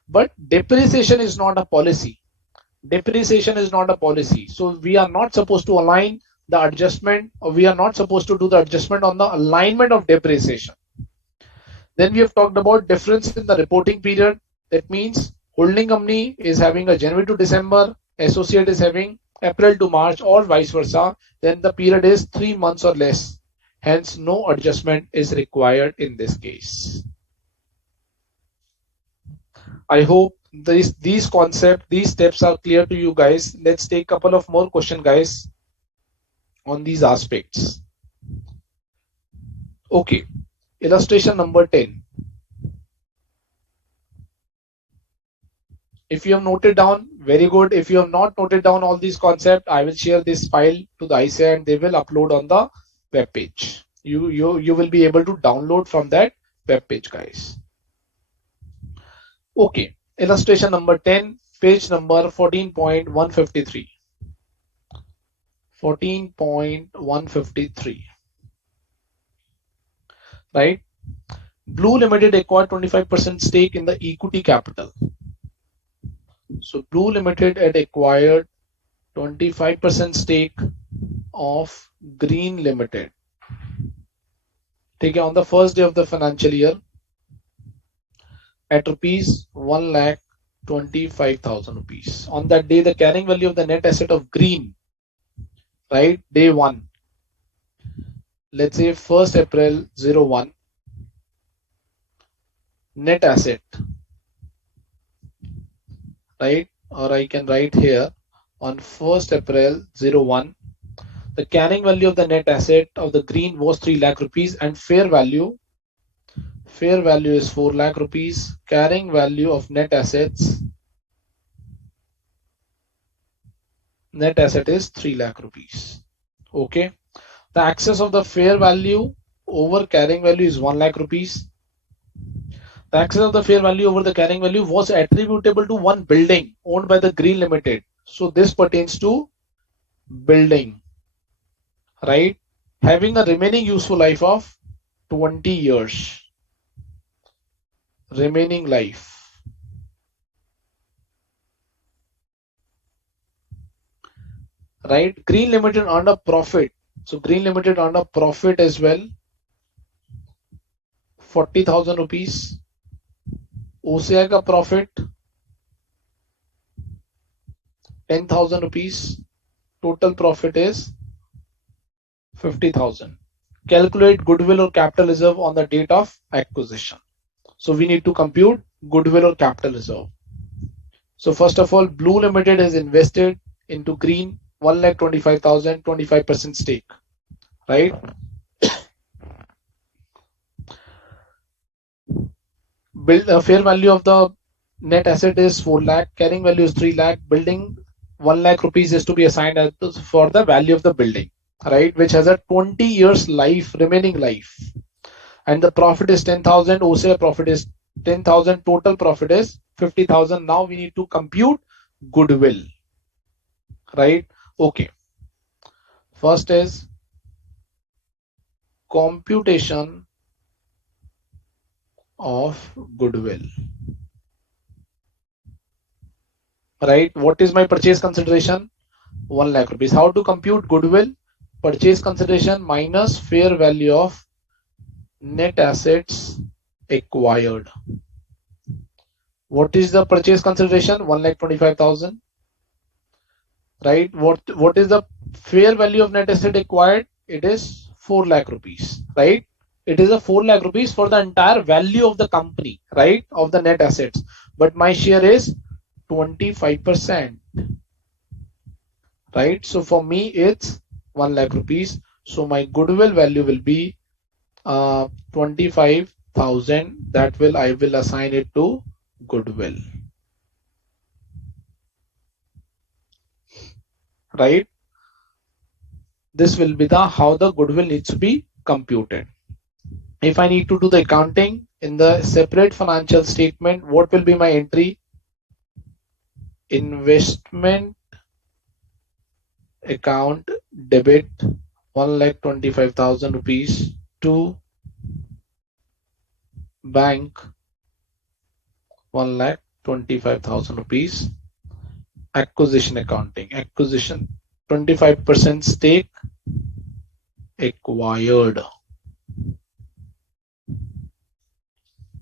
But depreciation is not a policy. Depreciation is not a policy. So we are not supposed to align the adjustment, or we are not supposed to do the adjustment on the alignment of depreciation. Then we have talked about difference in the reporting period. That means holding company is having a January to December, associate is having April to March, or vice versa. Then the period is 3 months or less. Hence, no adjustment is required in this case. I hope these concepts, these steps are clear to you guys. Let's take a couple of more questions, guys, on these aspects. Okay, illustration number 10. If you have noted down, very good. If you have not noted down all these concepts, I will share this file to the ICA and they will upload on the web page. You will be able to download from that web page, guys. Okay, illustration number 10, page number 14.153. 14.153. Right? Blue Limited acquired 25% stake in the equity capital. So Blue Limited had acquired 25% stake of Green Limited. Okay, on the first day of the financial year at rupees 1,25,000 rupees. On that day, the carrying value of the net asset of Green, right, day 1, let's say 1st April 01, net asset, right, or I can write here on 1st April 01, the carrying value of the net asset of the Green was 3 lakh rupees and fair value is 4 lakh rupees. Carrying value of net asset is 3 lakh rupees. Okay, the excess of the fair value over carrying value is 1 lakh rupees. The excess of the fair value over the carrying value was attributable to one building owned by the Green Limited. So this pertains to building, right, having a remaining useful life of 20 years. Remaining life. Right? Green Limited earned a profit. So Green Limited earned a profit as well. 40,000 rupees. OCI ka profit 10,000 rupees. Total profit is 50,000. Calculate goodwill or capital reserve on the date of acquisition. So we need to compute goodwill or capital reserve. So first of all, Blue Limited has invested into Green 1,25,000, 25% stake, right? Fair value of the net asset is 4 lakh, carrying value is 3 lakh, building 1 lakh rupees is to be assigned for the value of the building, right, which has a 20 years life, remaining life, and the profit is 10,000, OCI profit is 10,000, total profit is 50,000. Now we need to compute goodwill, right? Okay, first is computation of goodwill. right? What is my purchase consideration? 1 lakh rupees. How to compute goodwill? Purchase consideration minus fair value of net assets acquired. What is the purchase consideration? 1,25,000. Right? What is the fair value of net asset acquired? It is 4 lakh rupees. Right? It is a 4 lakh rupees for the entire value of the company, right? Of the net assets. But my share is 25%. Right? So for me, it's 1 lakh rupees. So my goodwill value will be 25,000. That will I will assign it to goodwill. Right? This will be the how the goodwill needs to be computed. If I need to do the accounting in the separate financial statement, what will be my entry? Investment account debit 1,25,000 rupees to bank 1,25,000 rupees. Acquisition accounting, acquisition 25% stake acquired.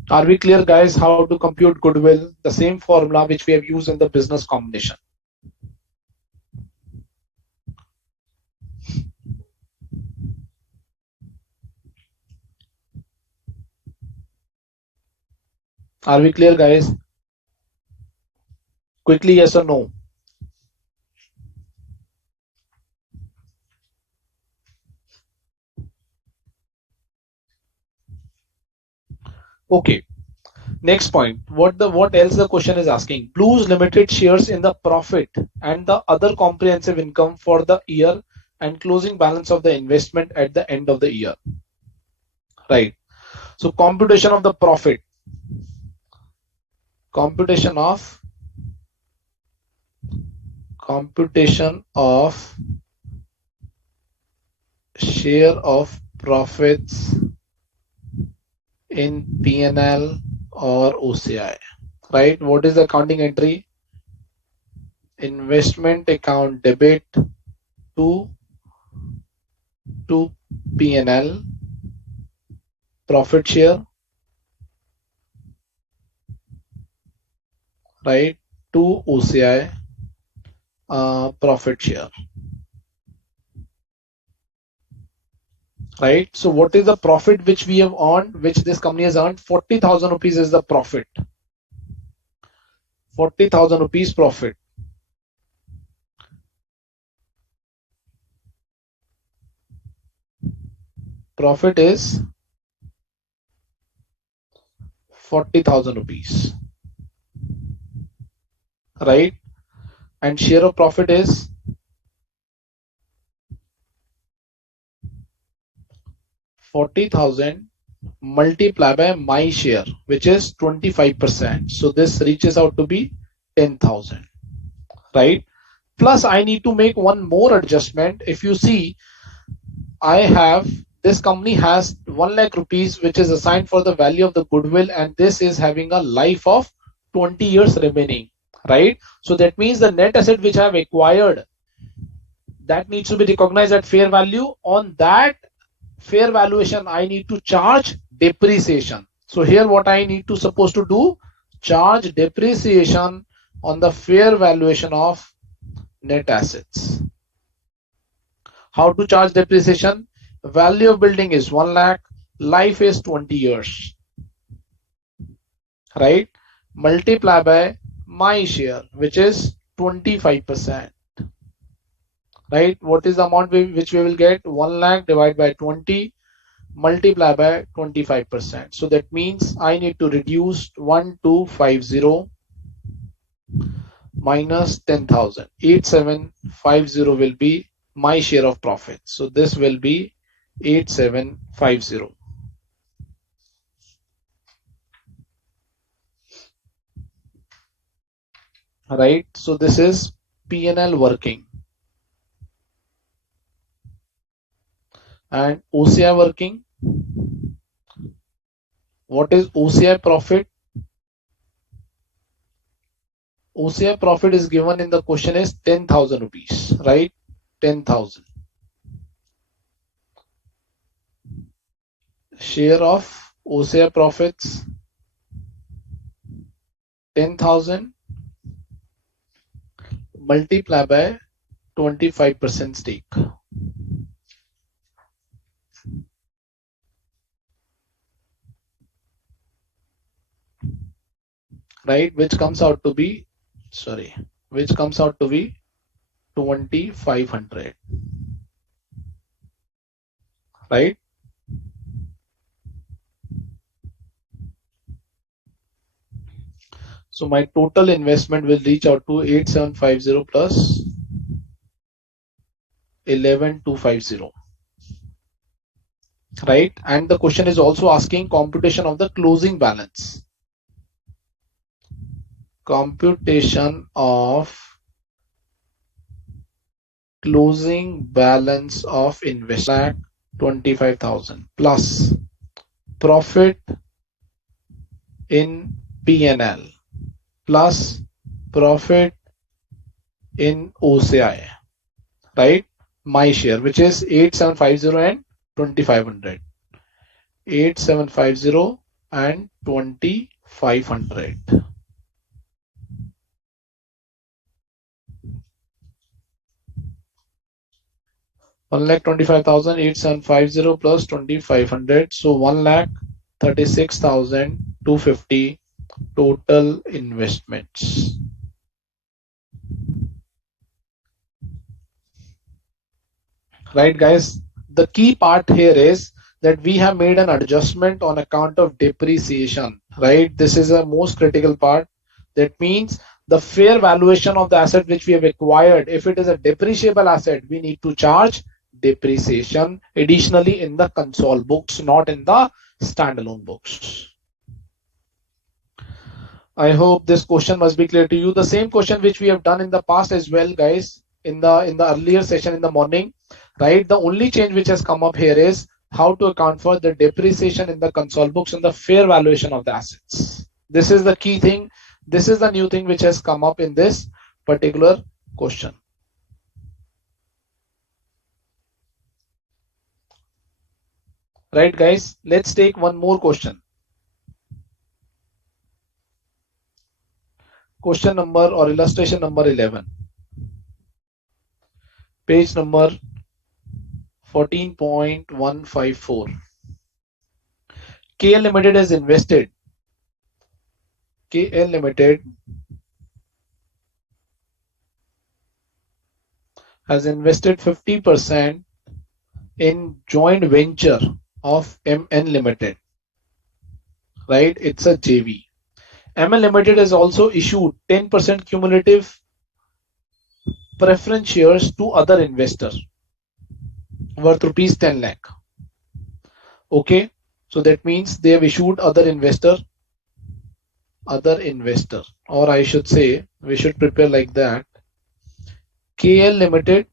Are we clear, guys, how to compute goodwill? The same formula which we have used in the business combination. Are we clear, guys? Quickly, yes or no? Okay. Next point. What else the question is asking? Blues Limited shares in the profit and the other comprehensive income for the year and closing balance of the investment at the end of the year. Right. So computation of the profit. Computation of share of profits in P&L or OCI. Right. What is the accounting entry? Investment account debit to P&L profit share, right, to OCI profit share, right? So what is the profit which we have earned, which this company has earned? 40,000 rupees is the profit. 40,000 rupees profit. Profit is 40,000 rupees, right? And share of profit is 40,000 multiplied by my share, which is 25%. So this reaches out to be 10,000, right? Plus I need to make one more adjustment. If you see, this company has 1 lakh rupees which is assigned for the value of the goodwill, and this is having a life of 20 years remaining, right? So that means the net asset which I have acquired, that needs to be recognized at fair value. On that fair valuation, I need to charge depreciation. So here what I need to supposed to do, charge depreciation on the fair valuation of net assets. How to charge depreciation? Value of building is 1 lakh, life is 20 years, right? Multiply by my share, which is 25%, right? What is the amount which we will get? 1 lakh divided by 20 multiply by 25%. So that means I need to reduce 1250 minus 10,000. 8750 will be my share of profit. So this will be 8750. Right? So this is P&L working. And OCI working. What is OCI profit? OCI profit is given in the question is 10,000 rupees, right? 10,000. Share of OCI profits 10,000 multiply by 25% stake, right? Which comes out to be 2,500, right? So my total investment will reach out to 8,750 plus 11,250, right? And the question is also asking computation of the closing balance. Computation of closing balance of investment 25,000 plus profit in P&L plus profit in OCI, right? My share, which is 8,750 and 2,500. 8,750 and 2,500. One lakh 25,000, 8,750 plus 2,500. So 1,36,250 total investments. Right, guys? The key part here is that we have made an adjustment on account of depreciation, right? This is a most critical part. That means the fair valuation of the asset which we have acquired, if it is a depreciable asset, we need to charge depreciation additionally in the console books, not in the standalone books. I hope this question must be clear to you. The same question which we have done in the past as well, guys, in the earlier session in the morning, right? The only change which has come up here is how to account for the depreciation in the console books and the fair valuation of the assets. This is the key thing. This is the new thing which has come up in this particular question. Right, guys? Let's take one more question. Question number or illustration number 11. Page number 14.154. KL Limited has invested. KL Limited has invested 50% in joint venture of MN Limited, right? It's a JV. MN Limited has also issued 10% cumulative preference shares to other investors worth rupees 10 lakh. Okay, so that means they have issued other investor, or I should say, we should prepare like that. KL Limited,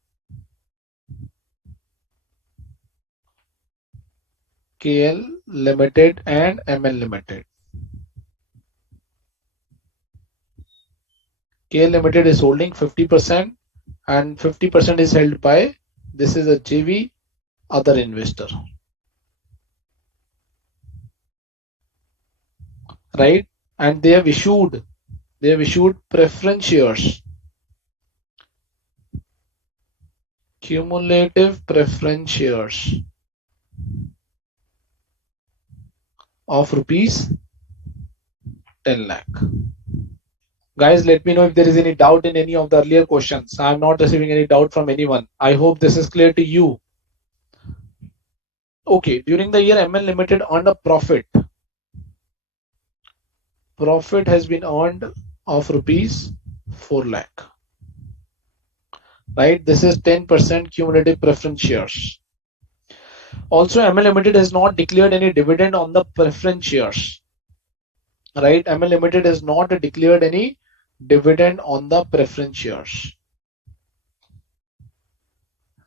and MN Limited. KL Limited is holding 50% and 50% is held by, this is a JV, other investor, right? And they have issued preference shares, cumulative preference shares of rupees 10 lakh. Guys, let me know if there is any doubt in any of the earlier questions. I am not receiving any doubt from anyone. I hope this is clear to you. Okay, during the year MN Limited earned a profit. Profit has been earned of rupees 4 lakh. Right, this is 10% cumulative preference shares. Also, MN Limited has not declared any dividend on the preference shares. Right, MN Limited has not declared any dividend on the preference shares.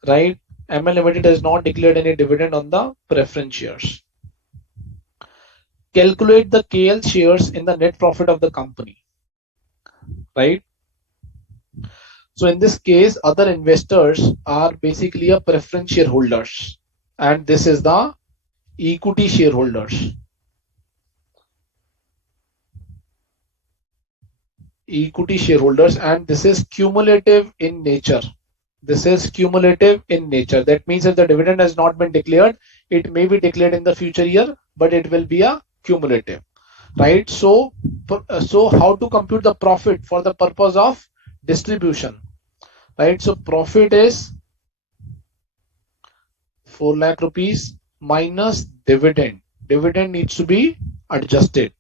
Right, MN Limited has not declared any dividend on the preference shares. Calculate the KL shares in the net profit of the company. Right, So in this case, other investors are basically a preference shareholders, and this is the equity shareholders. Equity shareholders, and this is cumulative in nature. This is cumulative in nature. That means if the dividend has not been declared, it may be declared in the future year, but it will be a cumulative, right? So how to compute the profit for the purpose of distribution, right? So profit is 4 lakh rupees minus dividend. Dividend needs to be adjusted.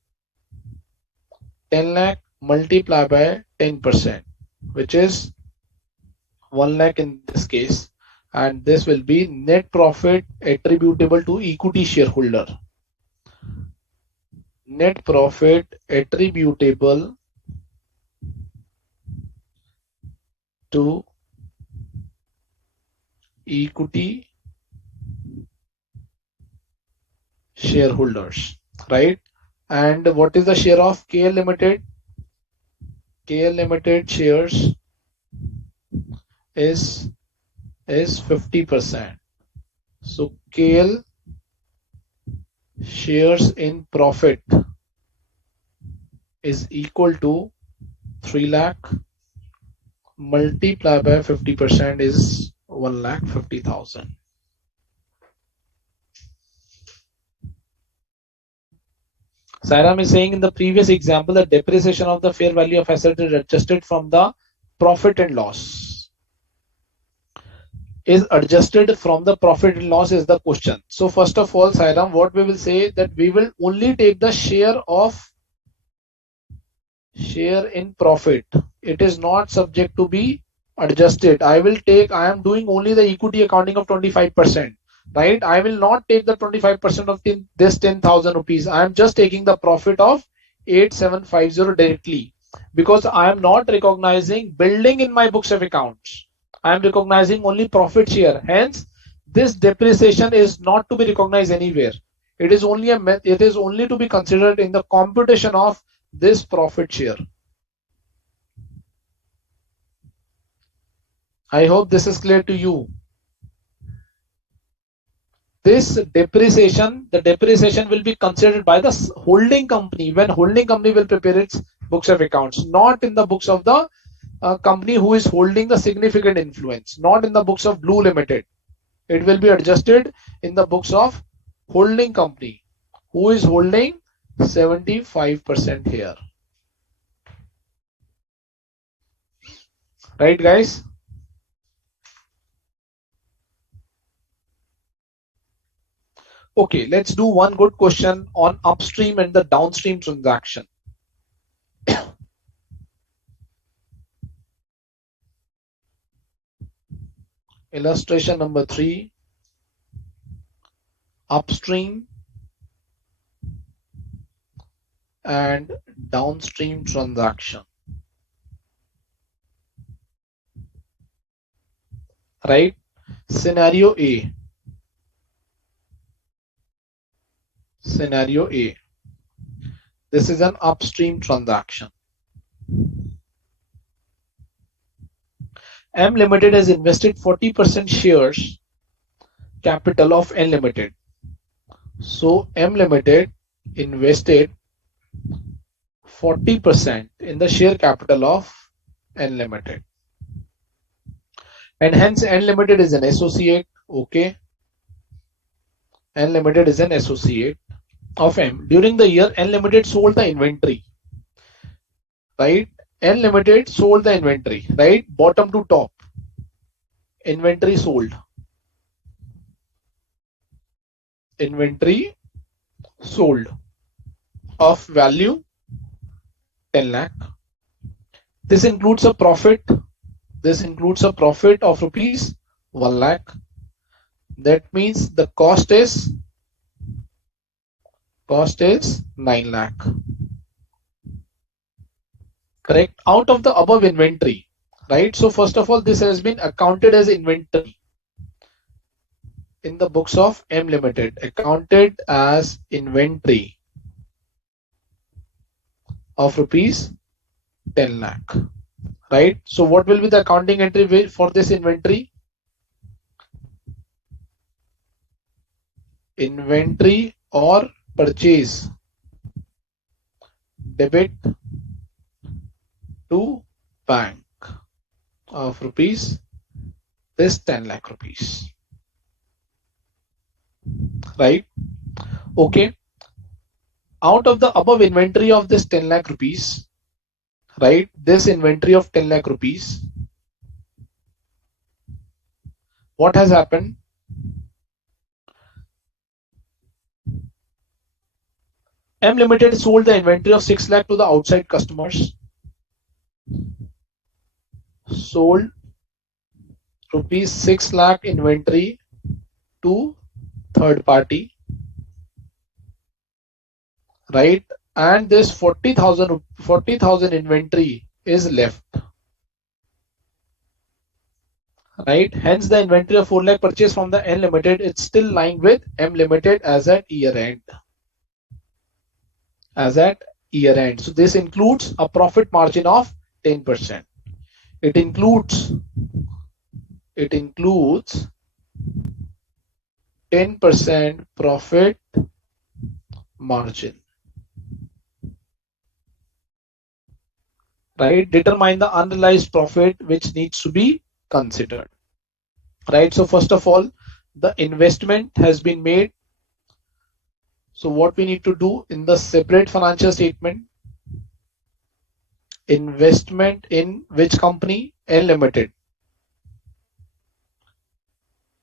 10 lakh multiplied by 10%, which is 1 lakh in this case, and this will be net profit attributable to equity shareholder. Net profit attributable to equity shareholders, right? And what is the share of KL Limited? KL Limited shares is 50%. So KL shares in profit is equal to 3 lakh multiplied by 50% is 1,50,000. Sairam is saying in the previous example that depreciation of the fair value of asset is adjusted from the profit and loss. Is adjusted from the profit and loss is the question. So first of all, Sairam, what we will say that we will only take the share in profit. It is not subject to be adjusted. I am doing only the equity accounting of 25%, right? I will not take the 25% of this 10,000 rupees. I am just taking the profit of 8750 directly, because I am not recognizing building in my books of accounts. I am recognizing only profit share. Hence, this depreciation is not to be recognized anywhere. It is only to be considered in the computation of this profit share. I hope this is clear to you. This depreciation, the depreciation will be considered by the holding company when holding company will prepare its books of accounts, not in the books of the company who is holding the significant influence, not in the books of Blue Limited. It will be adjusted in the books of holding company who is holding 75% here. Right, guys? Okay, let's do one good question on upstream and the downstream transaction. Illustration number 3, upstream and downstream transaction. Right? Scenario A. Scenario A. This is an upstream transaction. M Limited has invested 40% shares capital of N Limited. So M Limited invested 40% in the share capital of N Limited. And hence N Limited is an associate. Okay. N Limited is an associate of M. During the year, N Limited sold the inventory. Right? N Limited sold the inventory, right? Bottom to top. Inventory sold. Inventory sold of value 10 lakh. This includes a profit. This includes a profit of rupees 1 lakh. That means the cost is 9 lakh. Correct? Out of the above inventory, right? So first of all, this has been accounted as inventory in the books of M Limited, accounted as inventory of rupees 10 lakh, right? So what will be the accounting entry for this inventory? Inventory or purchase debit to bank of rupees, this 10 lakh rupees, right? Okay, out of the above inventory of this 10 lakh rupees, right, this inventory of 10 lakh rupees, what has happened? M Limited sold the inventory of 6 lakh to the outside customers, sold rupees 6 lakh inventory to third party, right? And this 40,000 inventory is left, right? Hence the inventory of 4 lakh purchased from the N Limited, it's still lying with M Limited as at year end. So this includes a profit margin of 10%. It includes 10% profit margin, right? Determine the unrealized profit which needs to be considered, right? So first of all, the investment has been made. So what we need to do in the separate financial statement, investment in which company? N Limited,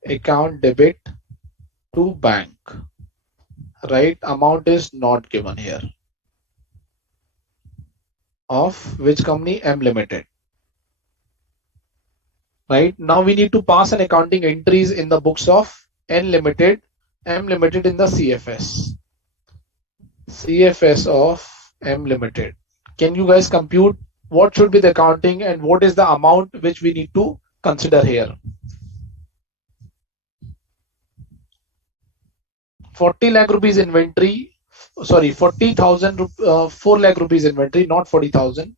account debit to bank, right? Amount is not given here. Of which company? M Limited, right? Now we need to pass an accounting entries in the books of N Limited, M Limited in the CFS of M Limited. Can you guys compute what should be the accounting and what is the amount which we need to consider here? 40 lakh rupees inventory, sorry, 40,000, 4 lakh rupees inventory, not 40,000.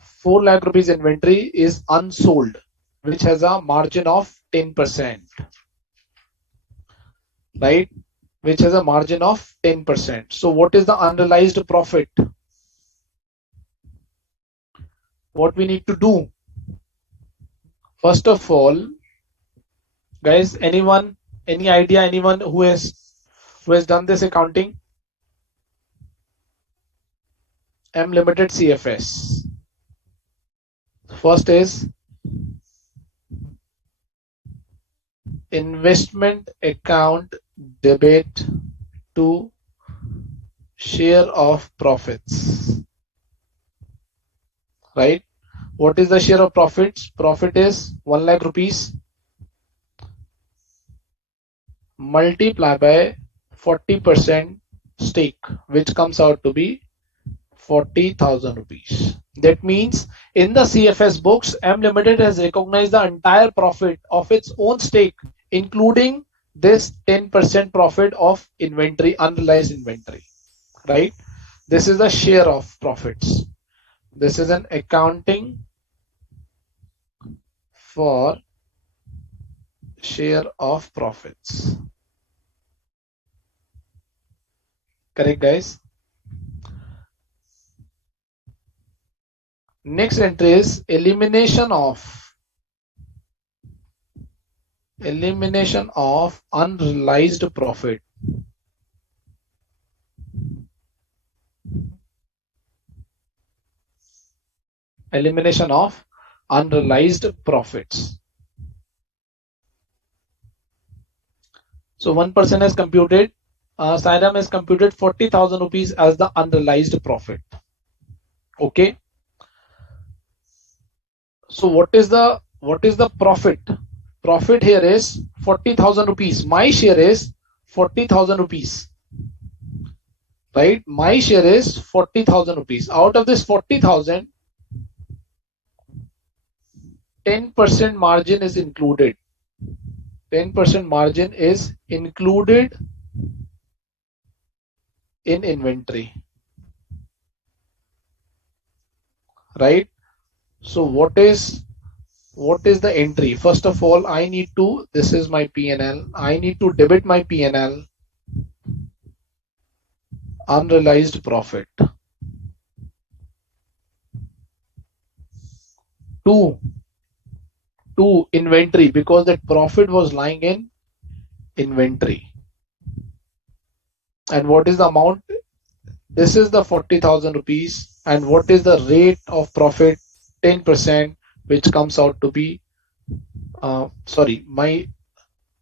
4 lakh rupees inventory is unsold, which has a margin of 10%, right? Which has a margin of 10%. So what is the unrealized profit? What we need to do? First of all, guys, anyone, any idea, anyone who has done this accounting? M Limited CFS. First is investment account debit to share of profits, right? What is the share of profits? Profit is 1 lakh rupees multiplied by 40% stake, which comes out to be 40,000 rupees. That means in the CFS books, M Limited has recognized the entire profit of its own stake, including this 10% profit of inventory, unrealized inventory, right? This is a share of profits. This is an accounting for share of profits. Correct, guys? Next entry is elimination of unrealized profit. Elimination of unrealized profits. So one person has computed, Sairam has computed 40,000 rupees as the unrealized profit. Okay. So what is the profit? Profit here is 40,000 rupees. My share is 40,000 rupees. Right? My share is 40,000 rupees. Out of this 40,000, 10% margin is included. 10% margin is included in inventory. right? So what is the entry? First of all, I need to, this is my P&L. I need to debit my P&L unrealized profit to inventory, because that profit was lying in inventory. And what is the amount? This is the 40,000 rupees. And what is the rate of profit? 10%, which comes out to be, my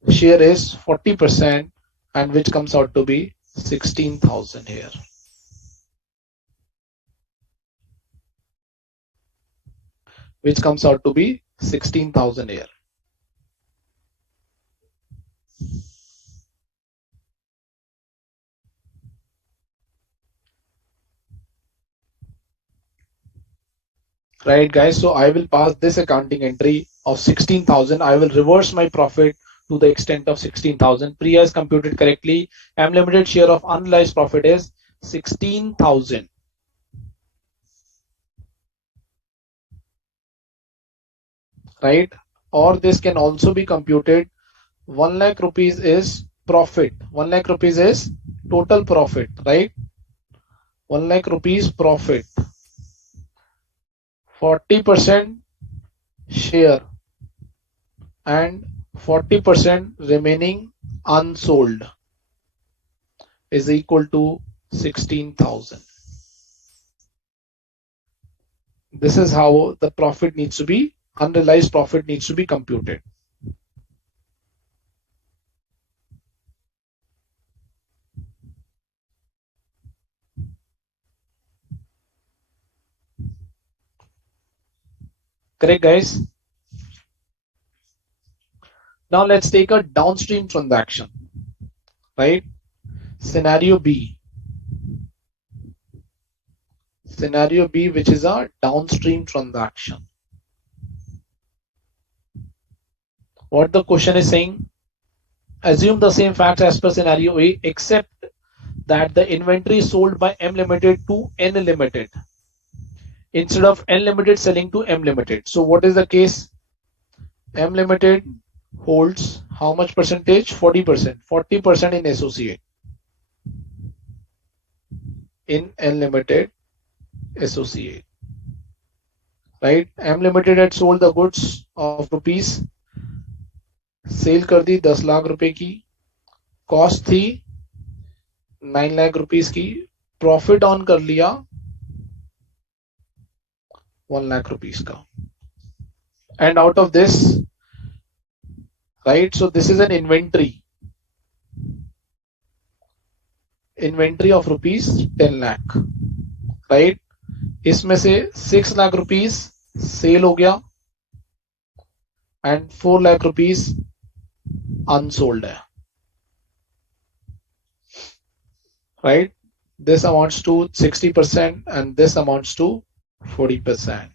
share is 40%, and which comes out to be 16,000 here. Which comes out to be 16,000 here. Right, guys? So I will pass this accounting entry of 16,000. I will reverse my profit to the extent of 16,000. Priya is computed correctly. M Limited share of unrealized profit is 16,000. Right? Or this can also be computed. 1 lakh rupees is profit. 1 lakh rupees is total profit, right? 1 lakh rupees profit. 40% share and 40% remaining unsold is equal to 16,000. This is how the profit needs to be, unrealized profit needs to be computed. Correct, guys? Now let's take a downstream transaction, right? Scenario B. Scenario B, which is a downstream transaction. What the question is saying, assume the same facts as per scenario A, except that the inventory is sold by M Limited to N Limited instead of N Limited selling to M Limited. So what is the case? M Limited holds how much percentage? 40%. 40% in associate. In N Limited associate. Right? M Limited had sold the goods of rupees, sell कर दी 10 लाख रुपए की, cost थी 9 lakh rupees की, profit on कर लिया 1 lakh rupees का. And out of this, right, so this is an inventory of rupees 10 lakh, right? इसमें से 6 लाख रुपीस सेल हो गया and 4 lakh rupees unsold है, right? This amounts to 60% and this amounts to 40%.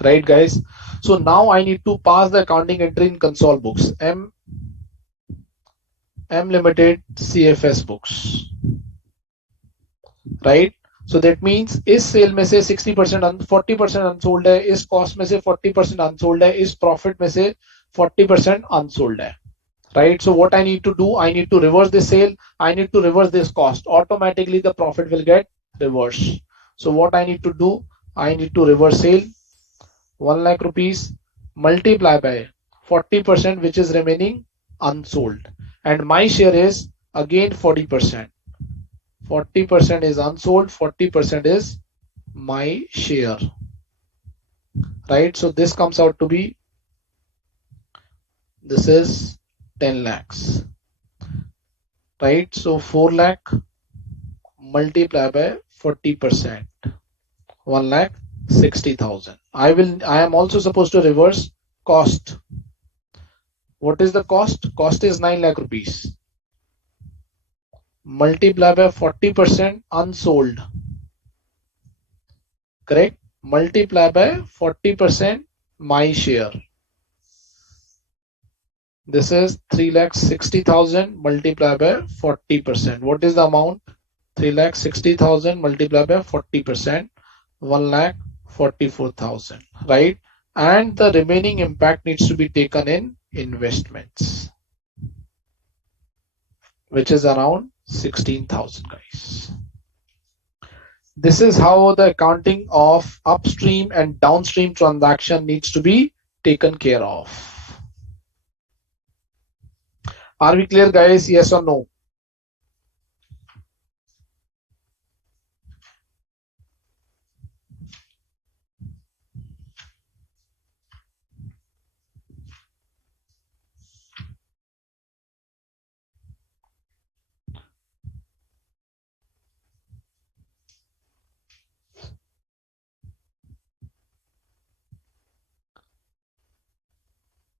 Right, guys? So now I need to pass the accounting entry in console books. M Limited CFS books. Right? So that means इस cell में से 60% 40% unsold है, इस cost में से 40% unsold है, इस profit में से 40% अनसोल्ड है. Right? So what I need to do, I need to reverse this sale, I need to reverse this cost. Automatically the profit will get reversed. So what I need to do, I need to reverse sale 1 lakh rupees multiply by 40%, which is remaining unsold, and my share is again 40%. 40% is unsold, 40% is my share, right? So this comes out to be, this is 10 lakhs, right? So 4 lakh multiply by 40%, 1 lakh 60,000. I am also supposed to reverse cost. What is the cost? Cost is 9 lakh rupees. Multiply by 40% unsold. Correct? Multiply by 40% my share. This is 3,60,000 multiplied by 40%. What is the amount? 3,60,000 multiplied by 40%, 1,44,000, right? And the remaining impact needs to be taken in investments, which is around 16,000, guys. This is how the accounting of upstream and downstream transaction needs to be taken care of. Are we clear, guys? Yes or no?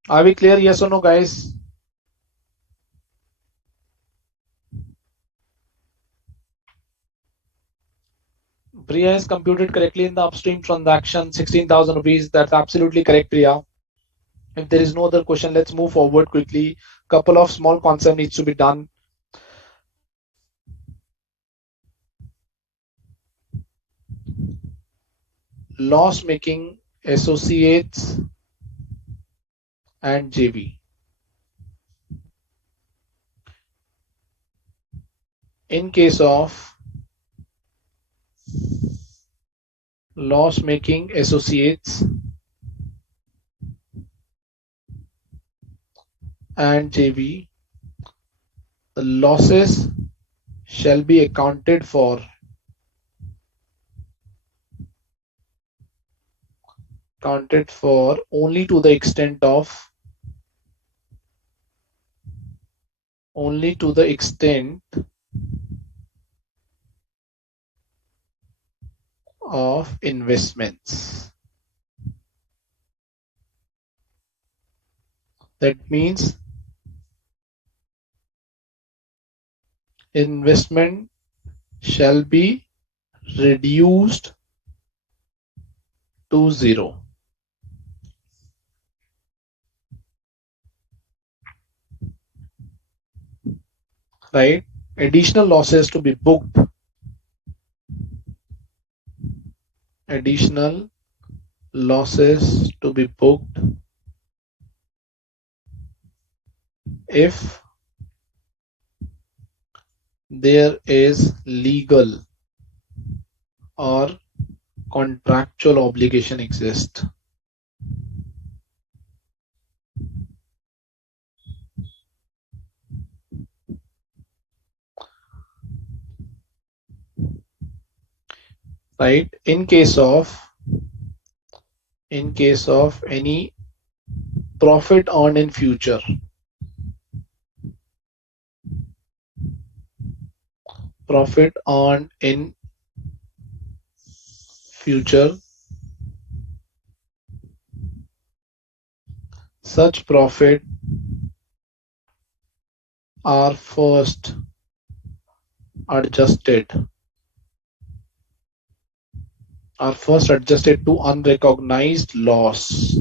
Are we clear? Yes or no, guys? Priya is computed correctly in the upstream transaction, 16,000 rupees. That's absolutely correct, Priya. If there is no other question, let's move forward quickly. Couple of small concepts needs to be done. Loss making associates and JV. In case of loss making associates and JV, the losses shall be accounted for only to the extent of investments. That means investment shall be reduced to zero. Right? Additional losses to be booked. Additional losses to be booked if there is legal or contractual obligation exists. Right? In case of any profit earned in future, such profit are first adjusted to unrecognized loss.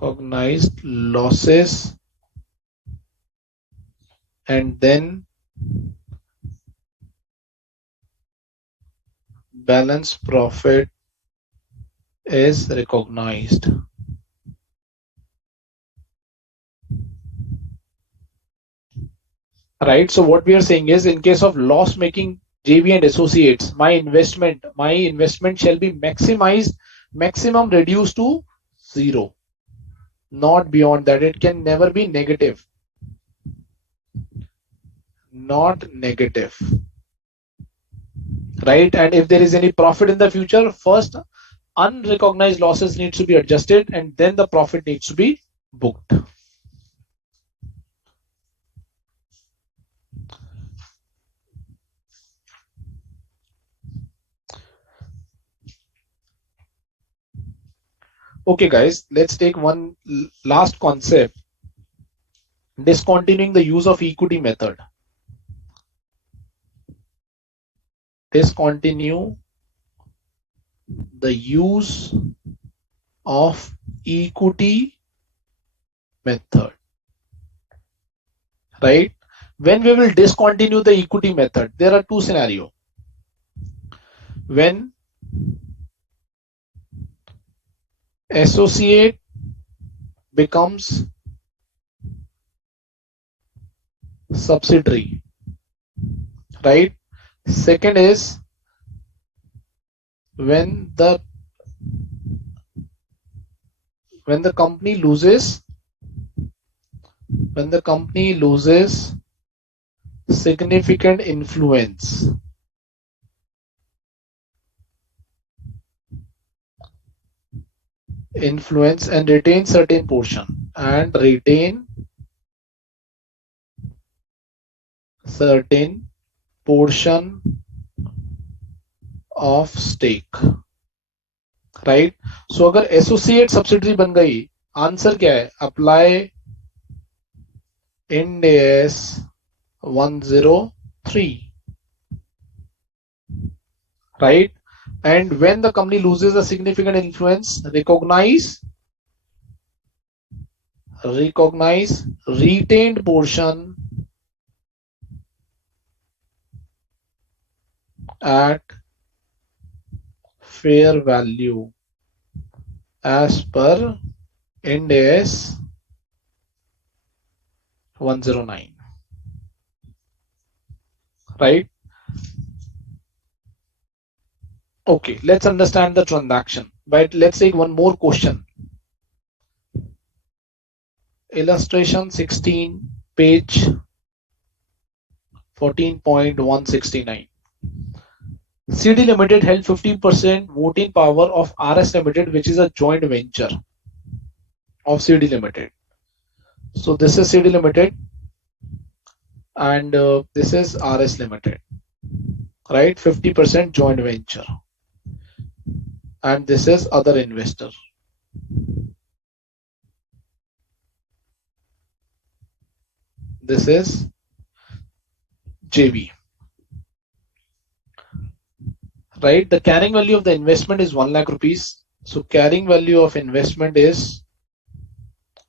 Recognized losses, and then balance profit is recognized. Right? So what we are saying is, in case of loss making JV and associates, my investment shall be maximum reduced to zero. Not beyond that. It can never be negative. Not negative. Right? And if there is any profit in the future, first unrecognized losses needs to be adjusted, and then the profit needs to be booked. Okay, guys, let's take one last concept. Discontinuing the use of equity method. Discontinue the use of equity method, right? When we will discontinue the equity method, there are two scenarios. When associate becomes subsidiary, right? Second is when the company loses significant influence and retain certain portion of stake, right? So अगर associate subsidiary बन गई, answer क्या है? Apply Ind AS 103, right? And when the company loses a significant influence, recognize retained portion at fair value as per Ind AS 109, right? Okay, let's understand the transaction. But let's take one more question. Illustration 16, page 14.169. CD Limited held 50% voting power of RS Limited, which is a joint venture of CD Limited. So this is CD Limited and this is RS Limited, right? 50% joint venture. And this is other investor. This is JV. Right? The carrying value of the investment is 1 lakh rupees. So carrying value of investment is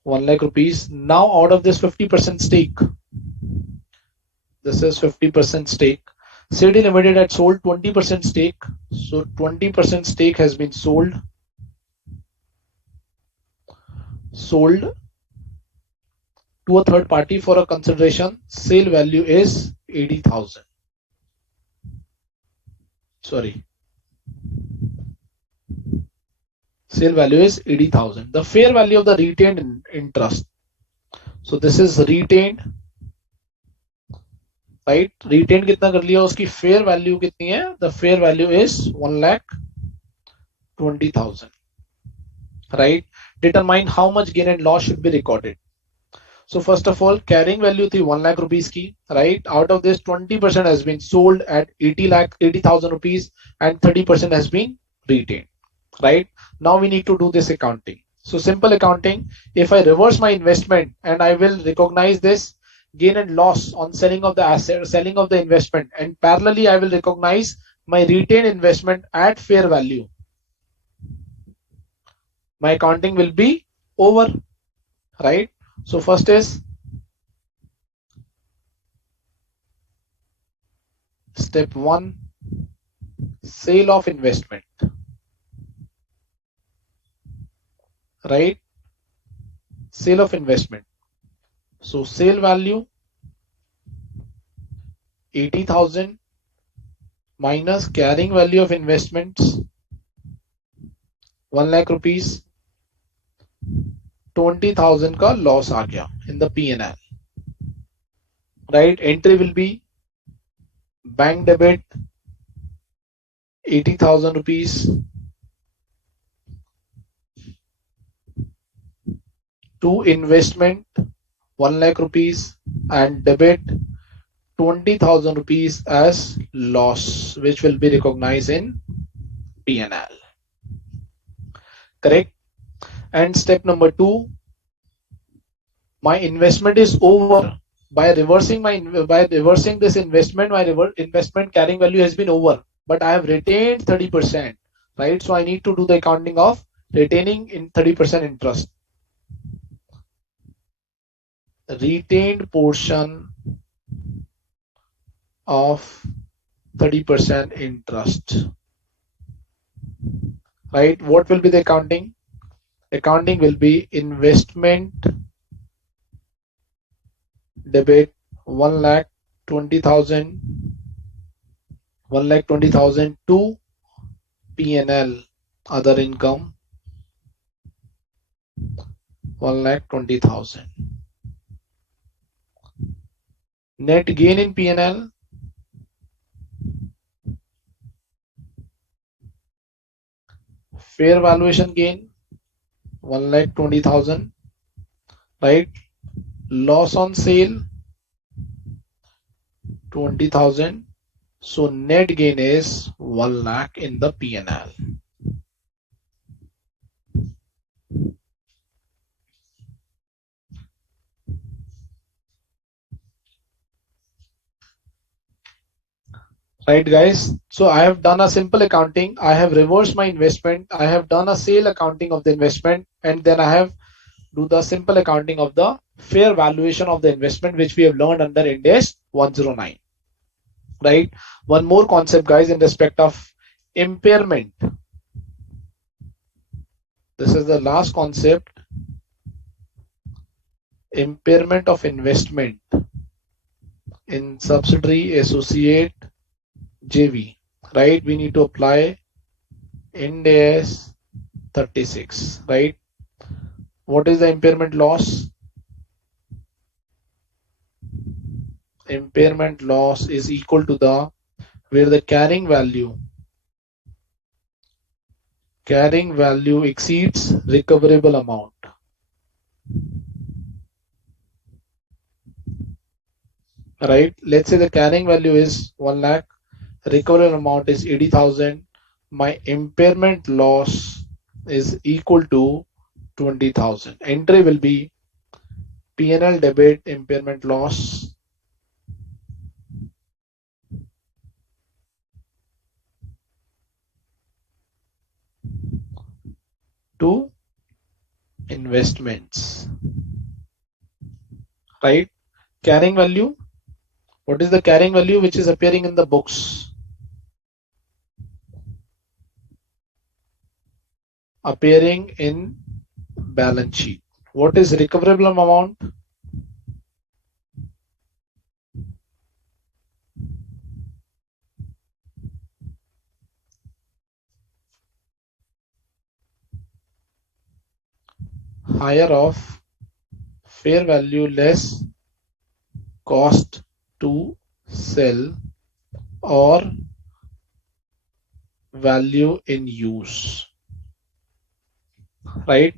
1 lakh rupees. Now out of this 50% stake, this is 50% stake. CD Limited had sold 20% stake. So 20% stake has been sold to a third party for a consideration. Sale value is 80,000. Sorry. Sale value is 80,000. The fair value of the retained interest. So this is retained, right? Retained कितना कर लिया, उसकी fair value कितनी है? The fair value is 1,20,000. Right? Determine how much gain and loss should be recorded. So first of all, carrying value थी 1 lakh rupees की, right? Out of this 20% has been sold at 80,000 rupees and 30% has been retained, right? Now we need to do this accounting. So simple accounting, if I reverse my investment and I will recognize this gain and loss on selling of the asset, selling of the investment, and parallelly I will recognize my retained investment at fair value, my accounting will be over, right? So first is step 1, sale of investment, right? Sale of investment. So sale value 80,000 minus carrying value of investments 1 lakh rupees, 20,000 का loss आ गया in the P&L, right? Entry will be bank debit 80,000 rupees to investment 1 lakh rupees and debit 20,000 rupees as loss, which will be recognized in P&L. Correct? And step number 2, my investment is over. By reversing this investment, my investment carrying value has been over, but I have retained 30%. right? So I need to do the accounting of retaining in 30% interest. Retained portion of 30% interest, right? What will be the accounting? Accounting will be investment debit 1,20,000 to P&L other income 1,20,000. Net gain in P&L fair valuation gain 1,20,000, right? Loss on sale 20,000. So net gain is 1 lakh in the P&L. Right, guys? So I have done a simple accounting. I have reversed my investment. I have done a sale accounting of the investment, and then I have do the simple accounting of the fair valuation of the investment, which we have learned under Ind AS 109. Right? One more concept, guys, in respect of impairment. This is the last concept. Impairment of investment in subsidiary, associate, JV, right? We need to apply Ind AS 36, right? What is the impairment loss? Impairment loss is equal to the where the carrying value exceeds recoverable amount. Right? Let's say the carrying value is 1 lakh, recoverable amount is 80,000. My impairment loss is equal to 20,000. Entry will be P&L debit impairment loss to investments. Right? Carrying value. What is the carrying value which is appearing in the books? Appearing in balance sheet. What is recoverable amount? Higher of fair value less cost to sell or value in use, right?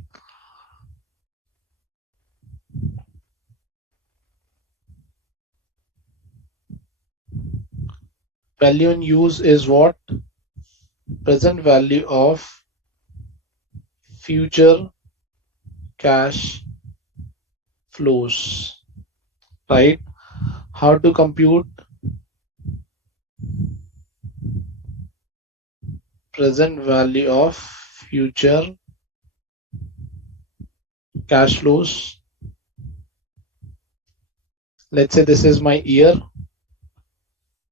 Value in use is what? Present value of future cash flows, right? How to compute present value of future cash flows? Let's say this is my year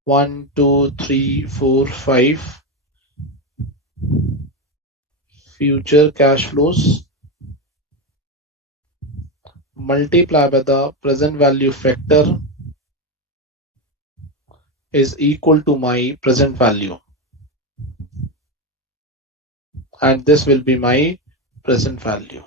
1, 2, 3, 4, 5. Future cash flows multiply by the present value factor is equal to my present value, and this will be my present value,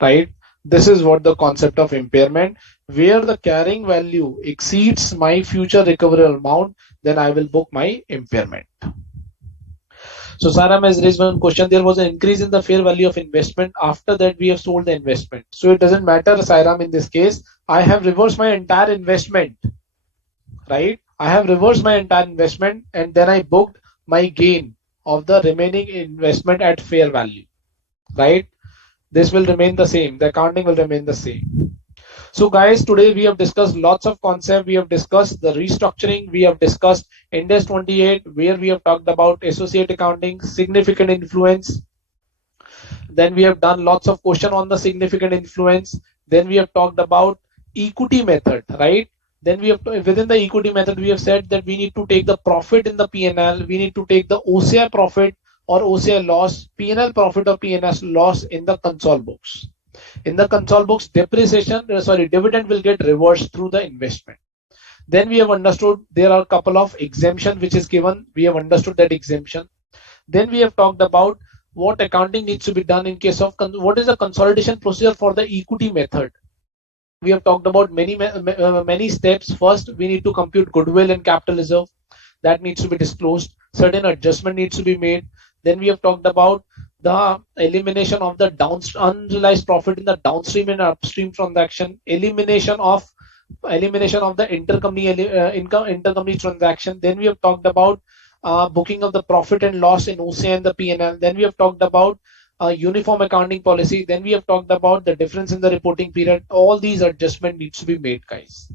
right? This is what the concept of impairment, where the carrying value exceeds my future recoverable amount, then I will book my impairment. So Saram has raised one question. There was an increase in the fair value of investment. After that, we have sold the investment. So it doesn't matter, Sairam, in this case. I have reversed my entire investment, right? I have reversed my entire investment and then I booked my gain of the remaining investment at fair value, right? This will remain the same. The accounting will remain the same. So guys, today we have discussed lots of concepts. We have discussed the restructuring. We have discussed Ind AS 28, where we have talked about associate accounting, significant influence. Then we have done lots of question on the significant influence. Then we have talked about equity method, right? Then we have within the equity method, we have said that we need to take the profit in the P&L. We need to take the OCI profit or OCI loss, P&L profit or P&L loss in the console books. In the console books, dividend will get reversed through the investment. Then we have understood there are a couple of exemption which is given. We have understood that exemption. Then we have talked about what accounting needs to be done in case of what is the consolidation procedure for the equity method. We have talked about many steps. First, we need to compute goodwill and capital reserve. That needs to be disclosed. Certain adjustment needs to be made. Then we have talked about the elimination of the unrealized profit in the downstream and upstream transaction, elimination of the intercompany transaction. Then we have talked about booking of the profit and loss in OCI and the P&L. Then we have talked about uniform accounting policy. Then we have talked about the difference in the reporting period. All these adjustment needs to be made, guys,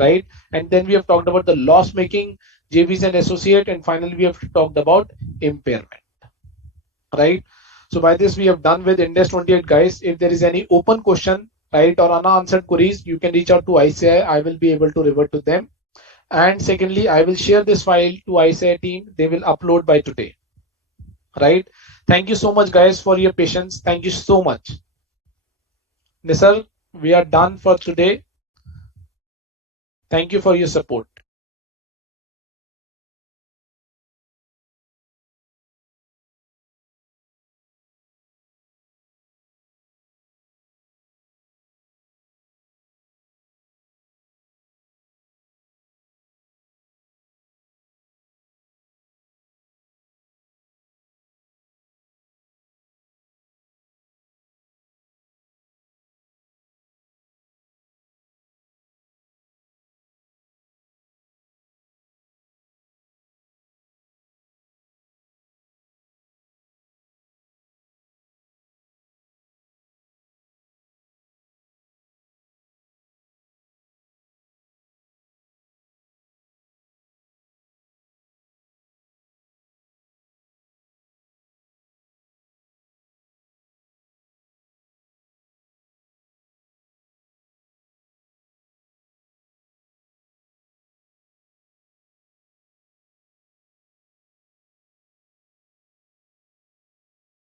right? And then we have talked about the loss making, JVs and associate, and finally we have talked about impairment, right? So by this we have done with Ind AS 28, guys. If there is any open question, right, or unanswered queries, you can reach out to ICI. I will be able to revert to them. And secondly, I will share this file to ICI team. They will upload by today, right? Thank you so much, guys, for your patience. Thank you so much. Nisal, we are done for today. Thank you for your support.